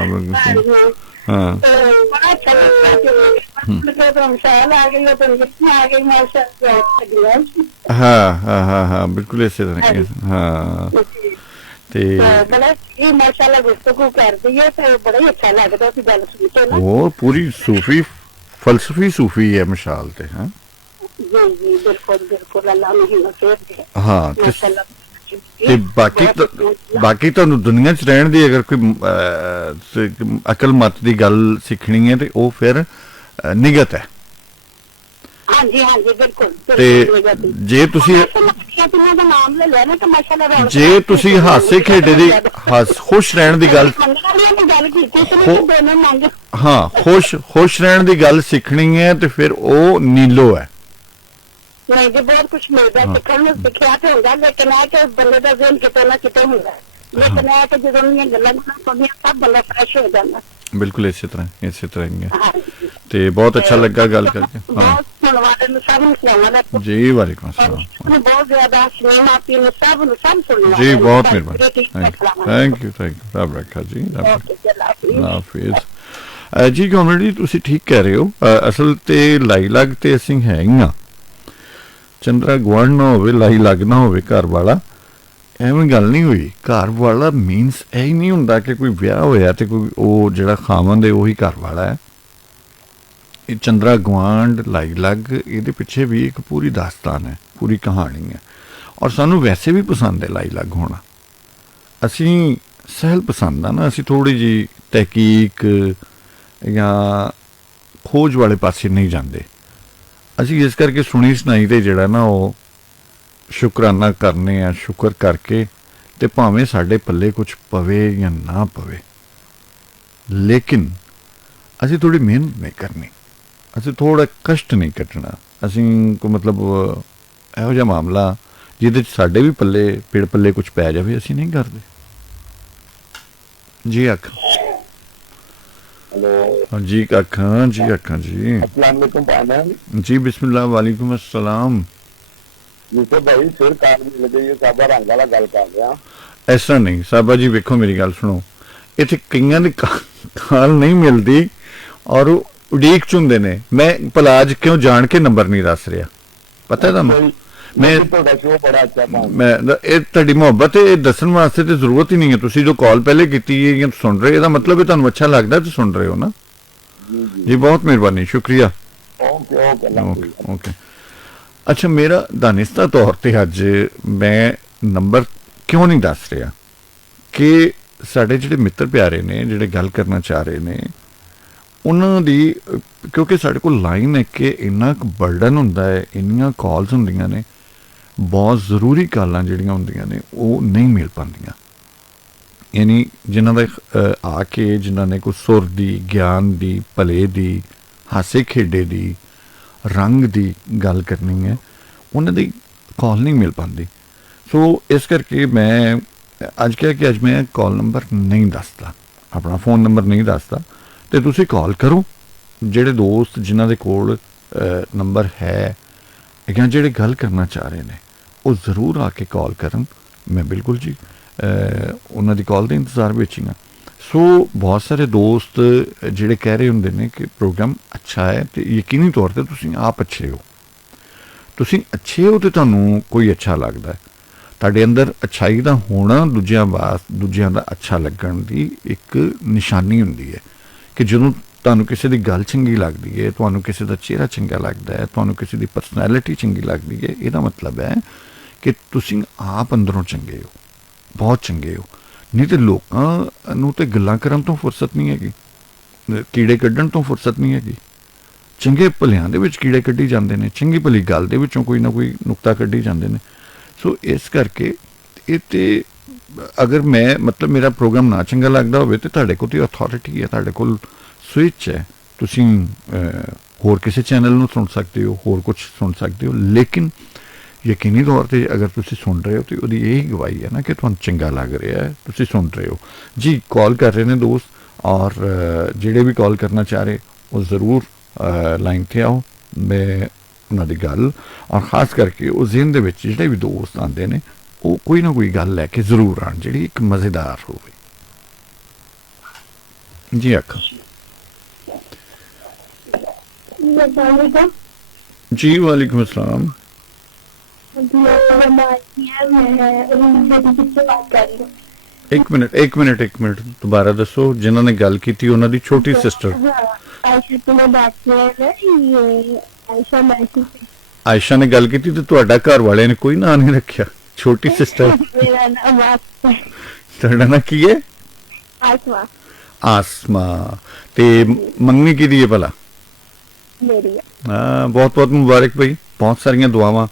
ਬਿਲਕੁਲ ਹਾਂਜੀ ਹਾਂ ਬੜਾ ਅੱਛਾ ਲੱਗਦਾ ਕਿ ਮਿਸਾਲ ਆ ਗਈ ਤਾਂ ਆ ਗਈ ਮਾਸ਼ਾਅੱਲਾ। ਹਾਂ ਬਿਲਕੁਲ ਇਸੇ ਤਰ੍ਹਾਂ ਹੀ ਹੈ। ਹਾਂ ਤੇ ਬੜਾ ਇਹ ਮਾਸ਼ਾਅੱਲਾ ਗੁਫ਼ਤਗੂ ਕਰਦੀ ਹੈ ਤੇ ਬੜਾ ਹੀ ਅੱਛਾ ਲੱਗਦਾ ਸੀ ਗੱਲ ਸੁਣ ਕੇ ਨਾ। ਉਹ ਪੂਰੀ ਸੂਫੀ ਫਲਸਫੀ ਸੂਫੀ ਹੈ ਮਿਸਾਲ ਤੇ। ਹਾਂ ਜੀ ਬਿਲਕੁਲ ਬਿਲਕੁਲ, ਅੱਲਾਹ ਨੂੰ ਹਿੰਮਤ ਦੇ। ਹਾਂ ਮਾਸ਼ਾਅੱਲਾ। ਤੇ ਬਾਕੀ ਤੁਹਾਨੂੰ ਦੁਨੀਆ 'ਚ ਰਹਿਣ ਦੀ ਅਗਰ ਕੋਈ ਅਕਲ ਮਤ ਦੀ ਗੱਲ ਸਿੱਖਣੀ ਹੈ ਤੇ ਉਹ ਫਿਰ ਨਿਗਤ ਹੈ। ਹਾਂਜੀ ਹਾਂਜੀ ਬਿਲਕੁਲ। ਤੇ ਜੇ ਤੁਸੀਂ ਹਾਸੇ ਖੇਡੇ ਦੀ ਖੁਸ਼ ਰਹਿਣ ਦੀ ਗੱਲ, ਹਾਂ ਖੁਸ਼ ਰਹਿਣ ਦੀ ਗੱਲ ਸਿੱਖਣੀ ਹੈ ਤੇ ਫਿਰ ਉਹ ਨੀਲੋ ਹੈ। ਨਹੀਂ ਜੀ ਬਹੁਤ ਕੁਛ ਮਿਲਦਾ ਸਿੱਖਣ ਨੂੰ, ਸਿੱਖਿਆ ਤੇ ਹੁੰਦਾ ਲੇਕਿਨ ਇਹ ਕਿ ਬੰਦੇ ਦਾ ਜ਼ਿਹਨ ਕਿਤੇ ਨਾ ਕਿਤੇ ਹੁੰਦਾ, ਲੇਕਿਨ ਇਹ ਕਿ ਜਦੋਂ ਦੀਆਂ ਗੱਲਾਂ ਸੁਣੀਆਂ ਸਭ ਬੰਦਾ ਫਰੈਸ਼ ਹੋ ਜਾਂਦਾ। ਬਿਲਕੁਲ ਇਸੇ ਤਰ੍ਹਾਂ ਹੀ ਹੈ। ਤੇ ਬਹੁਤ ਅੱਛਾ ਲੱਗਾ ਗੱਲ ਕਰਕੇ। ਹਾਂ ਜੀ ਵਾਲੇਕੁਮ अस्सलाम। ਬਹੁਤ ਜ਼ਿਆਦਾ ਸਿਨੇਮਾ ਪੀਨ ਸਭ ਨੂੰ ਸਭ ਸੁਣਨਾ ਜੀ ਬਹੁਤ ਮਿਹਰਬਾਨੀ। ਥੈਂਕ ਯੂ ਰੱਬ ਰੱਖਾ ਜੀ। ਹਾਫਿਜ਼ ਜੀ। ਕਮੇਡੀ ਤੁਸੀਂ ਠੀਕ ਕਹਿ ਰਹੇ ਹੋ। ਅਸਲ ਤੇ ਲਾਈ ਲੱਗ ਤੇ ਅਸੀਂ ਹੈ ਹੀ ਆ, ਚੰਦਰਾ ਗੁਆਂਢ ਨਾ ਹੋਵੇ ਲਾਈ ਲੱਗ ਨਾ ਹੋਵੇ ਘਰ ਵਾਲਾ, ਐਵੇਂ ਗੱਲ ਨਹੀਂ ਹੋਈ। ਘਰ ਵਾਲਾ ਮੀਨਸ ਇਹ ਹੀ ਨਹੀਂ ਹੁੰਦਾ ਕਿ ਕੋਈ ਵਿਆਹ ਹੋਇਆ ਤੇ ਕੋਈ ਉਹ ਜਿਹੜਾ ਖਾਵੰਦ ਹੈ ਉਹੀ ਘਰ ਵਾਲਾ ਹੈ। ਇਹ ਚੰਦਰਾ ਗੁਆਂਢ ਲਾਈ ਲੱਗ ਇਹਦੇ ਪਿੱਛੇ ਵੀ ਇੱਕ ਪੂਰੀ ਦਾਸਤਾਨ ਹੈ, ਪੂਰੀ ਕਹਾਣੀ ਹੈ। ਔਰ ਸਾਨੂੰ ਵੈਸੇ ਵੀ ਪਸੰਦ ਹੈ ਲਾਈ ਲੱਗ ਹੋਣਾ। ਅਸੀਂ ਸਹਿਲ ਪਸੰਦ ਆ ਨਾ, ਅਸੀਂ ਥੋੜ੍ਹੀ ਜਿਹੀ ਤਹਿਕੀਕ ਜਾਂ ਖੋਜ ਵਾਲੇ ਪਾਸੇ ਨਹੀਂ ਜਾਂਦੇ। ਅਸੀਂ ਇਸ ਕਰਕੇ ਸੁਣੀ ਸੁਣਾਈ ਤੇ ਜਿਹੜਾ ਨਾ ਉਹ ਸ਼ੁਕਰਾਨਾ ਕਰਨੇ ਆ, ਸ਼ੁਕਰ ਕਰਕੇ ਤੇ ਭਾਵੇਂ ਸਾਡੇ ਪੱਲੇ ਕੁਛ ਪਵੇ ਜਾਂ ਨਾ ਪਵੇ, ਲੇਕਿਨ ਅਸੀਂ ਥੋੜੀ ਮਿਹਨਤ ਨਹੀਂ ਕਰਨੀ, ਅਸੀਂ ਥੋੜਾ ਕਸ਼ਟ ਨਹੀਂ ਕੱਟਣਾ। ਅਸੀਂ ਕੋਈ ਮਤਲਬ ਇਹੋ ਜਿਹਾ ਮਾਮਲਾ ਜਿਹਦੇ 'ਚ ਸਾਡੇ ਵੀ ਪੱਲੇ ਪੇੜ ਪੱਲੇ ਕੁਛ ਪੈ ਜਾਵੇ ਅਸੀਂ ਨਹੀਂ ਕਰਦੇ। ਜੀ ਆਖਾਂ जी आखां जी अस्सलाम वालेकुम भाई। जी बिस्मिल्लाह वालेकुम अस्सलाम। यूसुफ भाई फिर कार मिल गई है, साबा रंग वाला गल कर रहा। इस तरह नहीं साबा जी, वेखो मेरी गल सुनो, इत्थे कईयां दी काल नहीं मिलती और उड़ीक च हुंदे ने। मैं भला अज क्यों जान के नंबर नहीं दस रहा, पता है तुहानूं? मैं ਤੁਹਾਡੀ ਮੁਹੱਬਤ ਇਹ ਦੱਸਣ ਵਾਸਤੇ ਤੇ ਜ਼ਰੂਰਤ ਹੀ ਨਹੀਂ ਹੈ। ਤੁਸੀਂ ਜੋ ਕਾਲ ਪਹਿਲੇ ਕੀਤੀ ਹੈ ਜਾਂ ਸੁਣ ਰਹੇ, ਇਹਦਾ ਮਤਲਬ ਹੈ ਤੁਹਾਨੂੰ ਅੱਛਾ ਲੱਗਦਾ ਤੇ ਸੁਣ ਰਹੇ ਹੋ ਨਾ। ਜੀ ਬਹੁਤ ਮਿਹਰਬਾਨੀ, ਸ਼ੁਕਰੀਆ। ਓਕੇ ਅੱਛਾ, ਮੇਰਾ ਦਾਨਿਸਤਾ ਤੌਰ ਤੇ ਅੱਜ ਮੈਂ ਨੰਬਰ ਕਿਉਂ ਨਹੀਂ ਦੱਸ ਰਿਹਾ ਕਿ ਸਾਡੇ ਜਿਹੜੇ ਮਿੱਤਰ ਪਿਆਰੇ ਨੇ ਜਿਹੜੇ ਗੱਲ ਕਰਨਾ ਚਾਹ ਰਹੇ ਨੇ ਉਹਨਾਂ ਦੀ, ਕਿਉਂਕਿ ਸਾਡੇ ਕੋਲ ਲਾਈਨ ਹੈ ਕਿ ਇੰਨਾ ਕੁ ਬਰਡਨ ਹੁੰਦਾ ਹੈ, ਇੰਨੀਆਂ ਕਾਲਸ ਹੁੰਦੀਆਂ ਨੇ, ਬਹੁਤ ਜ਼ਰੂਰੀ ਕਾਲਾਂ ਜਿਹੜੀਆਂ ਹੁੰਦੀਆਂ ਨੇ ਉਹ ਨਹੀਂ ਮਿਲ ਪਾਉਂਦੀਆਂ। ਯਾਨੀ ਜਿਨ੍ਹਾਂ ਦਾ ਆ ਕੇ ਜਿਨ੍ਹਾਂ ਨੇ ਕੋਈ ਸੁਰ ਦੀ, ਗਿਆਨ ਦੀ, ਭਲੇ ਦੀ, ਹਾਸੇ ਖੇਡੇ ਦੀ, ਰੰਗ ਦੀ ਗੱਲ ਕਰਨੀ ਹੈ, ਉਹਨਾਂ ਦੀ ਕਾਲ ਨਹੀਂ ਮਿਲ ਪਾਉਂਦੀ। ਸੋ ਇਸ ਕਰਕੇ ਮੈਂ ਅੱਜ ਕਿਹਾ ਕਿ ਅੱਜ ਮੈਂ ਕਾਲ ਨੰਬਰ ਨਹੀਂ ਦੱਸਦਾ, ਆਪਣਾ ਫ਼ੋਨ ਨੰਬਰ ਨਹੀਂ ਦੱਸਦਾ, ਅਤੇ ਤੁਸੀਂ ਕਾਲ ਕਰੋ। ਜਿਹੜੇ ਦੋਸਤ ਜਿਨ੍ਹਾਂ ਦੇ ਕੋਲ ਨੰਬਰ ਹੈ ਜਾਂ ਜਿਹੜੇ ਗੱਲ ਕਰਨਾ ਚਾਹ ਰਹੇ ਨੇ ਉਹ ਜ਼ਰੂਰ ਆ ਕੇ ਕਾਲ ਕਰਨ। ਮੈਂ ਬਿਲਕੁਲ ਜੀ ਉਹਨਾਂ ਦੀ ਕਾਲ ਦੇ ਇੰਤਜ਼ਾਰ ਵਿੱਚ ਹੀ ਹਾਂ। ਸੋ ਬਹੁਤ ਸਾਰੇ ਦੋਸਤ ਜਿਹੜੇ ਕਹਿ ਰਹੇ ਹੁੰਦੇ ਨੇ ਕਿ ਪ੍ਰੋਗਰਾਮ ਅੱਛਾ ਹੈ, ਅਤੇ ਯਕੀਨੀ ਤੌਰ 'ਤੇ ਤੁਸੀਂ ਆਪ ਅੱਛੇ ਹੋ। ਤੁਸੀਂ ਅੱਛੇ ਹੋ ਅਤੇ ਤੁਹਾਨੂੰ ਕੋਈ ਅੱਛਾ ਲੱਗਦਾ। ਤੁਹਾਡੇ ਅੰਦਰ ਅੱਛਾਈ ਦਾ ਹੋਣਾ ਦੂਜਿਆਂ ਦਾ ਅੱਛਾ ਲੱਗਣ ਦੀ ਇੱਕ ਨਿਸ਼ਾਨੀ ਹੁੰਦੀ ਹੈ ਕਿ ਜਦੋਂ ਤੁਹਾਨੂੰ ਕਿਸੇ ਦੀ ਗੱਲ ਚੰਗੀ ਲੱਗਦੀ ਹੈ, ਤੁਹਾਨੂੰ ਕਿਸੇ ਦਾ ਚਿਹਰਾ ਚੰਗਾ ਲੱਗਦਾ ਹੈ, ਤੁਹਾਨੂੰ ਕਿਸੇ ਦੀ ਪਰਸਨੈਲਿਟੀ ਚੰਗੀ ਲੱਗਦੀ ਹੈ, ਇਹਦਾ ਮਤਲਬ ਹੈ ਕਿ ਤੁਸੀਂ ਆਪ ਅੰਦਰੋਂ ਚੰਗੇ ਹੋ, ਬਹੁਤ ਚੰਗੇ ਹੋ। ਨਹੀਂ ਤਾਂ ਲੋਕਾਂ ਨੂੰ ਤਾਂ ਗੱਲਾਂ ਕਰਨ ਤੋਂ ਫੁਰਸਤ ਨਹੀਂ ਹੈਗੀ, ਕੀੜੇ ਕੱਢਣ ਤੋਂ ਫੁਰਸਤ ਨਹੀਂ ਹੈਗੀ। ਚੰਗੇ ਭਲਿਆਂ ਦੇ ਵਿੱਚ ਕੀੜੇ ਕੱਢੀ ਜਾਂਦੇ ਨੇ, ਚੰਗੀ ਭਲੀ ਗੱਲ ਦੇ ਵਿੱਚੋਂ ਕੋਈ ਨਾ ਕੋਈ ਨੁਕਤਾ ਕੱਢੀ ਜਾਂਦੇ ਨੇ। ਸੋ ਇਸ ਕਰਕੇ ਇਹ ਤੇ ਅਗਰ ਮੈਂ ਮਤਲਬ ਮੇਰਾ ਪ੍ਰੋਗਰਾਮ ਨਾ ਚੰਗਾ ਲੱਗਦਾ ਹੋਵੇ ਤਾਂ ਤੁਹਾਡੇ ਕੋਲ ਤਾਂ ਅਥਾਰਟੀ ਹੈ, ਤੁਹਾਡੇ ਕੋਲ ਸਵਿਚ ਹੈ, ਤੁਸੀਂ ਹੋਰ ਕਿਸੇ ਚੈਨਲ ਨੂੰ ਸੁਣ ਸਕਦੇ ਹੋ, ਹੋਰ ਕੁਛ ਸੁਣ ਸਕਦੇ ਹੋ। ਲੇਕਿਨ ਯਕੀਨੀ ਤੌਰ 'ਤੇ ਅਗਰ ਤੁਸੀਂ ਸੁਣ ਰਹੇ ਹੋ ਤਾਂ ਉਹਦੀ ਇਹੀ ਗਵਾਹੀ ਹੈ ਨਾ ਕਿ ਤੁਹਾਨੂੰ ਚੰਗਾ ਲੱਗ ਰਿਹਾ ਹੈ, ਤੁਸੀਂ ਸੁਣ ਰਹੇ ਹੋ। ਜੀ ਕਾਲ ਕਰ ਰਹੇ ਨੇ ਦੋਸਤ, ਔਰ ਜਿਹੜੇ ਵੀ ਕਾਲ ਕਰਨਾ ਚਾਹ ਰਹੇ ਉਹ ਜ਼ਰੂਰ ਲਾਈਨ 'ਤੇ ਆਓ। ਮੈਂ ਉਹਨਾਂ ਦੀ ਗੱਲ, ਔਰ ਖਾਸ ਕਰਕੇ ਉਹ ਜ਼ਿਹਨ ਦੇ ਵਿੱਚ ਜਿਹੜੇ ਵੀ ਦੋਸਤ ਆਉਂਦੇ ਨੇ ਉਹ ਕੋਈ ਨਾ ਕੋਈ ਗੱਲ ਲੈ ਕੇ ਜ਼ਰੂਰ ਆਉਣ ਜਿਹੜੀ ਇੱਕ ਮਜ਼ੇਦਾਰ ਹੋਵੇ। ਜੀ ਆਖੋ। ਜੀ ਵਾलेकुम अस्सलाम। एक मिनट दोबारा दसो। जिन्हों ने गल की उन्हों की छोटी सिस्टर आयशा ने गल की तो तुहाडा घर वाले ने कोई नाम नहीं रखा? छोटी सिस्टर तुहाडा नाम की है? आसमा। ते मंगनी की है भला? हाँ, बहुत बहुत मुबारक भाई। बहुत सारिया दुआवां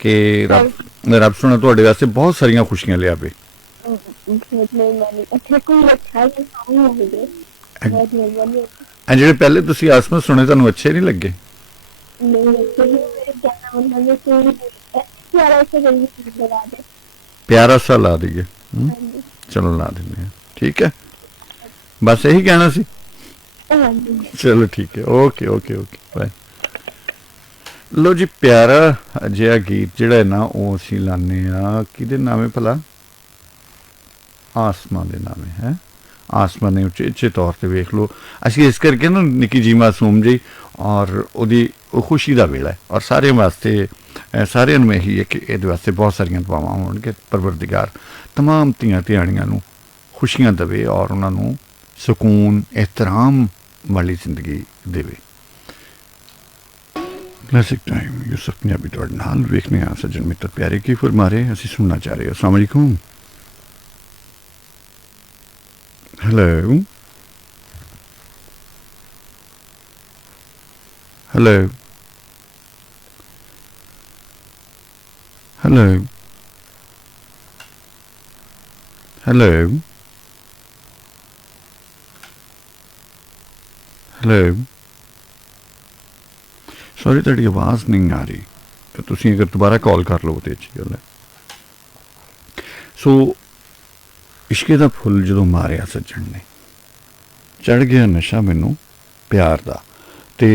कि रब सोना तुहाडे वास्ते बहुत सारिया खुशियां ले आवे। ਜਿਹੜੇ ਪਹਿਲੇ ਤੁਸੀਂ ਆਸਮਾ ਸੁਣੇ ਤੁਹਾਨੂੰ ਅੱਛੇ ਨਹੀਂ ਲੱਗੇ? प्यारा सा ला दीजिए। चलो ला देंगे, ठीक है। बस यही कहना सी। चलो ठीक है, ओके ओके ओके बाय। लो जी, प्यारा जिहा गीत जिहड़ा है ना वो असीं लाने आ किहदे नामे भला? आसमा दे नामे है। आसमा ने उचेचे तौर पर वेख लो असीं इस करके ना निक्की जी मासूम जी और उहदी खुशी का वेला है और सारे वास्ते सारे में यही है कि ये वास्ते बहुत सारिया दुआवां होणगे। परवरदिगार तमाम धियां धियाणियां नूं खुशियां देवे और उन्होंने सुकून एहतराम वाली जिंदगी देवे। क्लासिक टाइम यूसुफ पंजाबी तुहाडे नाल वेखने आ सज्जन मित्र प्यारे की फरमा रहे असीं सुनना चाह रहे। अस्सलाम वालेकुम। Hello hello hello hello hello sorry तुहाडी आवाज़ नहीं आ रही तो तुसीं अगर दोबारा कॉल कर लो तो अच्छी गल है। सो इश्के दा फुल जो मारिया सज्जन ने चढ़ गया नशा मैनू प्यार दा ते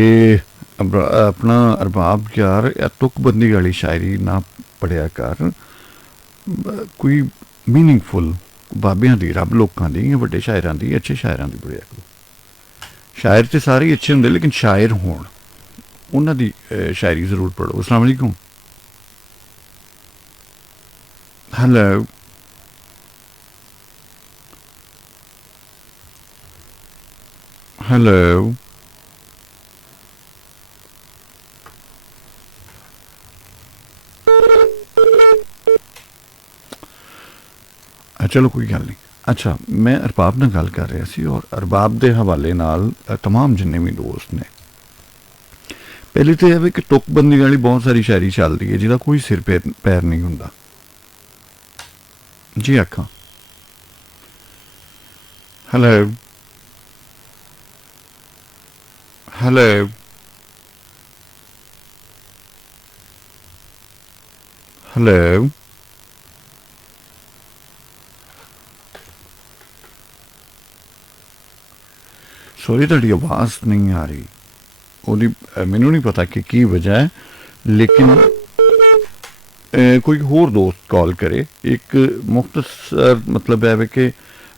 अपना अरबाब यार तुकबंदी वाली शायरी ना पढ़िया कर, कोई मीनिंगफुल बाबियां दी रब लोकां दी वड्डे शायरां दी अच्छे शायरां दी पढ़िया करो। शायर तो सारे ही अच्छे होंगे लेकिन शायर होण उन्हां दी शायरी जरूर पढ़ो। अस्सलाम वालेकुम। हेलो हेलो चलो कोई गल नहीं। अच्छा, मैं अरबाब नाल गल कर रहा सी और अरबाब के हवाले नाल तमाम जिन्ने भी दोस्त ने पहले तो यह कि तुकबंदी वाली बहुत सारी शायरी चलती है जिसका कोई सिर पैर नहीं होंदा। जी आखा। हेलो हेलो हेलो सॉरी तुहाडी आवाज़ नहीं आ रही ओदी मैनू नहीं पता कि की वजह है लेकिन कोई होर दोस्त कॉल करे। एक मुख्तसर मतलब है कि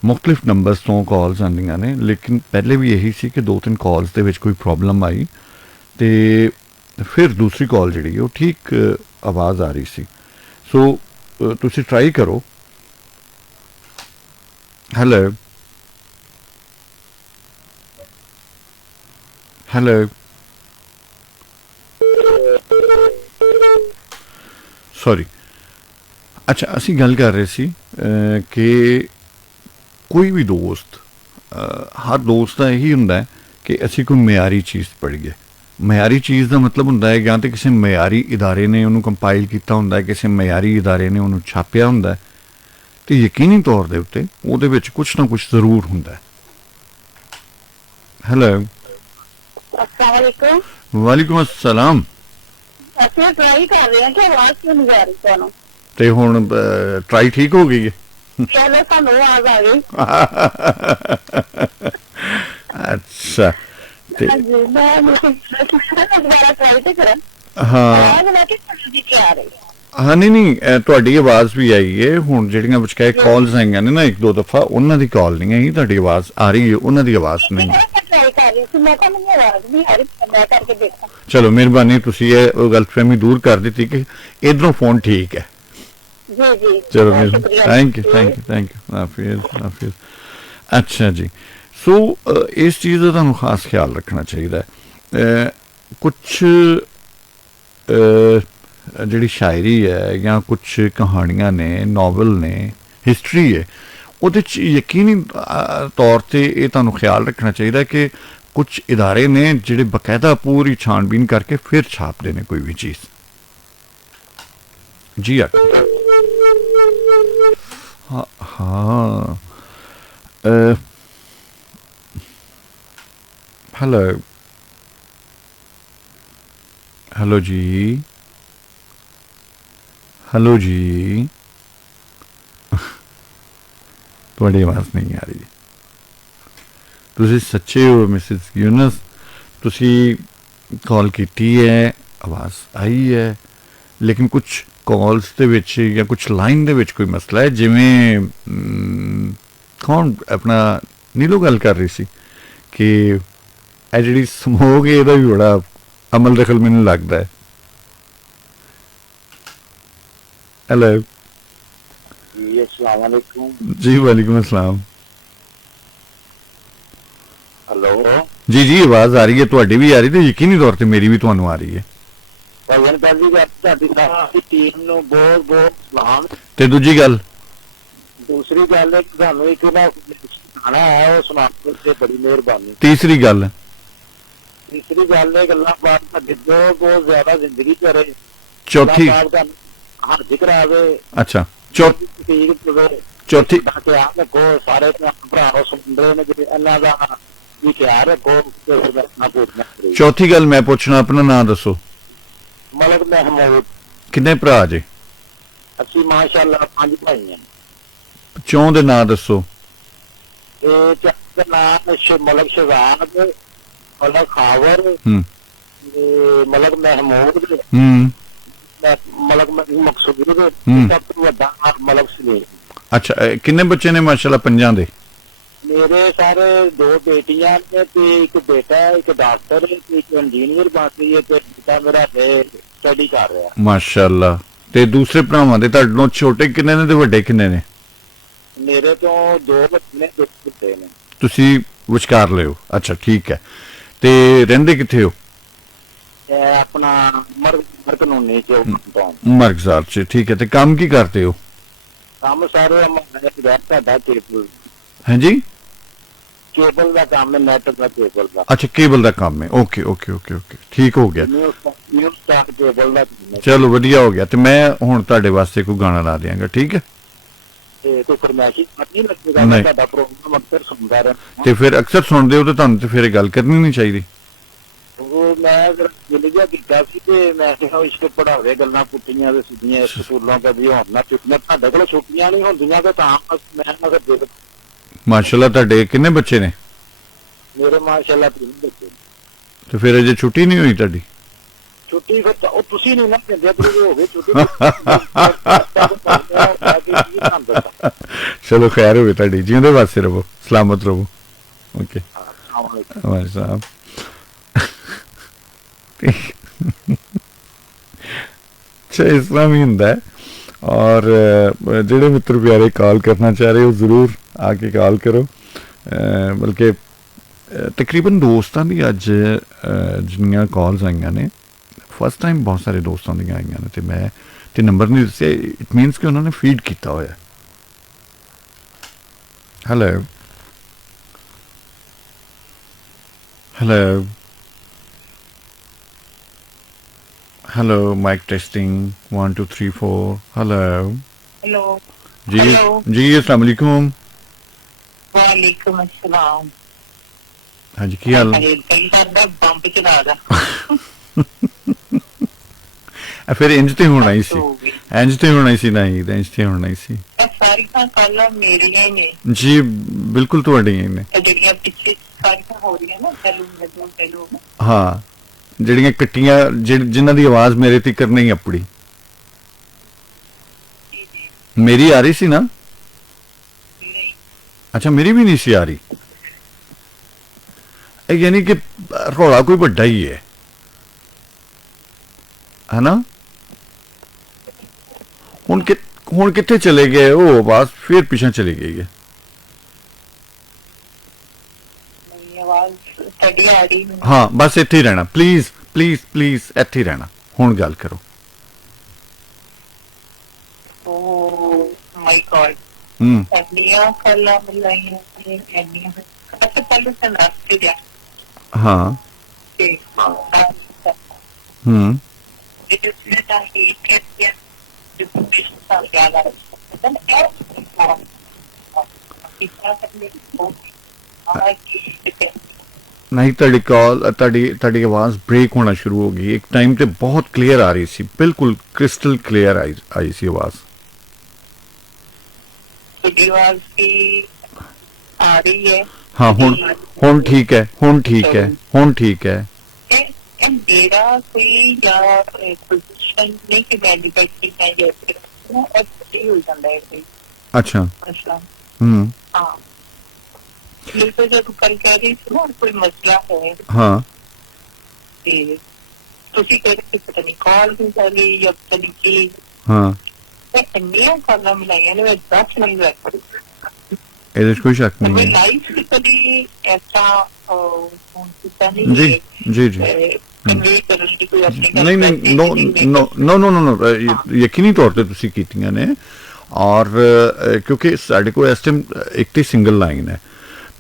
मुख्तलिफ नंबर्स तो कॉल्स आंदियां ने लेकिन पहले भी यही सी कि 2-3 कॉल्स दे विच कोई प्रॉब्लम आई तो फिर दूसरी कॉल जिहड़ी वो ठीक आवाज़ आ रही सी। सो तुसी ट्राई करो। Hello hello sorry. अच्छा, असी गल कर रहे सी कि कोई भी दोस्त हर दोस्त का यही होंदा है कि असी कोई मयारी चीज़ पढ़ीए। मयारी चीज़ का मतलब होंदा है या तो किसी मयारी इदारे ने उन्होंने कंपाइल किया होंदा है, किसी मयारी इदारे ने उन्होंने छापिया होंदा है तो यकीनी तौर के उत्ते उहदे विच कुछ ना कुछ जरूर होंदा है। हेलो अस्सलाम वालेकुम। वालेकुम अस्सलाम। ਅਸੀਂ ਟਰਾਈ ਕਰ ਰਹੇ ਹਾਂ ਕਿ ਆਵਾਜ਼ ਕਿਉਂ ਨਹੀਂ ਆ ਰਹੀ ਤੁਹਾਨੂੰ? ਤੇ ਹੁਣ ਟਰਾਈ ਠੀਕ ਹੋ ਗਈ ਹੈ? ਚਲੋ ਸਾਨੂੰ ਆਵਾਜ਼ ਆ ਗਈ। ਅੱਛਾ ਤੇ ਹਾਂਜੀ ਮੈਂ ਦੁਬਾਰਾ ਟਰਾਈ ਤੇ ਕਰਾਂ। ਹਾਂ ਆਵਾਜ਼ ਮੈਂ ਕਿ ਜੀ ਕੀ ਆ ਰਹੀ ਹਾਂ ਨਹੀਂ ਤੁਹਾਡੀ ਆਵਾਜ਼ ਵੀ ਆਈ ਹੈ ਹੁਣ, ਜਿਹੜੀਆਂ ਵਿਚਕਾਏ ਕਾਲਸ ਆਈਆਂ ਨੇ ਨਾ ਇੱਕ ਦੋ ਦਫਾ, ਉਹਨਾਂ ਦੀ ਕਾਲ ਨਹੀਂ ਆਈ, ਤੁਹਾਡੀ ਆਵਾਜ਼ ਆ ਰਹੀ ਹੈ, ਉਹਨਾਂ ਦੀ ਆਵਾਜ਼ ਨਹੀਂ। ਟਰਾਈ ਕਰ ਰਹੀ ਸੀ ਮੈਂ ਕਿਹਾ ਮੈਨੂੰ ਆਵਾਜ਼ ਨਹੀਂ ਆ ਰਹੀ, ਮੈਂ ਕਰਕੇ ਦੇਖਾਂ। ਚਲੋ ਮਿਹਰਬਾਨੀ, ਤੁਸੀਂ ਇਹ ਗਲਤਫਹਿਮੀ ਦੂਰ ਕਰ ਦਿੱਤੀ ਕਿ ਇਧਰੋਂ ਫੋਨ ਠੀਕ ਹੈ। ਜੀ ਜੀ ਚਲੋ ਥੈਂਕ ਯੂ ਹਾਫਿਜ਼। ਅੱਛਾ ਜੀ, ਸੋ ਇਸ ਚੀਜ਼ ਦਾ ਤੁਹਾਨੂੰ ਖਾਸ ਖਿਆਲ ਰੱਖਣਾ ਚਾਹੀਦਾ ਹੈ। ਕੁਛ ਜਿਹੜੀ ਸ਼ਾਇਰੀ ਹੈ ਜਾਂ ਕੁਛ ਕਹਾਣੀਆਂ ਨੇ, ਨਾਵਲ ਨੇ, ਹਿਸਟਰੀ ਹੈ, ਉਹਦੇ 'ਚ ਯਕੀਨੀ ਤੌਰ 'ਤੇ ਇਹ ਤੁਹਾਨੂੰ ਖਿਆਲ ਰੱਖਣਾ ਚਾਹੀਦਾ ਕਿ ਕੁਛ ਇਦਾਰੇ ਨੇ ਜਿਹੜੇ ਬਕਾਇਦਾ ਪੂਰੀ ਛਾਣਬੀਨ ਕਰਕੇ ਫਿਰ ਛਾਪਦੇ ਨੇ ਕੋਈ ਵੀ ਚੀਜ਼। ਜੀ ਹਾਂ ਹੈਲੋ ਜੀ, ਹੈਲੋ ਜੀ, ਤੁਹਾਡੀ ਆਵਾਜ਼ ਨਹੀਂ ਆ ਰਹੀ। ਤੁਸੀਂ ਸੱਚੇ ਹੋ ਮਿਸਿਸ ਯੂਨਸ, ਤੁਸੀਂ ਕਾਲ ਕੀਤੀ ਹੈ, ਆਵਾਜ਼ ਆਈ ਹੈ, ਲੇਕਿਨ ਕੁਛ ਕਾਲਸ ਦੇ ਵਿੱਚ ਜਾਂ ਕੁਛ ਲਾਈਨ ਦੇ ਵਿੱਚ ਕੋਈ ਮਸਲਾ ਹੈ। ਜਿਵੇਂ ਕੌਣ ਆਪਣਾ ਨੀਲੋ ਗੱਲ ਕਰ ਰਹੀ ਸੀ ਕਿ ਇਹ ਜਿਹੜੀ ਸਮੋਗ ਹੈ ਇਹਦਾ ਵੀ ਬੜਾ ਅਮਲ ਦਖਲ ਮੈਨੂੰ ਲੱਗਦਾ ਹੈ। हेलो जी अस्सलाम वालेकुम। जी वालेकुम अस्सलाम। हेलो जी जी आवाज आ रही है, ਤੁਹਾਡੀ ਵੀ ਆ ਰਹੀ ਤੇ ਯਕੀਨੀ ਤੌਰ ਤੇ ਮੇਰੀ ਵੀ ਤੁਹਾਨੂੰ ਆ ਰਹੀ ਹੈ। ਪਹਿਲਾਂ ਤਾਂ ਜੀ ਤੁਹਾਡੀ ਸਾਰੀ ਟੀਮ ਨੂੰ ਬਹੁਤ ਬਹੁਤ ਸਲਾਮ। ਤੇ ਦੂਜੀ ਗੱਲ ਤੁਹਾਨੂੰ ਇੱਕ ਨਾ ਗਾਣਾ ਹੈ ਉਹ ਸੁਣਾਉਣ ਤੇ ਬੜੀ ਮਿਹਰਬਾਨੀ। ਤੀਸਰੀ ਗੱਲ ਇਹ ਗੱਲਾਂ ਬਾਤ ਤੁਹਾਡੀ ਬਹੁਤ ਜ਼ਿਆਦਾ ਜ਼ਿੰਦਗੀ ਚ ਰਹੇ। ਚੌਥੀ ਹਰ ਜ਼ਿਕਰ ਆਵੇ। ਅੱਛਾ ਚੌਥੀ ਚੌਥੀ ਰੱਖੋ ਸਾਰੇ ਭਰਾ ਸੁਣ ਰਹੇ ਨੇ ਕਿ ਇਹਨਾਂ ਦਾ ਵੀ ਖਿਆਲ ਰੱਖੋ। ਚੌਥੀ ਗੱਲ ਮੈਂ ਪੁੱਛਣਾ, ਆਪਣਾ ਨਾਂ ਦੱਸੋ। ਮਲਕ ਮਹਿਮੂਦ। ਕਿੰਨੇ ਭਰਾ ਜੇ? ਅਸੀਂ ਮਾਸ਼ਾਅੱਲਾ 5 ਭਾਈ ਹਾਂ। ਚੌਂ ਦੇ ਨਾਂ ਦੱਸੋ। ਇਹ ਚਾਰ ਦਾ ਨਾਮ ਮਲਕ ਸ਼ਹਜ਼ਾਦ, ਮਲਕ ਖਾਵਰ, ਮਲਕ ਮਹਿਮੂਦ, ਮਲਕ ਮਕਸੂਦ, ਸਭ ਤੋਂ ਵੱਡਾ ਮਲਕ ਸਲੀਮ। ਅੱਛਾ ਕਿੰਨੇ ਬੱਚੇ ਨੇ ਮਾਸ਼ਾਅੱਲਾ ਪੰਜਾਂ ਦੇ? ਮੇਰੇ ਸਾਰੇ 2 ਬੇਟੀਆਂ ਨੇ ਤੇ ਇੱਕ ਬੇਟਾ ਹੈ, ਇੱਕ ਡਾਕਟਰ ਹੈ, ਇੱਕ ਇੰਜੀਨੀਅਰ ਬਣ ਰਹੀ ਹੈ ਤੇ ਬੇਟਾ ਮੇਰਾ ਸਟੱਡੀ ਕਰ ਰਿਹਾ ਮਾਸ਼ਾਅੱਲਾ। ਤੇ ਦੂਸਰੇ ਭਰਾਵਾਂ ਦੇ ਤੁਹਾਡੇ ਛੋਟੇ ਕਿੰਨੇ ਨੇ ਤੇ ਵੱਡੇ ਕਿੰਨੇ ਨੇ? ਮੇਰੇ ਤੋਂ 2 ਬੱਚੇ ਨੇ, 2 ਬੇਟੇ ਨੇ। ਤੁਸੀਂ ਵਿਚਕਾਰ ਲਿਓ। ਅੱਛਾ ਠੀਕ ਹੈ। ਤੇ ਰਹਿੰਦੇ ਕਿੱਥੇ ਹੋ? ਆਪਣਾ ਮਰਗ ਕਾਨੂੰਨੀ ਚ ਮਰਗਜ਼ਾਰ ਚ। ਠੀਕ ਹੈ। ਤੇ ਕੰਮ ਕੀ ਕਰਦੇ ਹੋ? ਕੰਮ ਸਾਰੇ ਤੁਹਾਡਾ ਕੇਬਲ। ਹਾਂਜੀ ਕੇਬਲ ਦਾ ਕੰਮ ਹੈ, ਨੈਟ ਦਾ ਕੇਬਲ ਦਾ। ਅੱਛਾ ਕੇਬਲ ਦਾ ਕੰਮ ਹੈ। ਓਕੇ ਓਕੇ ਓਕੇ ਓਕੇ ਠੀਕ ਹੋ ਗਿਆ। ਨਿਊ ਸਟਾਰ ਕੇਬਲ ਦਾ। ਚਲੋ ਵਧੀਆ ਹੋ ਗਿਆ। ਤੇ ਮੈਂ ਹੁਣ ਤੁਹਾਡੇ ਵਾਸਤੇ ਕੋਈ ਗਾਣਾ ਲਾ ਦਿਆਂਗਾ। ਠੀਕ ਹੈ। ਤੇ ਕੋਈ ਫਰਮਾਇਸ਼ ਨਹੀਂ ਲੱਗੇਗਾ, ਤੁਹਾਡਾ ਪ੍ਰੋਗਰਾਮ ਅਕਸਰ ਸੁਣਦਾ ਰਹਿੰਦਾ। ਤੇ ਫਿਰ ਅਕਸਰ ਸੁਣਦੇ ਹੋ ਤੇ ਤੁਹਾਨੂੰ ਤੇ ਫਿਰ ਗੱਲ ਕਰਨੀ ਨਹੀਂ ਚਾਹੀਦੀ। ਉਹ ਮੈਂ ਜਿਹਾ ਕੀਤਾ ਸੀ ਤੇ ਮੈਂ ਕਿਹਾ ਇਸ਼ਕ ਪੜਾਵੇ ਗੱਲਾਂ ਪੁੱਟੀਆਂ ਤੇ ਸਿੱਧੀਆਂ ਸਕੂਲਾਂ ਕਦੀ ਹੋਣ ਨਾ ਛੁੱਟੀਆਂ। ਤੁਹਾਡੇ ਕੋਲ ਛੁੱਟੀਆਂ ਨਹੀਂ ਹੁੰਦੀਆਂ ਤੇ ਤਾਂ ਮੈਂ ਦੇਖ। ਮਾਸ਼ਾਅੱਲਾ ਤੁਹਾਡੇ ਕਿੰਨੇ ਬੱਚੇ ਨੇ? ਮੇਰੇ ਮਾਸ਼ਾਅੱਲਾ 3 ਬੱਚੇ। ਤੇ ਫਿਰ ਅਜੇ ਛੁੱਟੀ ਨਹੀਂ ਹੋਈ ਤੁਹਾਡੀ? ਛੁੱਟੀ ਫਿਰ ਉਹ ਤੁਸੀਂ ਨਹੀਂ ਨਾ ਦਿੰਦੇ, ਤੁਸੀਂ ਹੋ ਗਏ ਛੁੱਟੀ। ਚਲੋ ਖੈਰ ਹੋਵੇ ਤੁਹਾਡੀ, ਜਿਉਂਦੇ ਵਾਸਤੇ ਰਹੋ, ਸਲਾਮਤ ਰਹੋ। ਓਕੇ ਸਾਹਿਬ। ਅੱਛਾ ਇਸ ਤਰ੍ਹਾਂ ਵੀ ਹੁੰਦਾ ਹੈ। ਔਰ ਜਿਹੜੇ ਮਿੱਤਰ ਪਿਆਰੇ ਕਾਲ ਕਰਨਾ ਚਾਹ ਰਹੇ ਹੋ ਜ਼ਰੂਰ ਆ ਕੇ ਕਾਲ ਕਰੋ। ਬਲਕਿ ਤਕਰੀਬਨ ਦੋਸਤਾਂ ਦੀ ਅੱਜ ਜਿੰਨੀਆਂ ਕਾਲਸ ਆਈਆਂ ਨੇ, ਫਸਟ ਟਾਈਮ ਬਹੁਤ ਸਾਰੇ ਦੋਸਤਾਂ ਦੀਆਂ ਆਈਆਂ ਨੇ ਤੇ ਮੈਂ ਤੇ ਨੰਬਰ ਨਹੀਂ ਦੱਸਿਆ। ਇਟ ਮੀਨਸ ਕਿ ਉਹਨਾਂ ਨੇ ਫੀਡ ਕੀਤਾ ਹੋਇਆ। Hello hello hello mic testing 1 2 3 4 hello hello जी जी अस्सलाम वालेकुम। वालेकुम अस्सलाम। हाँ जी की हाल? फिर इंज ते होना ही सी, इंज ते होना ही सी, नहीं इंज ते होना ही सी। सारी कालां मेरियां ही ने जी बिल्कुल तुहाडियां ही ने। ਜਿਹੜੀਆਂ ਪਿੱਛੇ ਸਾਰੀਆਂ ਹੋ ਰਹੀਆਂ ਨਾ ਚਲੋ। हाँ ਜਿਹੜੀਆਂ ਕੱਟੀਆਂ ਜਿਨ੍ਹਾਂ ਦੀ ਆਵਾਜ਼ ਮੇਰੇ ਤੀਕਰ ਨਹੀਂ ਆਪਣੀ ਮੇਰੀ ਆ ਰਹੀ ਸੀ ਨਾ ਅੱਛਾ ਮੇਰੀ ਵੀ ਨਹੀਂ ਸੀ ਆ ਰਹੀ यानी कि रौला कोई बड़ा ही है ना हुण कित्थे चले गए वो आवाज फिर पीछे चली गई है हाँ बस इत्थे ही रहना प्लीज प्लीज प्लीज इत्थे ही रहना हुण गल करो हाँ नहीं ताड़ी कॉल ताड़ी आवाज ब्रेक होना शुरू हो गई एक टाइम पे बहुत क्लियर आ रही सी बिल्कुल क्रिस्टल क्लियर आई सी आवाज आ रही है हाँ हुण ठीक है हुण ठीक है मेरा कोई पोजीशन नहीं कि मैं डिटेक्ट की मैं जैसे ऐसे हो जाता है कोई अच्छा हाँ ये तो जब कल कह रही थी ना कोई मसला है हाँ ਤੁਸੀਂ ਕਹਿੰਦੇ ਪਤਾ ਨਹੀਂ ਕਾਲ ਵੀ ਕਰੀ ਜਾਂ ਪਤਾ ਨਹੀਂ ਕੀ ਹਾਂ ਮੈਂ ਇੰਨੀਆਂ ਕਾਲਾਂ ਮਿਲਾਈਆਂ ਨੇ ਮੈਂ ਦੱਸ ਨਹੀਂ ਸਕਦੀ ਇਹਦੇ 'ਚ ਕੋਈ ਸ਼ੱਕ ਨਹੀਂ ਹੈ ਲਾਈਫ ਦੀ ਕਦੀ ਐਸਾ ਹੁੰਦਾ ਨਹੀਂ ਜੀ ਜੀ ਜੀ ਨਹੀਂ ਨਹੀਂ ਨੋ ਯਕੀਨੀ ਤੌਰ ਤੇ ਤੁਸੀਂ ਕੀਤੀਆਂ ਨੇ ਔਰ ਕਿਉਂਕਿ ਸਾਡੇ ਕੋਲ ਇਸ ਟਾਈਮ ਇੱਕ ਤੇ ਸਿੰਗਲ ਲਾਈਨ ਹੈ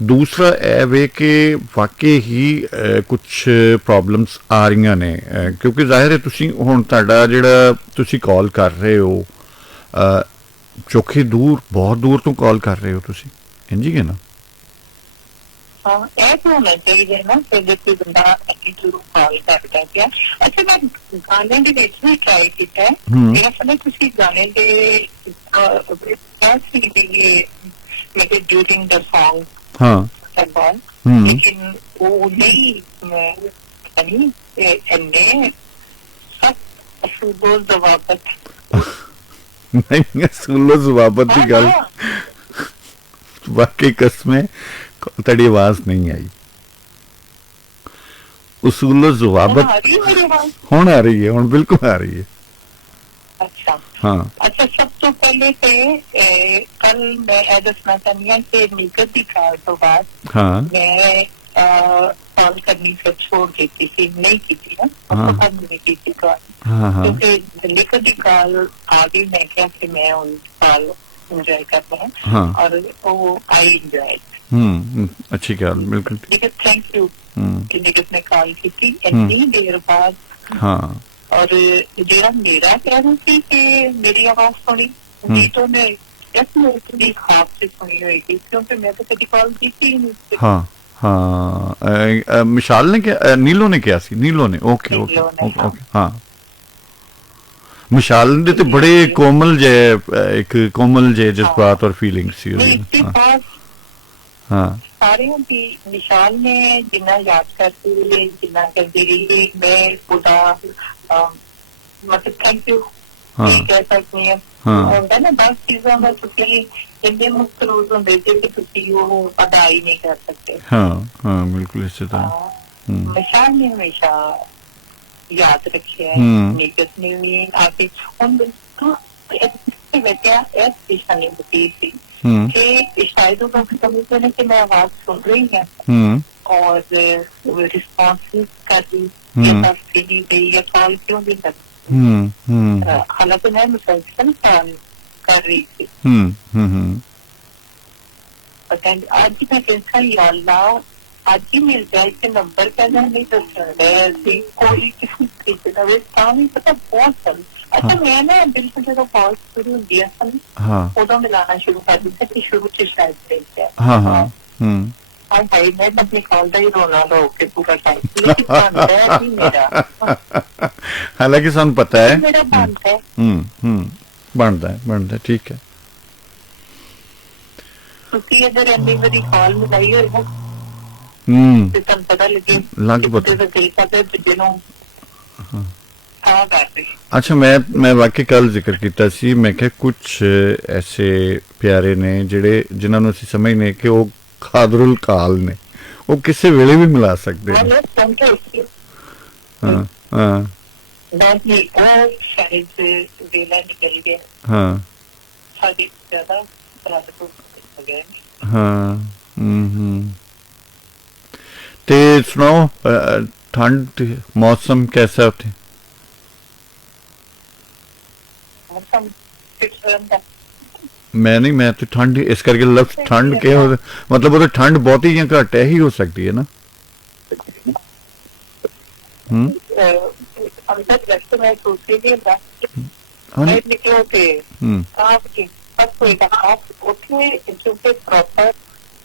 दूसरा है वे कि वाकई ही कुछ प्रॉब्लम्स आ रही ने क्योंकि जाहिर है तुसी हुण तुहाडा जिहड़ा तुसी कॉल कर रहे हो चौखी दूर बहुत दूर तो कॉल कर रहे हो तुसी इंजी है ना हाँ ऐसा होना चाहिए ना कि जैसे बंदा एटीट्यूड कॉल करता है अच्छा मैं गाने के बीच में ट्राई किया है मेरा समझ किसी गाने के मेरे ड्यूरिंग द सॉन्ग हाँ लेकिन वो नहीं पता नहीं नहीं सुनो जवाबत की गल वाकई कसमें तेरी आवाज नहीं आई उसूलो जवाबत हुण आ रही है हुण बिल्कुल आ रही है अच्छा हाँ अच्छा सब तो पहले से कल मैं यह दसना चाहती हूँ कि निगत की कार तो बाद हाँ मैं कॉल करनी फिर छोड़ देती थी नहीं की थी ना बहुत नहीं की थी कॉल क्योंकि निगत की कॉल आ गई मैं क्या कि मैं उन कॉल एंजॉय करना है और वो आई एंजॉय अच्छी ख्याल बिल्कुल निगत थैंक यू कि निगत ने कॉल की थी इतनी देर बाद हाँ और जेड़ा मेरा कहना थी कि मेरी आवाज सुनी गीतों में इतनी खास से सुनी होगी क्योंकि मैं तो कभी कॉल की थी नहीं हाँ हाँ मिशाल ने क्या नीलो ने क्या सी नीलो ने ओके ओके ओके हाँ मिशाल ने तो बड़े कोमल जे एक कोमल जे जज्बात और फीलिंग्स सी हाँ सारे की मिशाल ने जिन्ना याद करते हुए जिन्ना करती रही मैं खुदा मतलब थैंक यू कह सकती है होंगे ना दस चीजों में तुसी इतने मुक्त रोज होंगे कि तुसी वो अदा ही नहीं कर सकते हाँ हाँ बिल्कुल इसी तरह मिशाल ने हमेशा याद रखे है निगत ने भी आगे कि शायद वो समझते हैं कि मैं आवाज सुन रही है और रिस्पॉन्स कर रही या कॉल क्यों भी कर हालांकि मैं मुसलसल कॉल कर रही थी पता आज ही मैं कैसा याल्ला आज ही मिल जाए कि नंबर कहना नहीं तो कोई भी पता बहुत सन अच्छा मैं ना बिल्कुल जो कॉल शुरू हो गया सन उदो मिलाना शुरू कर दिया कि शुरू से शायद देखते हैं हाँ हाँ हाँ भाई मैं अपनी कॉल का ही रोना लो के पूरा टाइम लेकिन बनता है मेरा हालांकि सन पता है मेरा बनता है बनता है ठीक है क्योंकि अगर एंडी मेरी कॉल मिलाई है ਤੇ ਤੁਹਾਨੂੰ ਪਤਾ ਲੱਗੇ ਲੱਗ ਪਤਾ। ਤੇ ਦਿਲ ਕਰਦਾ ਦੂਜੇ ਨੂੰ ਤਾਂ ਕਰਦੇ। अच्छा, मैं वाकई कल जिक्र किया सी, मैं क्या कुछ ऐसे प्यारे ने जिहड़े जिन्हां नूं असीं समझने कि वो कादरुल काल ने, वो किसी वेले भी मिला सकते हैं। ਮੈਂ ਸਮਝੀ हाँ हाँ ਬਾਕੀ ਉਹ ਸ਼ਾਇਦ ਵੇਲਾ ਨਿਕਲ ਗਿਆ हाँ ਸਾਡੀ ਜ਼ਿਆਦਾ ਬਰਾਬਰ ਹੋ ਗਿਆ। हाँ ते सुनाओ, ठंड मौसम कैसा है उत्थे? ਮੌਸਮ ਫਿਕਸ ਰਹਿੰਦਾ। मैं नहीं, मैं तो ठंड इस करके लफ्ज ठंड के मतलब वो ठंड बहुत ही या घट है ही हो सकती है ना। अंदर जैसे मैं सोचती थी हाँ बाहर निकलो थे हम्म, आपकी बस कोई आप उठे चुके प्रॉपर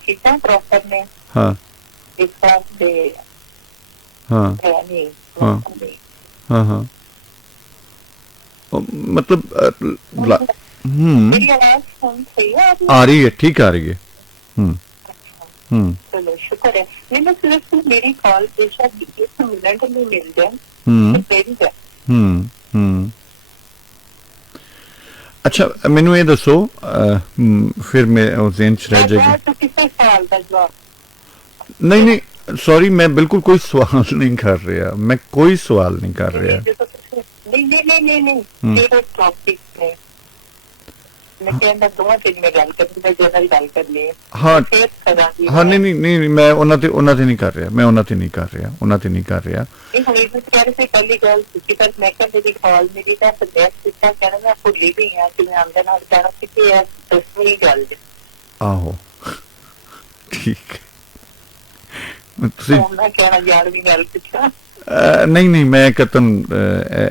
कितना प्रॉपर ने हाँ एक साथ से हाँ यानी हाँ। हाँ हाँ मतलब मेरी आवाज सुन सही है आपने? आ रही है, ठीक आ रही है। चलो शुक्र है। मैंने सिर्फ मेरी कॉल बेशक 1 मिनट में मिल जाए हम्म मेरी जाए। हम्म। अच्छा, मैनू ये दसो, फिर मैं जेहन च रह जाएगी। तो किसी सवाल का जवाब नहीं नहीं, सॉरी, मैं बिल्कुल कोई सवाल नहीं कर रहा, मैं कोई सवाल नहीं कर रहा। नहीं मेरे टॉपिक में मैं कहना दोवां दिन में गल करनी मैं जनरल गल कर ली हाँ फिर करांगी। हाँ नहीं नहीं नहीं, मैं उन्हां ते नहीं कर रहा, मैं उन्हां ते नहीं कर रहा। नहीं हुणे तो कह रहे थे पहली गल की पर मैं कह मेरी कॉल मेरी तो सजेस्ट किया कहना मैं भुल ही गई हां कि मैं आंदे नाल जाना सी कि यार 10वीं गल आहो ठीक है। तुसी मैं कहना 11वीं गल पिछा नहीं नहीं, मैं कतन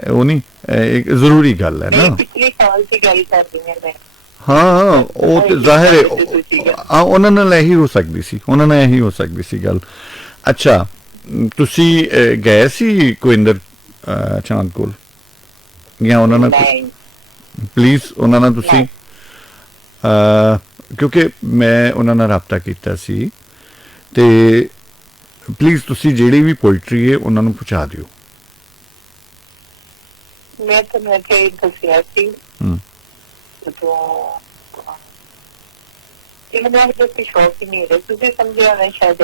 वो नहीं, एक जरूरी गल है मैं ना। पिछली कॉल से गल कर रही हूं मैं। हाँ वो तो जाहिर है, हाँ ਉਹਨਾਂ ਨਾਲ ਇਹੀ ਹੋ ਸਕਦੀ ਸੀ, ਉਹਨਾਂ ਨਾਲ ਇਹੀ ਹੋ ਸਕਦੀ ਸੀ ਗੱਲ। ਅੱਛਾ, ਤੁਸੀਂ ਗਏ ਸੀ ਕੋਇੰਦਰ ਚਾਂਦ ਕੋਲ ਜਾਂ ਉਹਨਾਂ ਨਾਲ? ਪਲੀਜ਼ ਉਹਨਾਂ ਨਾਲ ਤੁਸੀਂ, ਕਿਉਂਕਿ ਮੈਂ ਉਹਨਾਂ ਨਾਲ ਰਾਬਤਾ ਕੀਤਾ ਸੀ, ਤੇ ਪਲੀਜ਼ ਤੁਸੀਂ ਜਿਹੜੀ ਵੀ ਪੋਇਟਰੀ ਹੈ ਉਹਨਾਂ ਨੂੰ ਪਹੁੰਚਾ ਦਿਓ। मैं तो मैं कहीं दसिया सी तो मैं शौक ही नहीं रहे तुझे समझा मैं शायद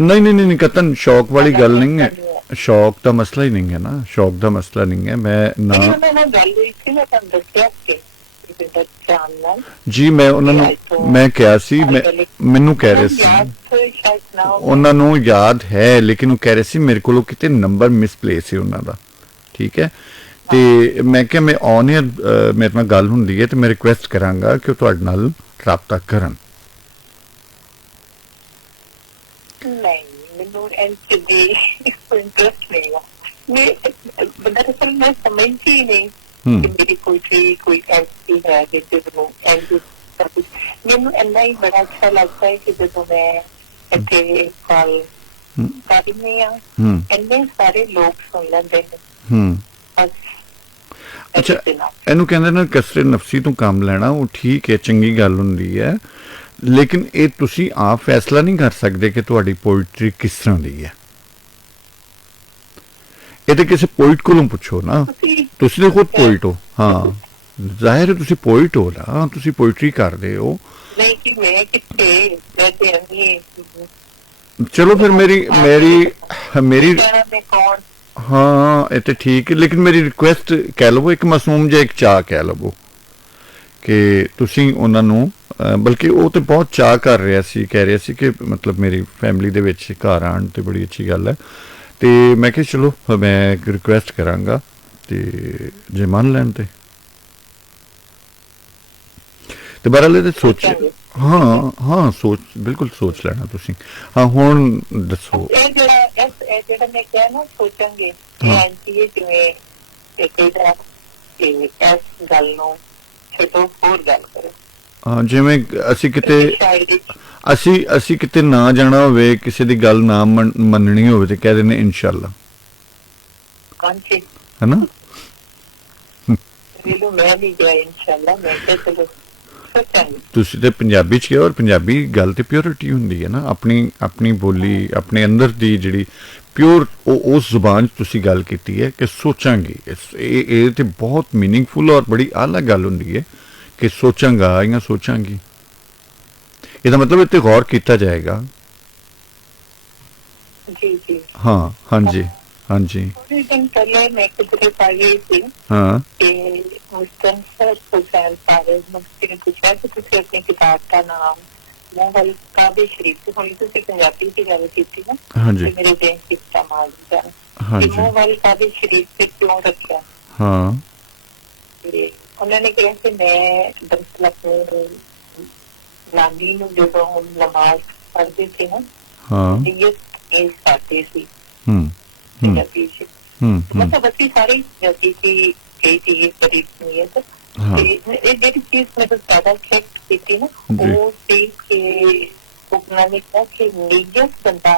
नहीं नहीं नहीं कतन शौक वाली गल नहीं है, शौक का मसला ही नहीं है ना, शौक का मसला नहीं है। मैं ना गल हुई थी मैं तुम दसिया जी, मैं उन्होंने मैं क्या सी, मैनू कह रहे सी ਉਹਨਾਂ ਨੂੰ याद है, लेकिन वो कह रहे सी मेरे को किते नंबर मिसप्लेस है उन्हों का, ठीक है। ਤੇ मैं क्या मैं ऑन एयर मेरे ਨਾਲ ਗੱਲ ਹੁੰਦੀ ਹੈ ਤੇ मैं रिक्वेस्ट ਕਰਾਂਗਾ ਕਿ ਉਹ ਤੁਹਾਡੇ ਨਾਲ ਰਾਬਤਾ ਕਰਨ। नहीं ਮੈਨੂੰ ਐਂਟੀ ਦੀ ਇੰਟਰਸਟ ਨਹੀਂ ਹੈ, मैं दरअसल मैं समझती ही नहीं कि मेरी कोई ऐसी है जिसे वो ऐसी सब कुछ ਮੈਨੂੰ ਇੰਨਾ ਹੀ बड़ा अच्छा लगता है कि ਜਦੋਂ मैं ਇੱਥੇ ਕਾਲ ਕਰ ਰਹੀ ਹਾਂ ਇੰਨੇ ਸਾਰੇ ਲੋਕ ਸੁਣ ਲੈਂਦੇ ਨੇ। ਅੱਛਾ, ਇਹਨੂੰ ਕਹਿੰਦੇ ਨੇ ਕਸਰੇ ਨਫਸੀ ਤੋਂ ਕੰਮ ਲੈਣਾ, ਉਹ ਠੀਕ ਹੈ, ਚੰਗੀ ਗੱਲ ਹੁੰਦੀ ਹੈ, ਲੇਕਿਨ ਇਹ ਤੁਸੀਂ ਆਪ ਫੈਸਲਾ ਨਹੀਂ ਕਰ ਸਕਦੇ ਕਿ ਤੁਹਾਡੀ ਪੋਇਟਰੀ ਕਿਸ ਤਰ੍ਹਾਂ ਦੀ ਹੈ। ਇਹ ਤਾਂ ਕਿਸੇ ਪੋਇਟ ਕੋਲੋਂ ਪੁੱਛੋ ਨਾ, ਤੁਸੀਂ ਤਾਂ ਖੁਦ ਪੋਇਟ ਹੋ। ਹਾਂ ਜ਼ਾਹਿਰ ਹੈ ਤੁਸੀਂ ਪੋਇਟ ਹੋ ਨਾ, ਤੁਸੀਂ ਪੋਇਟਰੀ ਕਰਦੇ ਹੋ। ਨਹੀਂ ਕਿ ਮੈਂ ਕਿੱਥੇ ਮੈਂ ਤੇ ਅੰਨੀ ਚਲੋ ਫਿਰ ਮੇਰੀ हाँ ये तो ठीक है, लेकिन मेरी रिक्वेस्ट कह लवो, एक मासूम जिहा एक चाह कह लवो कि तुसीं उन्हां नूं, बल्कि वो तो बहुत चाह कर रहा सी, कह रहा सी कि मतलब मेरी फैमिली दे विच घर आण ते बड़ी अच्छी गल है। तो मैं कहा चलो मैं एक रिक्वेस्ट करांगा ते जे मन लैण ते बहरहाल ये सोच, हाँ हाँ सोच बिल्कुल सोच लेना तुसीं। हाँ हुण दसो ਜਿਹੜਾ ਮੈਂ ਕਿਹਾ ਨਾ ਸੋਚਾਂਗੇ ਐਂਟੀ ਜਿਵੇਂ ਕਿਹੜਾ ਇਸ ਗੱਲ ਨੂੰ ਛੱਡੋ ਹੋਰ ਗੱਲ ਕਰੋ। ਹਾਂ ਜਿਵੇਂ ਅਸੀਂ ਕਿਤੇ ਨਾ ਜਾਣਾ ਹੋਵੇ, ਕਿਸੇ ਦੀ ਗੱਲ ਨਾ ਮੰਨਣੀ ਹੋਵੇ ਤੇ ਕਹਿ ਦਿੰਦੇ ਇਨਸ਼ਾਅੱਲਾ, ਹੈ ਨਾ। ਮੈਂ ਵੀ ਗਿਆ ਇਨਸ਼ਾਅੱਲਾ, ਮੈਂ ਕਿਹਾ ਚਲੋ ਸੋਚਾਂਗੀ। ਤੁਸੀਂ ਤੇ ਪੰਜਾਬੀ ਚ ਕਿਹਾ, ਔਰ ਪੰਜਾਬੀ ਗੱਲ ਤੇ ਪਿਓਰਿਟੀ ਹੁੰਦੀ ਹੈ ਨਾ, ਆਪਣੀ ਆਪਣੀ ਬੋਲੀ, ਆਪਣੇ ਅੰਦਰ ਦੀ ਜਿਹੜੀ ਪਿਓਰ, ਉਹ ਉਸ ਜ਼ੁਬਾਨ 'ਚ ਤੁਸੀਂ ਗੱਲ ਕੀਤੀ ਹੈ ਕਿ ਸੋਚਾਂਗੀ। ਇਹ ਤੇ ਬਹੁਤ ਮੀਨਿੰਗਫੁਲ ਔਰ ਬੜੀ ਆਲਾ ਗੱਲ ਹੁੰਦੀ ਹੈ ਕਿ ਸੋਚਾਂਗਾ ਜਾਂ ਸੋਚਾਂਗੀ। ਇਹਦਾ ਮਤਲਬ ਇੱਥੇ ਗੌਰ ਕੀਤਾ ਜਾਏਗਾ। ਜੀ ਜੀ ਹਾਂ, ਹਾਂਜੀ ਹਾਂਜੀ, ਥੋੜੇ ਦਿਨ ਪਹਿਲੇ ਮੈਂ ਕਿਧਰੇ ਪਾ ਗਈ ਸੀ ਹਾਂ ਤੇ ਮੁਸਤਨ ਸਰ ਹੁਸੈਨ ਸਾਰੇ ਮੁਸਤਨ ਨੇ ਪੁੱਛਿਆ ਕਿ ਤੁਸੀਂ ਆਪਣੀ ਕਿਤਾਬ ਦਾ ਨਾਮ ਮੋਹਲ ਕਾਬੇ ਸ਼ਰੀਫ, ਹੁਣ ਤੁਸੀਂ ਪੰਜਾਬੀ ਦੀ ਗੱਲ ਕੀਤੀ ਨਾ, ਹਾਂਜੀ ਤੇ ਮੇਰੇ ਦਿਨ ਕੀਤਾ ਮਾਲ ਦਾ ਹਾਂਜੀ, ਮੋਹਲ ਕਾਬੇ ਸ਼ਰੀਫ ਤੇ ਕਿਉਂ ਰੱਖਿਆ। ਹਾਂ ਤੇ ਉਹਨਾਂ ਨੇ ਕਿਹਾ ਕਿ ਮੈਂ ਦਰਅਸਲ ਆਪਣੇ ਨਾਨੀ ਨੂੰ ਜਦੋਂ ਨਮਾਜ਼ ਪੜ੍ਹਦੇ ਸੀ ਨਾ, ਹਾਂ, ਇਹ ਸਾਦੇ ਸੀ ਹੂੰ ਹੂੰ ਪੰਜਾਬੀ ਚ, ਹੂੰ, मतलब अच्छी सारी जैसी की कई चीजें करीब नहीं है तो हाँ एक चीज मैं तो ज्यादा चेक की थी ना, जी। वो थी कि उन्होंने कहा कि नीयत बंदा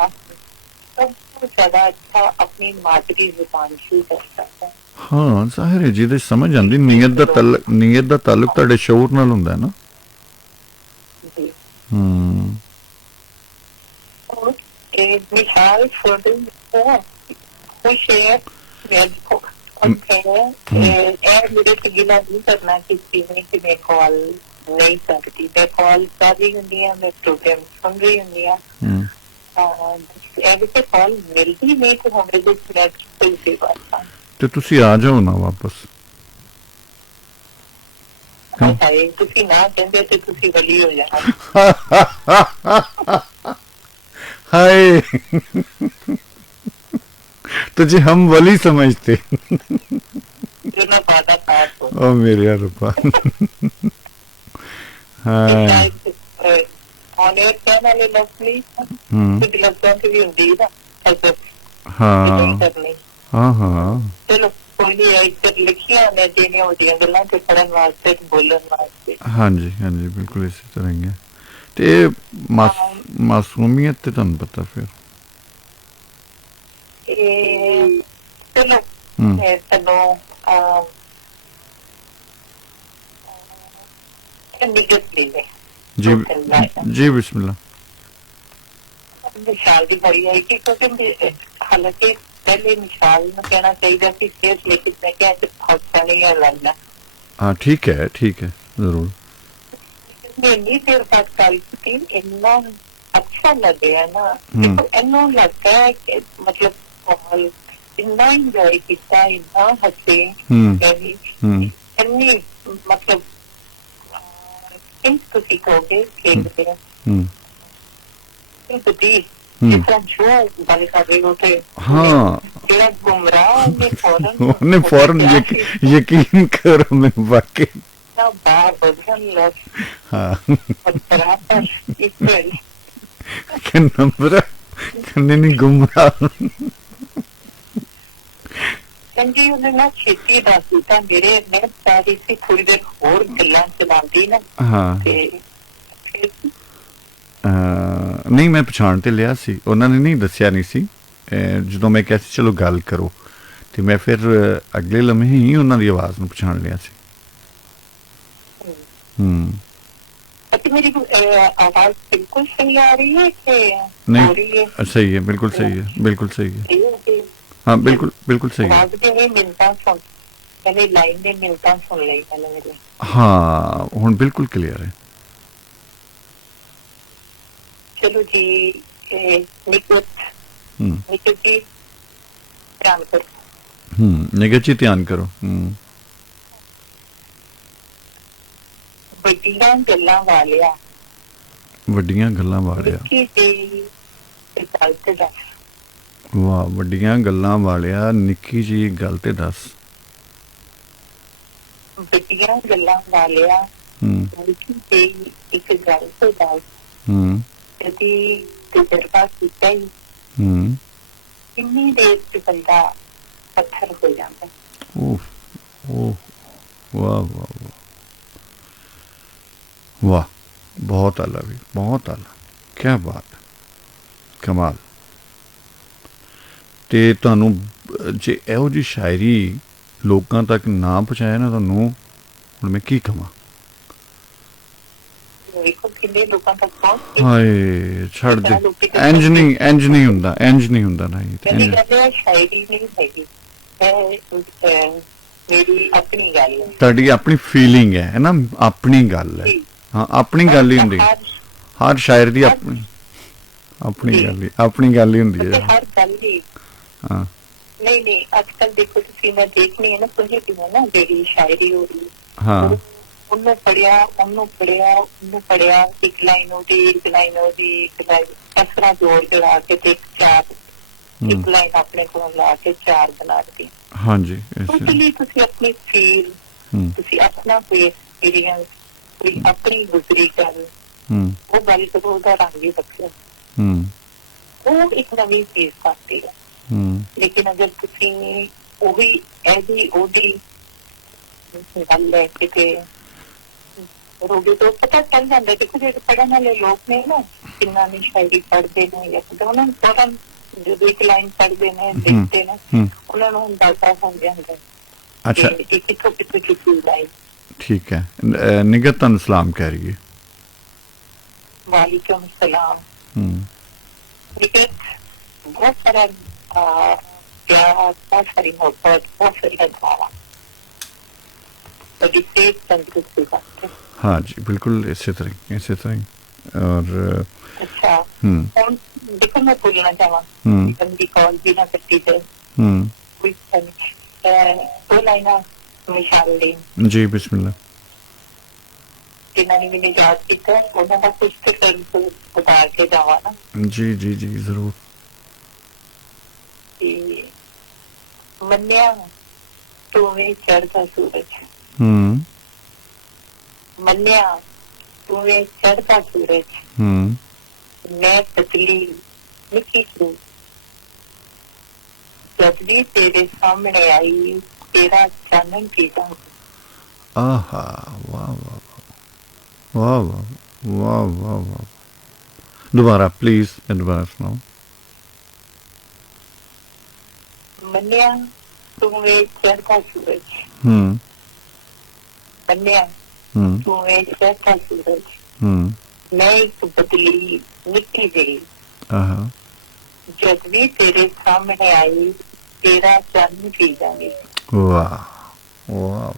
सबसे ज्यादा अच्छा अपनी मादरी जुबान से कर सकता है। ਹਾਂ ਜ਼ਾਹਿਰ ਹੈ, ਜਿਹਦੇ ਸਮਝ ਆਉਂਦੀ ਨੀਅਤ ਦਾ ਤਾਲੁਕ ਤੁਹਾਡੇ ਸ਼ਊਰ ਨਾਲ ਹੁੰਦਾ ਹੈ ਨਾ। जी ਹੂੰ और मिसाल छोड़ खुश है को मेरे से गिला नहीं करना किसी ने कि मैं कॉल नहीं करती, मैं कॉल कर रही हूँ, मैं प्रोग्राम सुन रही हूँ, ऐसे कॉल मिलती नहीं तो हमें तो कोई सी बात था। ਤੇ ਤੁਸੀਂ ਆ ਜਾਓ ਨਾ ਵਾਪਸ। ਤੁਸੀਂ ਨਾ ਕਹਿੰਦੇ ਤੇ ਤੁਸੀਂ ਵਲੀ ਹੋ ਜਾਣਾ। हाय तुझे हम वली समझते। ओ मेरे रब्बा। हाय हाँ हाँ चलो कोई नहीं, इधर लिखिया मैं देने होती गल्लां ते पढ़न वास्ते बोलन वास्ते। हाँ जी बिल्कुल इसी तरह ही है। ते मासूमियत ते तुहानू पता फिर चलो चलो जी जी बिस्मिल्लाह। मिसाल दी बड़ी आई थी क्योंकि हालांकि पहले मिसाल में कहना चाहिए कि केस, लेकिन मैं क्या बहुत फनी है लगना। हाँ ठीक है जरूर। इतनी देर बाद कल की इतना अच्छा लगे ना, इतना लगता है कि मतलब माहौल इतना इंजॉय किया, इतना हंसे इतनी मतलब तुसी कहोगे खेलते हैं फौरन यकीन करो मैं वाकई नंबर नहीं गुमराह चंगी उन्हें ना छेती दस दिता, मेरे मैं सारी सी थोड़ी देर होर गल्लां चलांदी ना। हाँ नहीं मैं पछाण ते लिया सी, उन्होंने नहीं दसिया नहीं सी। ਜਦੋਂ ਮੈਂ ਕਿਹਾ ਸੀ ਚਲੋ ਗੱਲ ਕਰੋ ਤੇ ਮੈਂ ਫਿਰ ਅਗਲੇ ਲਮਹੇ ਹੀ ਉਹਨਾਂ ਦੀ ਆਵਾਜ਼ ਨੂੰ ਪਛਾਣ ਲਿਆ ਸੀ। मेरी आवाज बिल्कुल सही आ रही है कि नहीं? सही है, बिल्कुल सही है, बिल्कुल सही है। हाँ बिल्कुल सही है। लाइन में मिलता सुन ली मेरे। हाँ हुण बिल्कुल क्लियर है। चलो जी निकट जी ध्यान करो। निकट जी ध्यान करो। ਵੱਡੀਆਂ ਗੱਲਾਂ ਵਾਲਿਆ ਨਿੱਕੀ ਜਿਹੀ ਗੱਲ ਤੇ ਦੱਸ। ਵਾਹ, ਵੱਡੀਆਂ ਗੱਲਾਂ ਵਾਲਿਆ ਨਿੱਕੀ ਜਿਹੀ ਗੱਲ ਤੇ ਦੱਸ। ਵੱਡੀਆਂ ਗੱਲਾਂ ਵਾਲਿਆ ਨਿੱਕੀ ਜਿਹੀ ਇੱਕ ਗੱਲ ਤੇ ਦੱਸ। ਕਦੀ ਤਜਰਬਾ ਕੀਤਾ ਹੀ ਕਿੰਨੀ ਦੇਰ ਚ ਬੰਦਾ ਪੱਥਰ ਹੋ ਜਾਂਦਾ। ਵਾਹ ਵਾਹ वाह, बहुत आला भी, बहुत आला, क्या बात, कमाल। ਤੇ ਤੁਹਾਨੂੰ ਜੇ ਇਹੋ ਜਿਹੀ ਸ਼ਾਇਰੀ ਲੋਕਾਂ ਤੱਕ ਨਾ ਪਹੁੰਚਾਇਆ ਨਾ, ਤੁਹਾਨੂੰ ਹੁਣ ਮੈਂ ਕੀ ਕਹਾਂ। ਵੇਖੋ ਕਿੰਨੇ ਲੋਕਾਂ ਤੱਕ ਪਹੁੰਚ ਹਾਏ ਛੱਡ ਦੇ, ਇੰਜ ਨਹੀਂ ਹੁੰਦਾ ਨਾ ਇਹ ਤੇ ਮੇਰੀ ਇੰਝ- ਗੱਲ ਹੈ, ਸ਼ਾਇਰੀ ਨਹੀਂ ਹੈਗੀ, ਮੇਰੀ ਆਪਣੀ ਗੱਲ ਹੈ ਤੁਹਾਡੀ ਆਪਣੀ ਫੀਲਿੰਗ ਹੈ ਨਾ, ਆਪਣੀ ਗੱਲ ਹੈ। ਜੀ। ਹਾਂ, ਆਪਣੀ ਗੱਲ ਹੀ ਹੁੰਦੀ ਹੈ। ਹਰ ਸ਼ਾਇਰ ਦੀ ਆਪਣੀ ਆਪਣੀ ਗੱਲ ਹੀ ਹੁੰਦੀ ਹੈ। ਹਰ ਗੱਲ ਦੀ ਹਾਂ ਨਹੀਂ ਅੱਜ ਕੱਲ ਦੇਖੋ ਤੁਸੀਂ, ਮੈਂ ਦੇਖਣੀ ਹੈ ਨਾ, ਸੁਣੀ ਸੀ ਨਾ ਜਿਹੜੀ ਸ਼ਾਇਰੀ ਹੋ ਰਹੀ ਹਾਂ ਉਹਨੂੰ ਪੜਿਆ ਇੱਕ ਲਾਈਨ ਉਹਦੀ ਇੱਕ ਲਾਈਨ ਇਸ ਤਰ੍ਹਾਂ ਜੋੜ ਜੜਾ ਕੇ ਤੇ ਇੱਕ ਲਾਈਨ ਆਪਣੇ ਕੋਲ ਲਾ ਕੇ 4 ਬਣਾ ਦਿੱਤੀ। ਹਾਂਜੀ ਉਸ ਲਈ ਤੁਸੀਂ ਆਪਣੀ ਫੀਲ, ਤੁਸੀਂ ਆਪਣਾ ਕੋਈ ਐਕਸਪੀਰੀਅੰਸ, ਕੋਈ ਆਪਣੀ ਗੁਜ਼ਰੀ ਗੱਲ, ਉਹ ਗੱਲ ਕਰੋ, ਉਹਦਾ ਰੰਗ ਹੀ ਵੱਖਰਾ, ਉਹ ਇੱਕ ਨਵੀਂ ਚੀਜ਼ ਕਰਦੀ ਹੈ। ਲੇਕਿਨ ਅਗਰ ਤੁਸੀਂ ਉਹੀ ਉਹਦੀ ਗੱਲ ਲੈ ਕੇ ਰੋਗੇ ਤੋਂ ਪਤਾ ਚੱਲ ਜਾਂਦਾ। ਦੇਖੋ ਜਿਹੜੇ ਪੜ੍ਹਨ ਵਾਲੇ ਲੋਕ ਨੇ ਨਾ, ਕਿੰਨਾ ਨਹੀਂ ਸ਼ਾਇਰੀ ਪੜ੍ਹਦੇ ਨੇ ਜਾਂ ਉਹਨਾਂ ਨੂੰ ਫੌਰਨ ਜਦੋਂ ਇੱਕ ਲਾਈਨ ਪੜ੍ਹਦੇ ਨੇ, ਦੇਖਦੇ ਨੇ, ਉਹਨਾਂ ਨੂੰ ਅੰਦਾਜ਼ਾ ਹੋ ਜਾਂਦਾ। ਅੱਛਾ ਕਿੱਥੋਂ ਕਿੱਥੋਂ ਲਾਈਨ। ਠੀਕ ਹੈ, ਨਿਗਤ ਤੁਹਾਨੂੰ ਸਲਾਮ ਕਹਿ ਰਹੀ ਹੈ। वालेकुम सलाम। लेकिन बहुत सारा प्यार, बहुत सारी मोहब्बत, बहुत सारी हजारा तंदुरुस्ती करते। हाँ जी बिल्कुल इसी तरह ही। और अच्छा देखो मैं बोलना चाहवा बंदी कॉल भी ना करती थे कोई दो लाइना मिसाल दें जी बिस्मिल्लाह। जिन्होंने मैंने याद किया उन्होंने कुछ तो फिर बता के जावा ना। जी जी जी जरूर। मन्या तुम्हें चढ़ता सूरज, मन्या तुम्हें चढ़ता सूरज, मैं पतली निकी सी, जब भी तेरे सामने आई तेरा चानन पीता। आहा वाह वाह वाह वाह वाह वाह वाह। दोबारा प्लीज दोबारा सुनाओ। मन्या तुम्हें चढ़ता सूरज, मन्या तुम्हें चढ़ता सूरज, मैं एक बदली मिट्टी गई, जब भी तेरे सामने आई तेरा चांद पी जाएगी। वाह वाह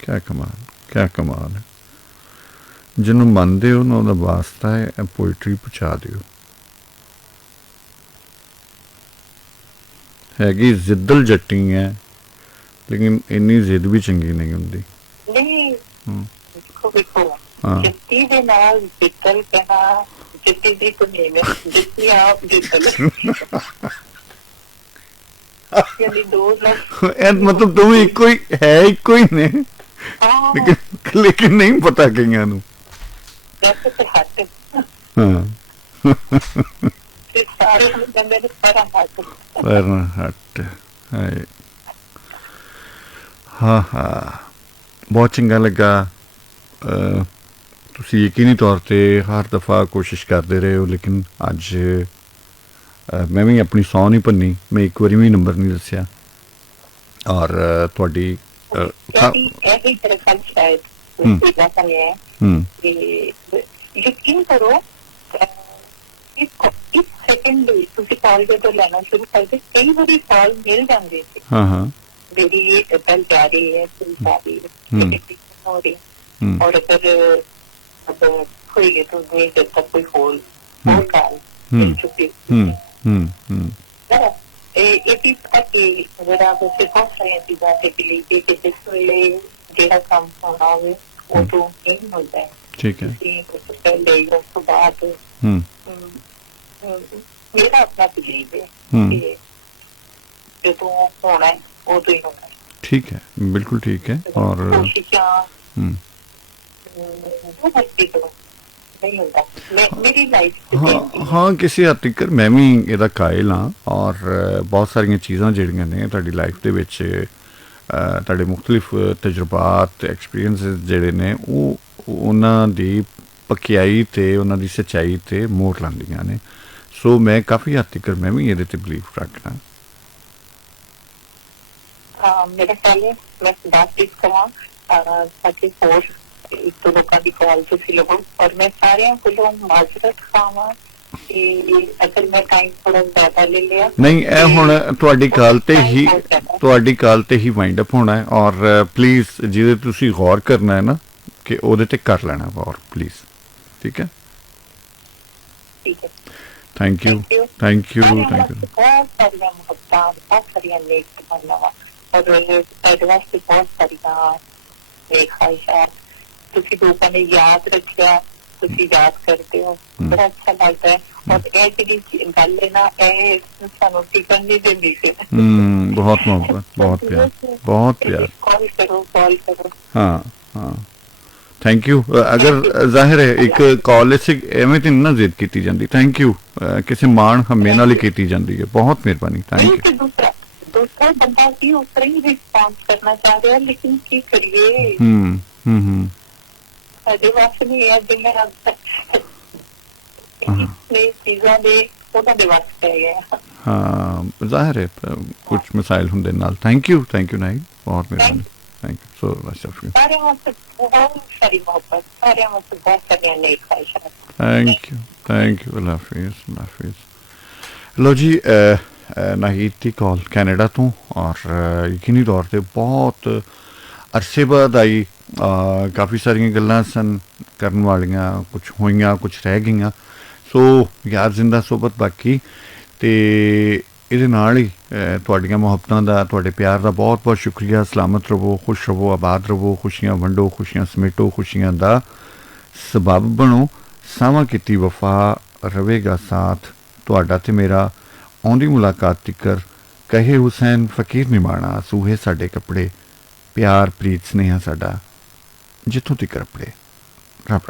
क्या कमाल, क्या कमाल है। जिन्हों मनते हो उन्होंने वास्ता है पोइट्री पहुँचा दियो। हैगी जिद्दल जट्टी है लेकिन इन्नी जिद भी चंगी नहीं होंगी। नहीं देखो देखो जिद्दी दे नाल जिद्दल कहना जिद्दी दी तो नहीं है, जिद्दी आप जिद्दल यानी दो लोग मतलब तुम इको ही है, इको ही ने लेकिन नहीं पता कईयां नूं। वैसे तो हट सारे बंदे ने सारा हट पर हट है। हाँ हाँ बहुत चंगा लगा। तुसी यकीनी तौर पर हर दफ़ा कोशिश करते रहे हो लेकिन अज मैं भी अपनी सौ नहीं भन्नी, मैं एक बारी भी नंबर नहीं दसिया। और तुहाडी यकीन करो इस सेकंड कॉल जो लेना शुरू कर दे कई बारी कॉल मिल जाते थे। हाँ हाँ मेरी गल जा रही है सुन रही हो रही और अगर कोई तो नहीं जब तक कोई होल कॉल मिल चुकी जरा उसे बहुत सारी चीज़ों के लिए कि जिस वेले जेड़ा काम होना हो वो तो नहीं होता है। ठीक है पहले उसके बाद मेरा अपना बिलीव है कि जो तो होना है वो तो ही होना है। ठीक है बिल्कुल ठीक है। और हाँ किसी हद तक मैं भी ਇਹਦਾ ਕਾਇਲ हाँ। और बहुत सारिया चीज़ां ਜਿਹੜੀਆਂ ਨੇ ਤੁਹਾਡੀ ਲਾਈਫ ਦੇ ਵਿੱਚ ਤੁਹਾਡੇ ਮੁxtਲਿਫ ਤਜਰਬਾਤ ਐਕਸਪੀਰੀਐਂਸਿਸ ਜਿਹੜੇ ਨੇ ਉਹ ਉਹਨਾਂ ਦੀ ਪਕਿਆਈ ਤੇ ਉਹਨਾਂ ਦੀ ਸੱਚਾਈ ਤੇ ਮੋਹਰ ਲਾਉਂਦੀਆਂ ਨੇ। ਸੋ ਮੈਂ ਕਾਫੀ ਹੱਦ ਤੱਕ ਮੈਂ ਵੀ ਇਹਦੇ ਤੇ ਬਿਲੀਵ ਰੱਖਦਾ। मेरा ख्याल है मैं बातचीत करा ताकि फोर्स ਇੱਕ ਦੋ ਲੋਕਾਂ ਦੀ ਕਾਲ ਤੁਸੀਂ ਲਵੋ ਔਰ ਮੈਂ ਸਾਰਿਆਂ ਕੋਲੋਂ ਮਾਜ਼ਰਤ ਖਾਵਾਂ ਕਿ ਅਸਲ ਮੈਂ ਟਾਈਮ ਥੋੜਾ ਜ਼ਿਆਦਾ ਲੈ ਲਿਆ। ਨਹੀਂ, ਇਹ ਹੁਣ ਤੁਹਾਡੀ ਕਾਲ ਤੇ ਹੀ ਵਾਈਂਡ ਅਪ ਹੋਣਾ ਹੈ, ਔਰ ਪਲੀਜ਼ ਜਿਹਦੇ ਤੁਸੀਂ ਗੌਰ ਕਰਨਾ ਹੈ ਨਾ ਕਿ ਉਹਦੇ ਤੇ ਕਰ ਲੈਣਾ ਗੌਰ ਪਲੀਜ਼, ਠੀਕ ਹੈ? ਠੀਕ ਹੈ, ਥੈਂਕ ਯੂ। ਬਹੁਤ ਸਾਰੀਆਂ ਮੁਹੱਬਤਾਂ, ਬਹੁਤ ਸਾਰੀਆਂ ਨੇਕ ਤਮੰਨਾਵਾਂ ਔਰ ਤੁਹਾਡੇ ਵਾਸਤੇ ਬਹੁਤ ਸਾਰੀਆਂ ਨੇਕ ਖ਼ਾਹਿਸ਼ਾਤ। ਤੁਸੀਂ ਲੋਕਾਂ ਨੇ ਯਾਦ ਰੱਖਿਆ, ਤੁਸੀਂ ਯਾਦ ਕਰਦੇ ਹੋ, ਬੜਾ ਅੱਛਾ ਲੱਗਦਾ ਹੈ। ਔਰ ਇਹ ਜਿਹੜੀ ਗੱਲ ਹੈ ਨਾ, ਇਹ ਸਾਨੂੰ ਟਿਕਣ ਨਹੀਂ ਦਿੰਦੀ ਸੀ। ਬਹੁਤ ਮੁਹੱਬਤ, ਬਹੁਤ ਪਿਆਰ। ਕਾਲ ਕਰੋ। ਹਾਂ ਥੈਂਕ ਯੂ। ਅਗਰ ਜ਼ਾਹਿਰ ਹੈ ਇੱਕ ਕਾਲ ਐਵੇਂ ਤੇ ਨਾ ਜ਼ਿੱਦ ਕੀਤੀ ਜਾਂਦੀ। ਥੈਂਕ ਯੂ, ਕਿਸੇ ਮਾਣ ਹਮੇ ਨਾਲ ਹੀ ਕੀਤੀ ਜਾਂਦੀ ਹੈ। ਬਹੁਤ ਮਿਹਰਬਾਨੀ, ਥੈਂਕ ਯੂ। ਦੂਸਰਾ ਬੰਦਾ ਵੀ ਉਸ ਤਰ੍ਹਾਂ ਹੀ ਰਿਸਪੌਂਸ ਕਰਨਾ ਚਾਹ ਰਿਹਾ, ਲੇਕਿਨ ਕੀ ਕਰੀਏ, ਸਾਡੇ ਵਾਸਤੇ ਨਹੀਂ ਹੈ ਜਿੰਨਾ ਚੀਜ਼ਾਂ ਦੇ ਉਹਨਾਂ ਦੇ ਵਾਸਤੇ ਹੈ। ਹਾਂ ਜ਼ਾਹਿਰ ਹੈ ਕੁਝ ਮਸਾਇਲ ਹੁੰਦੇ ਨਾਲ। ਥੈਂਕ ਯੂ ਨਾਈ, ਬਹੁਤ ਮਿਹਰਬਾਨੀ, thank you so much of you. ਸਾਰਿਆਂ ਵਾਸਤੇ ਬਹੁਤ ਸਾਰੀ ਮੁਹੱਬਤ, ਸਾਰਿਆਂ ਵਾਸਤੇ ਬਹੁਤ ਸਾਰੀਆਂ ਨੇਕ ਖ਼ਾਹਿਸ਼ਾਤ। Thank you. ਅੱਲਾ ਹਾਫਿਜ਼। ਲੋ ਜੀ, ਨਾਹੀਦ ਦੀ ਕਾਲ ਕੈਨੇਡਾ ਤੋਂ, ਔਰ ਯਕੀਨੀ ਤੌਰ 'ਤੇ ਬਹੁਤ ਅਰਸੇ ਬਾਅਦ ਆਈ। ਕਾਫੀ ਸਾਰੀਆਂ ਗੱਲਾਂ ਸਨ ਕਰਨ ਵਾਲੀਆਂ, ਕੁਛ ਹੋਈਆਂ, ਕੁਛ ਰਹਿ ਗਈਆਂ। ਸੋ ਯਾਰ ਜ਼ਿੰਦਾ ਸੋਬਤ ਬਾਕੀ। ਅਤੇ ਇਹਦੇ ਨਾਲ ਹੀ ਤੁਹਾਡੀਆਂ ਮੁਹੱਬਤਾਂ ਦਾ, ਤੁਹਾਡੇ ਪਿਆਰ ਦਾ ਬਹੁਤ ਬਹੁਤ ਸ਼ੁਕਰੀਆ। ਸਲਾਮਤ ਰਵੋ, ਖੁਸ਼ ਰਵੋ, ਆਬਾਦ ਰਵੋ, ਖੁਸ਼ੀਆਂ ਵੰਡੋ, ਖੁਸ਼ੀਆਂ ਸਮੇਟੋ, ਖੁਸ਼ੀਆਂ ਦਾ ਸਬੱਬ ਬਣੋ। ਸਾਵਾਂ ਕੀਤੀ ਵਫਾ ਰਵੇਗਾ ਸਾਥ ਤੁਹਾਡਾ ਤੇ ਮੇਰਾ। ਆਉਂਦੀ ਮੁਲਾਕਾਤ ਤਿਕਰ ਕਹੇ ਹੁਸੈਨ ਫਕੀਰ ਨਿਮਾਣਾ, ਸੂਹੇ ਸਾਡੇ ਕੱਪੜੇ, ਪਿਆਰ ਪ੍ਰੀਤ ਸਨੇਹਾ ਸਾਡਾ ਜਿੱਥੋਂ ਤਿਕਰ ਆਪਣੇ ਰੱਬ